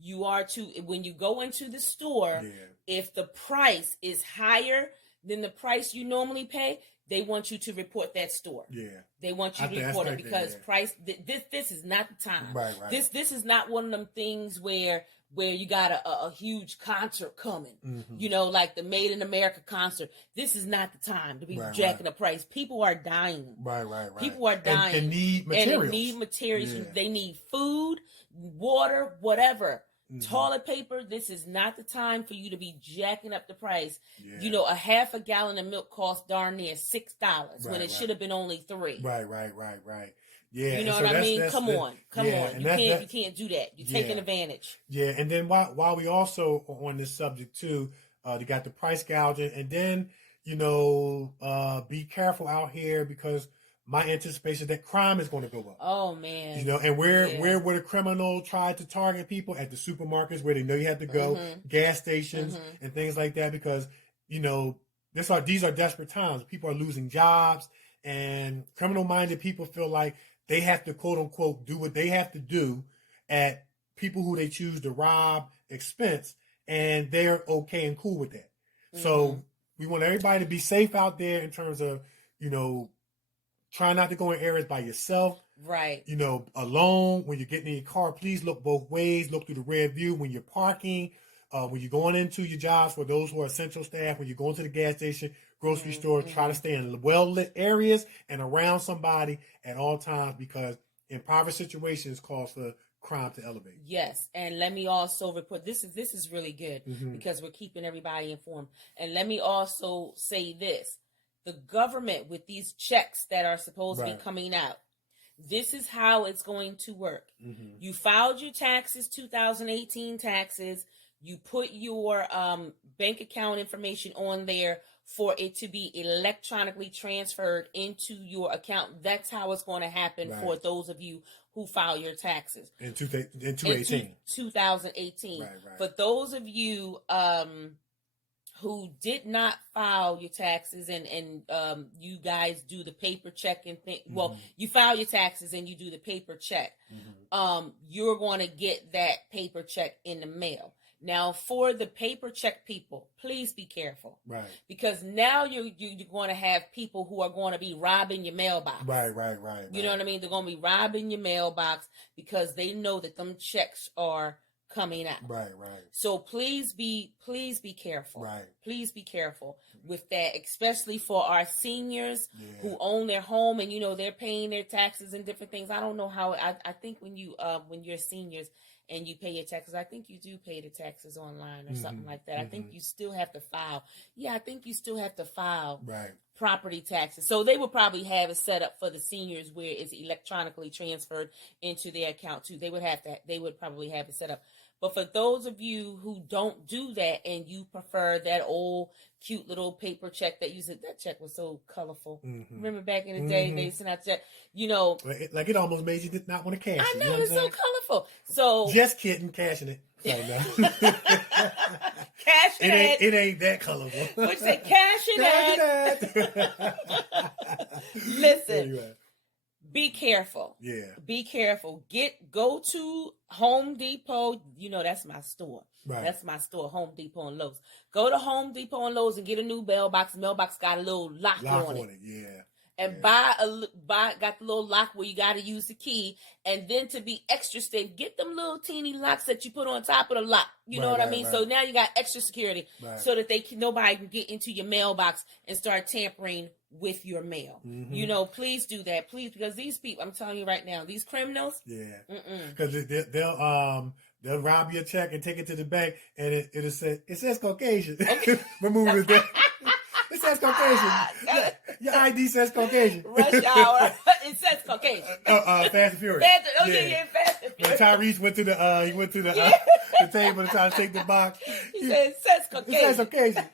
You are to, when you go into the store, if the price is higher than the price you normally pay, they want you to report that store. Yeah. They want you to report it because price, this is not the time. Right. This is not one of them things where you got a huge concert coming, like the Made in America concert. This is not the time to be jacking the price. People are dying. Right. People are dying. And need materials. Yeah. They need food, water, whatever. Toilet paper. This is not the time for you to be jacking up the price. Yeah. A half a gallon of milk costs darn near $6 when it should have been only $3. Right. Yeah, you know what I mean? Come on. You can't do that. You're taking advantage. Yeah, and then while we also are on this subject too, they got the price gouging, and then be careful out here because my anticipation is that crime is going to go up. Oh man! And where would a criminal try to target people at the supermarkets where they know you have to go, gas stations, and things like that because these are desperate times. People are losing jobs, and criminal-minded people feel like they have to, quote unquote, do what they have to do at people who they choose to rob, expense, and they're okay and cool with that. So we want everybody to be safe out there in terms of, try not to go in areas by yourself. Right. Alone. When you're getting in your car, please look both ways. Look through the rear view when you're parking. When you're going into your jobs for those who are essential staff, when you're going to the gas station, grocery store, try to stay in well-lit areas and around somebody at all times because impoverished situations cause for crime to elevate. Yes, and let me also report, this is really good because we're keeping everybody informed. And let me also say this. The government with these checks that are supposed to be coming out, this is how it's going to work. You filed your taxes, 2018 taxes. You put your bank account information on there for it to be electronically transferred into your account. That's how it's going to happen for those of you who file your taxes. In 2018. 2018. Right. For those of you who did not file your taxes and you guys do the paper check and you file your taxes and you do the paper check, you're going to get that paper check in the mail. Now, for the paper check people, please be careful. Right. Because now you're going to have people who are going to be robbing your mailbox. Right. You know what I mean? They're going to be robbing your mailbox because they know that them checks are coming out. Right. So please be careful. Right. Please be careful with that, especially for our seniors who own their home and they're paying their taxes and different things. I don't know how. I think when you're seniors and you pay your taxes, I think you do pay the taxes online or something like that. I think you still have to file. Yeah, I think you still have to file property taxes. So they would probably have it set up for the seniors where it's electronically transferred into their account too. They would probably have it set up. But for those of you who don't do that and you prefer that old cute little paper check that you said, that check was so colorful. Remember back in the day, they sent out check, Like it almost made you not want to cash it. I know, it's so colorful. So just kidding, cashing it. Sorry, no. Cash it ain't that colorful. Which say cash it. Listen. Anyway. Be careful. Yeah. Be careful. Go to Home Depot. That's my store. Right. That's my store, Home Depot and Lowe's. Go to Home Depot and Lowe's and get a new mailbox. Mailbox got a little lock on it. Yeah. And got the little lock where you got to use the key. And then to be extra safe, get them little teeny locks that you put on top of the lock. You know what I mean? Right. So now you got extra security so that nobody can get into your mailbox and start tampering with your mail. Please do that. Please, because these people, I'm telling you right now, these criminals. Yeah. Because they'll rob your check and take it to the bank and it says Caucasian. Okay. Remove it. It says Caucasian. Your ID says Caucasian. Rush hour. It says Caucasian. Fast and Furious. Fast and Furious. When Tyrese went to the table to try to take the box. He said it says Caucasian. It says Caucasian.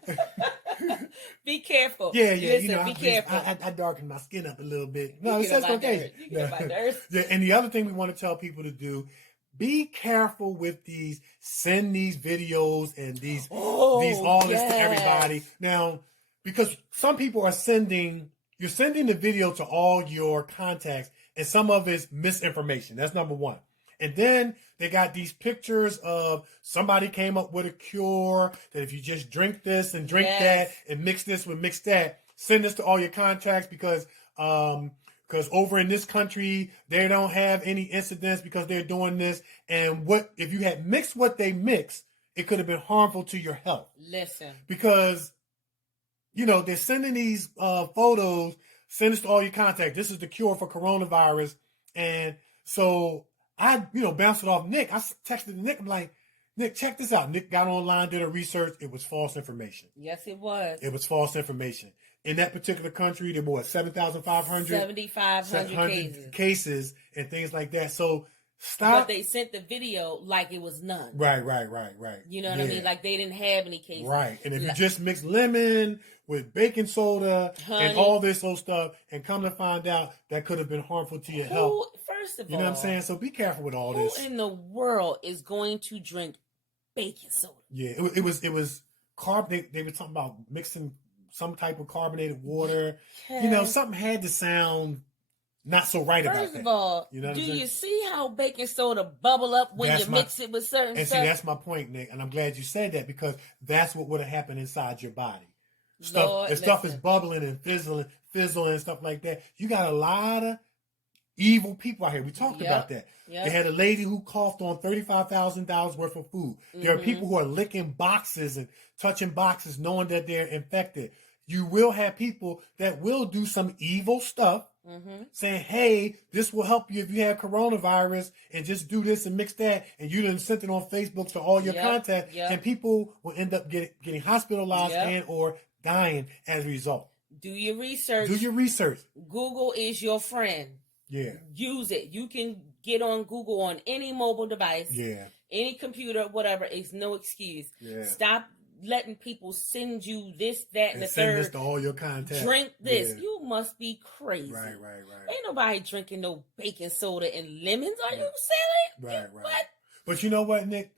Be careful. Yeah. Listen, be careful. I darkened my skin up a little bit. No, it says Caucasian. Yeah, and the other thing we want to tell people to do, be careful with send these videos and this to everybody. Now, because some people you're sending the video to all your contacts and some of it's misinformation. That's number one. And then they got these pictures of somebody came up with a cure that if you just drink this and drink that and mix this with mix that, send this to all your contacts because over in this country, they don't have any incidents because they're doing this. And if you had mixed what they mixed, it could have been harmful to your health. Listen. Because, they're sending these photos, send this to all your contacts. This is the cure for coronavirus. And so I, bounced it off Nick. I texted Nick. I'm like, Nick, check this out. Nick got online, did a research. It was false information. Yes, it was. It was false information. In that particular country, there were 7,500 cases and things like that. So stop. But they sent the video like it was none. Right. You know what I mean? Like they didn't have any cases. Right. And if you just mix lemon with baking soda and all this old stuff and come to find out that could have been harmful to your health. First of all. You know what I'm saying? So be careful with all this. Who in the world is going to drink baking soda? Yeah. It was carb. They were talking about mixing some type of carbonated water. Something had to sound not so right about that. First of all, do you see how baking soda bubble up when you mix it with certain stuff? See, that's my point, Nick, and I'm glad you said that because that's what would have happened inside your body. Stuff is bubbling and fizzling and stuff like that. You got a lot of evil people out here. We talked about that. Yep. They had a lady who coughed on $35,000 worth of food. There are people who are licking boxes and touching boxes knowing that they're infected. You will have people that will do some evil stuff saying, hey, this will help you if you have coronavirus and just do this and mix that. And you done sent it on Facebook to all your contacts and people will end up getting hospitalized and or dying as a result. Do your research. Google is your friend. Yeah. Use it. You can get on Google on any mobile device. Yeah. Any computer, whatever. It's no excuse. Yeah. Stop letting people send you this, that, and the send third. This to all your contacts. Drink this. Yeah. You must be crazy. Right. Ain't nobody drinking no baking soda and lemons. Are you silly? Right. What? But you know what, Nick?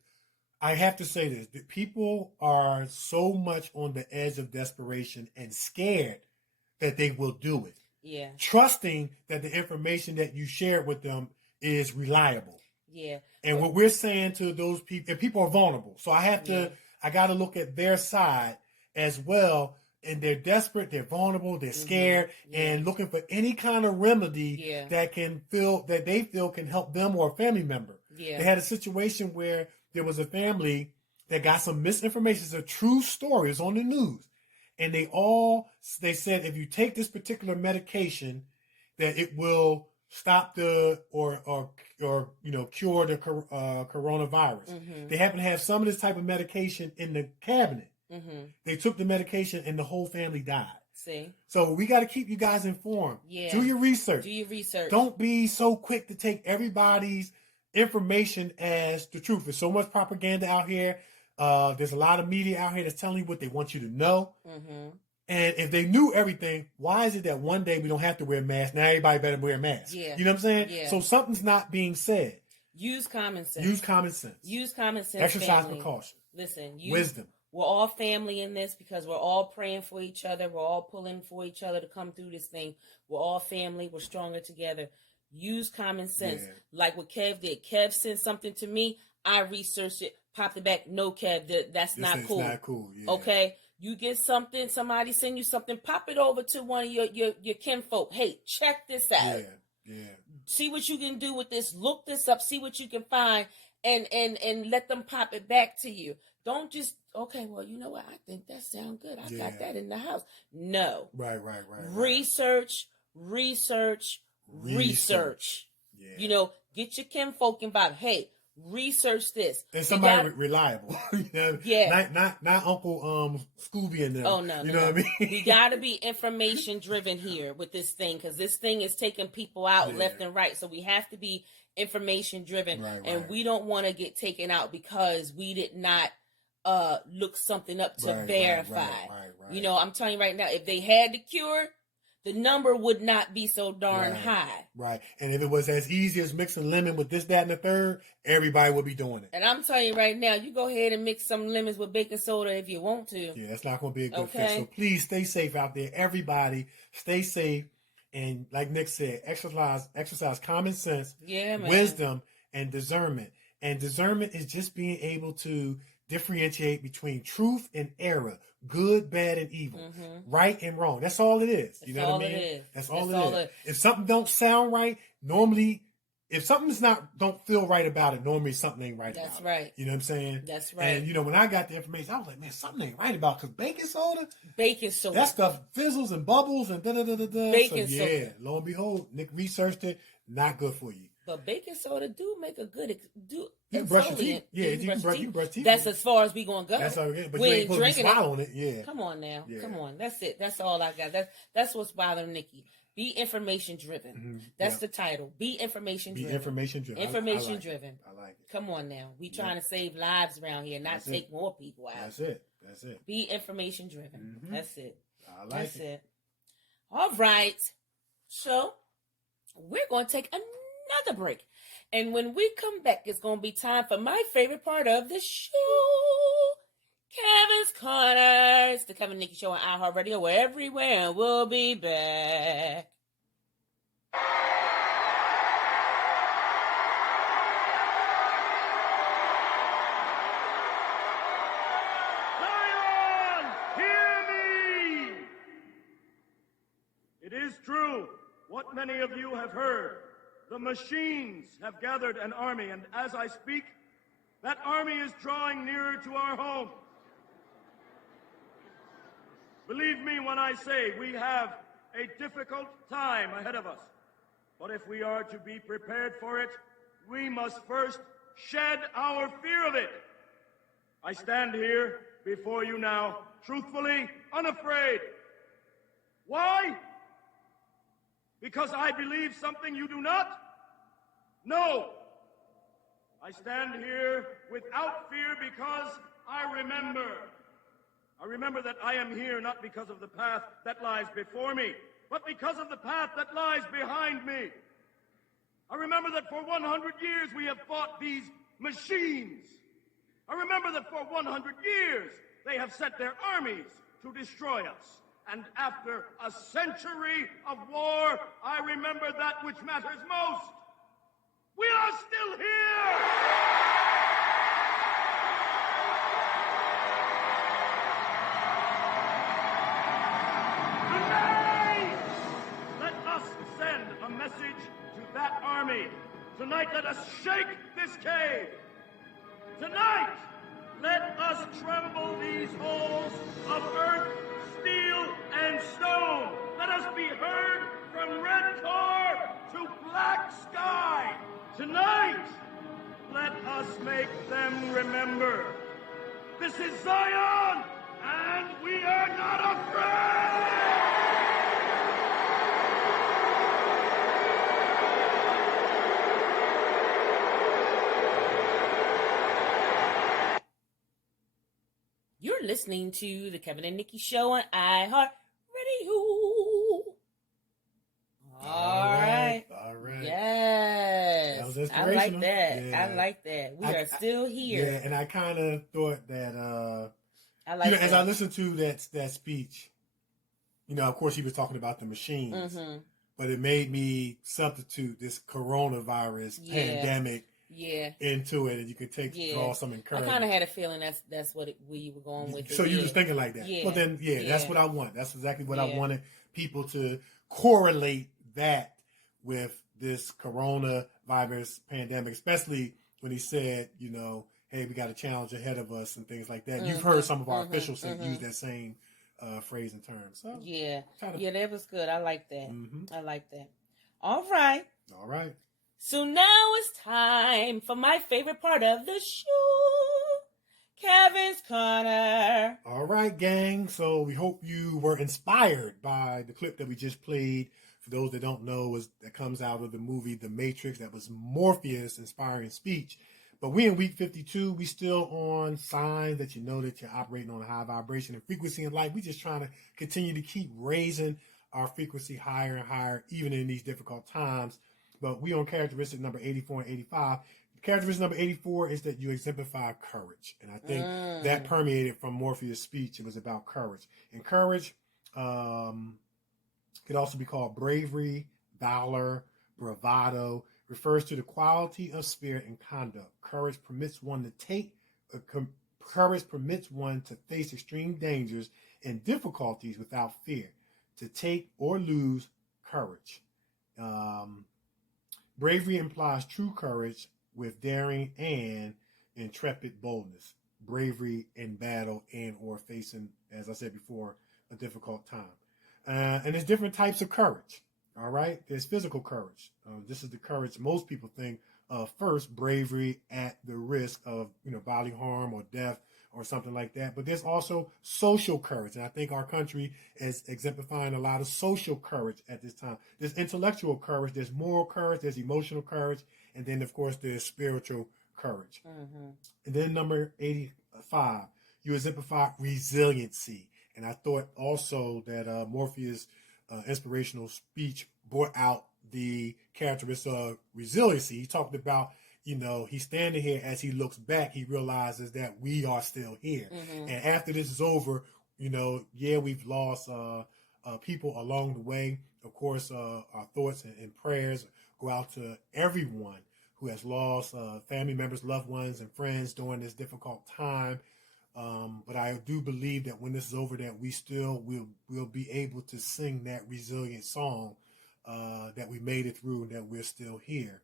I have to say this. That people are so much on the edge of desperation and scared that they will do it. Yeah. Trusting that the information that you shared with them is reliable. Yeah. And what we're saying to those people, and people are vulnerable. So I got to look at their side as well. And they're desperate, they're vulnerable, they're scared, and looking for any kind of remedy that they feel can help them or a family member. Yeah. They had a situation where there was a family that got some misinformation. It's a true story. It's on the news. And they said if you take this particular medication, that it will stop or cure the coronavirus. Mm-hmm. They happen to have some of this type of medication in the cabinet. Mm-hmm. They took the medication and the whole family died. See? So we got to keep you guys informed. Yeah. Do your research. Do your research. Don't be so quick to take everybody's information as the truth. There's so much propaganda out here. There's a lot of media out here that's telling you what they want you to know. Mm-hmm. And if they knew everything, why is it that one day we don't have to wear masks? Now everybody better wear masks. Yeah. You know what I'm saying? Yeah. So something's not being said. Use common sense. Use common sense. Use common sense. Exercise precaution. Listen. Wisdom. We're all family in this because we're all praying for each other. We're all pulling for each other to come through this thing. We're all family. We're stronger together. Use common sense. Yeah. Like what Kev did. Kev sent something to me. I researched it. Popped it back. No, Kev, that's not cool. It's not cool. Yeah. Okay. You get something, somebody send you something, pop it over to one of your kinfolk. Hey, check this out. Yeah. See what you can do with this. Look this up. See what you can find, and let them pop it back to you. Don't just, okay, well, you know what? I think that sounds good. I got that in the house. No. Right. Research. Yeah. You know, get your kinfolk involved. Hey, research this. And somebody reliable. You know? Yeah. Not Uncle Scooby and them. Oh, no. You know what I mean? We got to be information driven here with this thing, because this thing is taking people out left and right. So we have to be information driven. Right. We don't want to get taken out because we did not look something up to verify. Right. You know, I'm telling you right now, if they had the cure, the number would not be so darn high. Right. And if it was as easy as mixing lemon with this, that, and the third, everybody would be doing it. And I'm telling you right now, you go ahead and mix some lemons with baking soda if you want to. Yeah, that's not going to be a good fit. So please stay safe out there. Everybody, stay safe. And like Nick said, exercise common sense, wisdom, and discernment. And discernment is just being able to differentiate between truth and error, good, bad, and evil, right and wrong. That's all it is. You know what I mean? That's all it is. If something don't sound right, normally, if something's don't feel right about it, normally something ain't right about it. That's right. You know what I'm saying? That's right. And, you know, when I got the information, I was like, man, something ain't right about it, because baking soda, that stuff fizzles and bubbles and da-da-da-da-da. Baking soda. Yeah, lo and behold, Nick researched it, not good for you. But baking soda do make a good You can brush your teeth. Yeah, you can brush teeth. That's as far as we gonna go. That's all good. But you ain't supposed to be swallowing it. Yeah. Come on now. Yeah. Come on. That's it. That's all I got. That's what's bothering Nikee. Be information driven. Mm-hmm. That's the title. Be information driven. Be information driven. Information driven. I like it. Come on now. We trying to save lives around here, not take more people out. That's it. Be information driven. Mm-hmm. That's it. I like That's it. All right. So we're going to take another break. And when we come back, it's going to be time for my favorite part of the show, Kevin's Corner. It's the Kevin and Nikee Show on iHeartRadio. We're everywhere, and we'll be back. Zion, hear me! It is true what many of you have heard. The machines have gathered an army, and as I speak, that army is drawing nearer to our home. Believe me when I say we have a difficult time ahead of us. But if we are to be prepared for it, we must first shed our fear of it. I stand here before you now, truthfully, unafraid. Why? Because I believe something you do not? No. I stand here without fear because I remember that I am here not because of the path that lies before me, but because of the path that lies behind me. I remember that for 100 years we have fought these machines. I remember that for 100 years they have sent their armies to destroy us. And after a century of war, I remember that which matters most. We are still here! Tonight, let us send a message to that army. Tonight, let us shake this cave. Tonight, let us tremble these halls of earth, steel, and stone. Let us be heard from red tar to black sky. Tonight, let us make them remember. This is Zion, and we are not afraid! You're listening to the Kevin and Nikee Show on iHeartRadio. All right. Yes. That was I inspirational. like that. Yeah. I like that. We are still here. Yeah, and I kind of thought that, I like that. as I listened to that speech, of course he was talking about the machines, but it made me substitute this coronavirus pandemic into it, and you could draw some encouragement. I kind of had a feeling that's what we were going with. So you was thinking like that. Yeah. Well, then, that's what I want. That's exactly what I wanted people to correlate that with this coronavirus pandemic, especially when he said, hey, we got a challenge ahead of us and things like that. You've heard some of our officials use that same phrase and term. So that was good. I like that. I like that. All right. So now it's time for my favorite part of the show, Kevin's Corner. All right, gang. So we hope you were inspired by the clip that we just played. For those that don't know, that comes out of the movie The Matrix. That was Morpheus' inspiring speech. But we in week 52, we still on signs that that you're operating on a high vibration and frequency in life. We just trying to continue to keep raising our frequency higher and higher, even in these difficult times. But we on characteristic number 84 and 85. Characteristic number 84 is that you exemplify courage. And I think that permeated from Morpheus' speech. It was about courage. And courage could also be called bravery, valor, bravado. Refers to the quality of spirit and conduct. Courage permits one to face extreme dangers and difficulties without fear. To take or lose courage. Bravery implies true courage with daring and intrepid boldness. Bravery in battle and or facing, as I said before, a difficult time. And there's different types of courage. All right. There's physical courage. This is the courage most people think of first, bravery at the risk of, bodily harm or death or something like that. But there's also social courage. And I think our country is exemplifying a lot of social courage at this time. There's intellectual courage. There's moral courage. There's emotional courage. And then, of course, there's spiritual courage. And then number 85, you exemplify resiliency. And I thought also that Morpheus' inspirational speech brought out the characteristics of resiliency. He talked about, he's standing here as he looks back, he realizes that we are still here. And after this is over, we've lost people along the way. Of course, our thoughts and prayers go out to everyone who has lost family members, loved ones, and friends during this difficult time. But I do believe that when this is over, that we still will be able to sing that resilient song, that we made it through and that we're still here,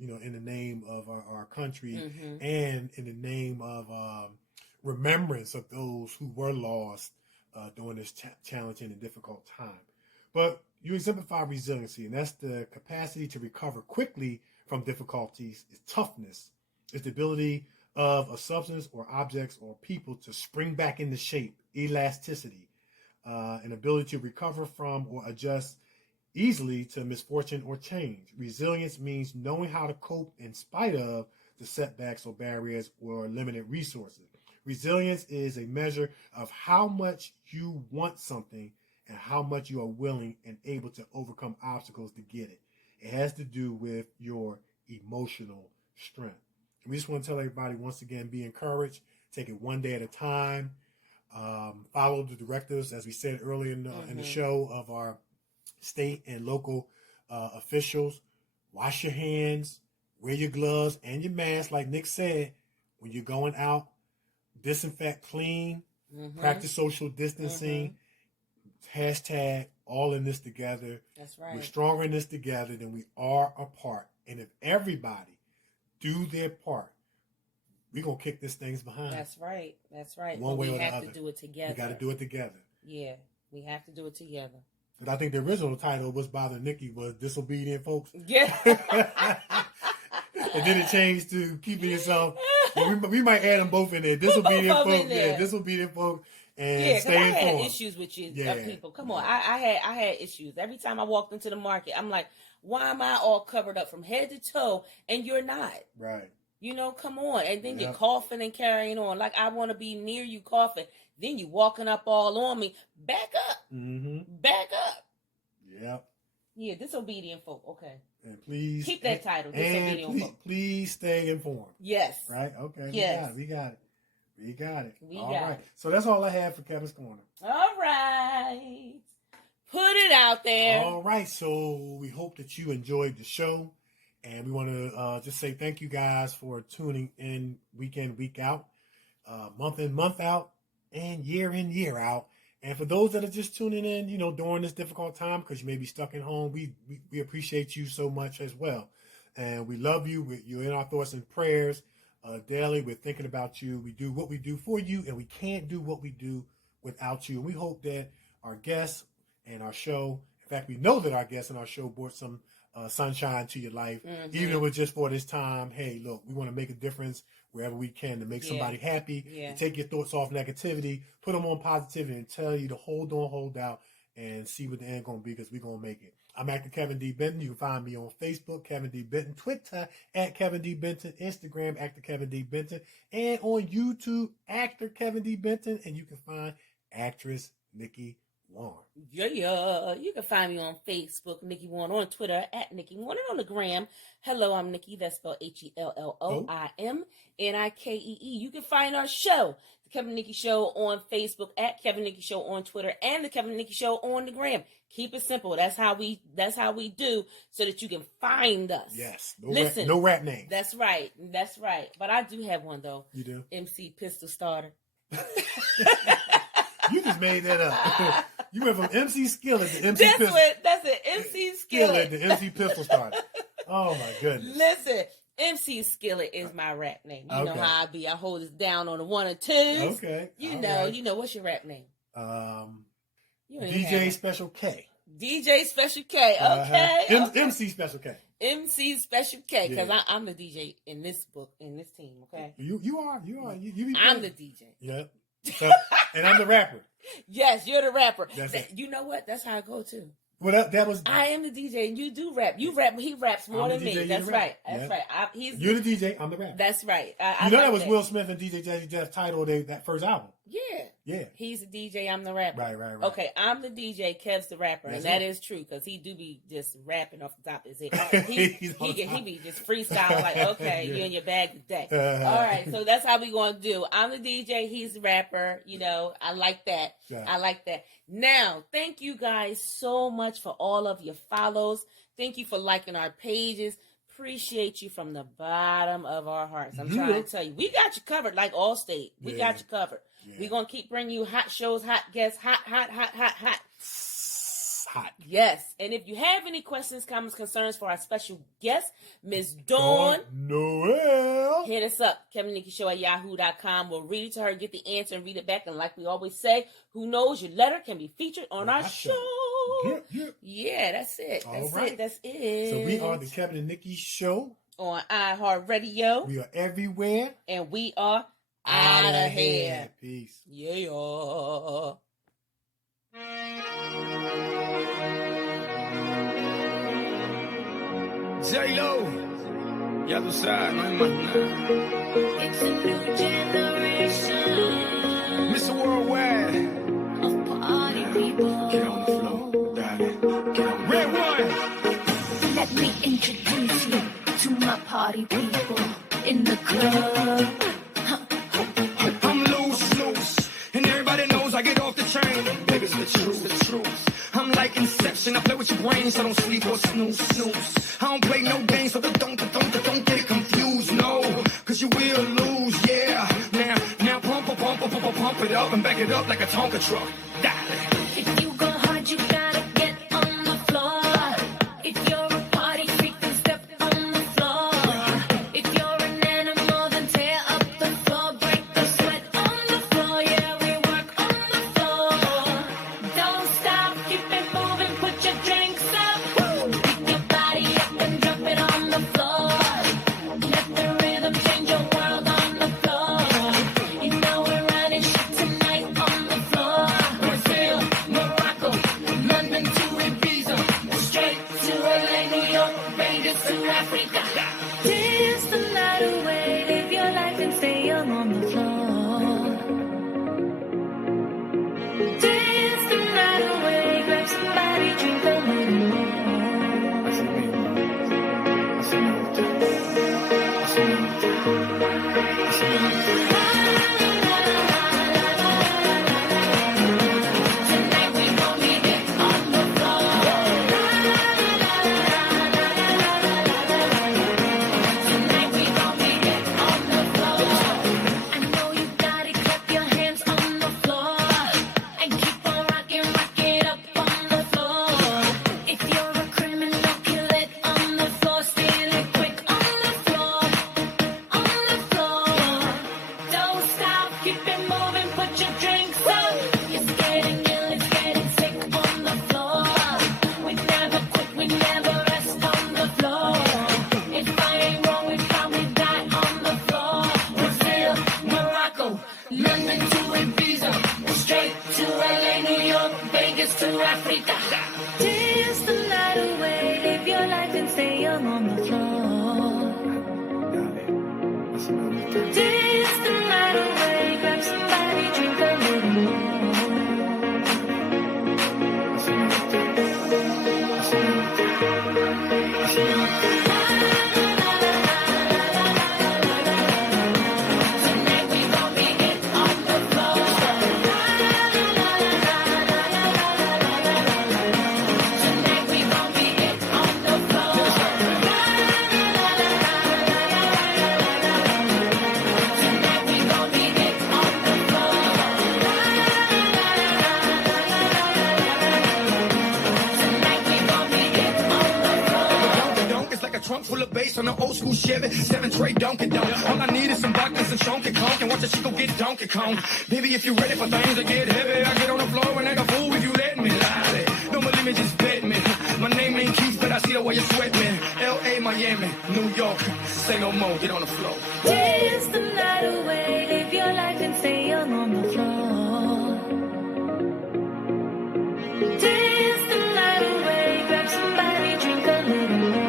in the name of our country and in the name of remembrance of those who were lost during this challenging and difficult time. But you exemplify resiliency, and that's the capacity to recover quickly from difficulties. It's toughness. It's the ability of a substance or objects or people to spring back into shape, elasticity, an ability to recover from or adjust easily to misfortune or change. Resilience means knowing how to cope in spite of the setbacks or barriers or limited resources. Resilience is a measure of how much you want something and how much you are willing and able to overcome obstacles to get it. It has to do with your emotional strength. We just want to tell everybody, once again, be encouraged. Take it one day at a time. Follow the directives, as we said earlier in the show, of our state and local officials. Wash your hands, wear your gloves and your mask, like Nick said. When you're going out, disinfect, clean, practice social distancing. Hashtag all in this together. That's right. We're stronger in this together than we are apart. And if everybody do their part, we're going to kick this thing's behind. That's right. That's right. One way or the other. We have to do it together. We got to do it together. Yeah, we have to do it together. And I think the original title was bothering Nikee was Disobedient Folks. Yeah. And then it changed to Keeping Yourself. We might add them both in there. Disobedient Folks. Yeah, Disobedient Folks. And stay informed. I had issues with you, people. Come on. I had issues. Every time I walked into the market, I'm like, why am I all covered up from head to toe and you're not? Right. You know, come on. And then you're coughing and carrying on. Like, I want to be near you coughing. Then you walking up all on me. Back up. Mm-hmm. Back up. Yep. Yeah, Disobedient Folk. Okay. And please. Keep that title, Disobedient Folk. Please stay informed. Yes. Right? Okay. Yes. We got it. We got it. All right. So that's all I have for Kevin's Corner. All right. Put it out there. All right. So we hope that you enjoyed the show. And we want to just say thank you guys for tuning in week out, month in, month out, and year in, year out. And for those that are just tuning in, you know, during this difficult time, because you may be stuck at home, we appreciate you so much as well. And we love you. You're in our thoughts and prayers daily. We're thinking about you. We do what we do for you, and we can't do what we do without you. And we hope that our guests and our show, in fact, we know that our guests and our show brought some sunshine to your life, even if it's just for this time. Hey, look, we want to make a difference wherever we can to make somebody happy, to take your thoughts off negativity, put them on positivity, and tell you to hold on, hold out, and see what the end going to be, because we're going to make it. I'm Actor Kevin D. Benton. You can find me on Facebook, Kevin D. Benton, Twitter, at Kevin D. Benton, Instagram, Actor Kevin D. Benton, and on YouTube, Actor Kevin D. Benton, and you can find actress Nikee Warren. Yeah. You can find me on Facebook, Nikee Warren, on Twitter, at Nikee Warren, and on the gram. Hello, I'm Nikee. That's spelled HELLOIMNIKEE. You can find our show, The Kevin Nikee Show, on Facebook, at Kevin Nikee Show on Twitter, and The Kevin Nikee Show on the gram. Keep it simple. That's how we do, so that you can find us. Yes. No rap name. That's right. That's right. But I do have one, though. You do? MC Pistol Starter. You just made that up. You went from MC Skillet to MC Pistol. That's it. MC Skillet to MC Pistol Starter. Oh my goodness. Listen, MC Skillet is my rap name. You know how I be. I hold it down on the 1 or 2s. Okay. You know what's your rap name? DJ Special K. DJ Special K. Okay. MC Special K. MC Special K, because I'm the DJ in this team. Okay. You are. I'm the DJ. Yeah. So, and I'm the rapper. Yes, you're the rapper. It. You know what? That's how I go too. Well, that was. I am the DJ, and you do rap. You rap. He raps more than me. That's right. That's right. You're the DJ. I'm the rapper. That's right. That was Will Smith and DJ Jazzy Jeff's title of that first album. Yeah. He's the DJ. I'm the rapper. Right. Okay, I'm the DJ. Kev's the rapper, and that is true, because he do be just rapping off the top of his head. He be just freestyling like, okay, you in your bag today. All right, so that's how we gonna do. I'm the DJ. He's the rapper. You know, I like that. Yeah. I like that. Now, thank you guys so much for all of your follows. Thank you for liking our pages. Appreciate you from the bottom of our hearts. I'm trying to tell you, we got you covered like Allstate. We got you covered. Yeah. We're going to keep bringing you hot shows, hot guests, hot. Yes. And if you have any questions, comments, concerns for our special guest, Miss Dawn Noel, hit us up, KevinNikkeeShow@yahoo.com. We'll read it to her, get the answer, and read it back. And like we always say, who knows, your letter can be featured on our show. Yeah, that's it. That's it. So we are the Kevin and Nikee Show on iHeartRadio. We are everywhere. And we are out of here. Peace. Yeah. J-Lo, ya tú sabes, no hay más nada. It's a new generation Mr. Worldwide, of party people. get on the floor, darling, get on the Red one. Let me introduce you to my party people in the club. I'm loose, and everybody knows I get off the train. Baby, it's the truth. I'm like Inception, I play with your brain, so don't sleep or snooze. I don't play no games, so don't get confused, no, cause you will lose, yeah. Now pump it up and back it up like a Tonka truck, darling. If you go hard, you gotta get on the floor. If you're a party freak, then step on the floor. If you're an animal, then tear up the young on the floor. Dance the night away, grab somebody, drink a little more. Trunk full of bass on an old school Chevy, 7 tray Donkey Donk. All I need is some vodka and some Chunky Conk, and watch the chico get Donkey Kong. Baby, if you ready for things to get heavy, I get on the floor and act a fool if you let me. Lie. Don't believe me, just bet me. My name ain't Keith, but I see the way you sweat me. L.A., Miami, New York, say no more, get on the floor. Dance the night away, live your life and stay young on the floor. Dance the night away, grab somebody, drink a little more.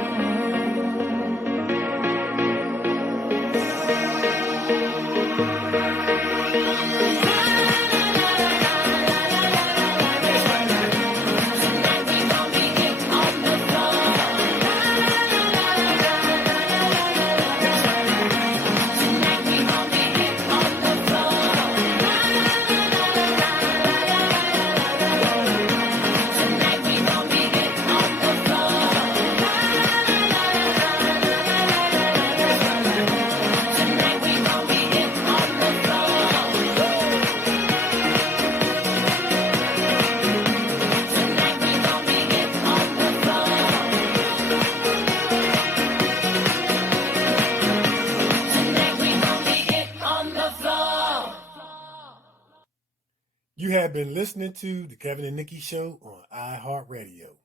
You have been listening to the Kevin and Nikee Show on iHeartRadio.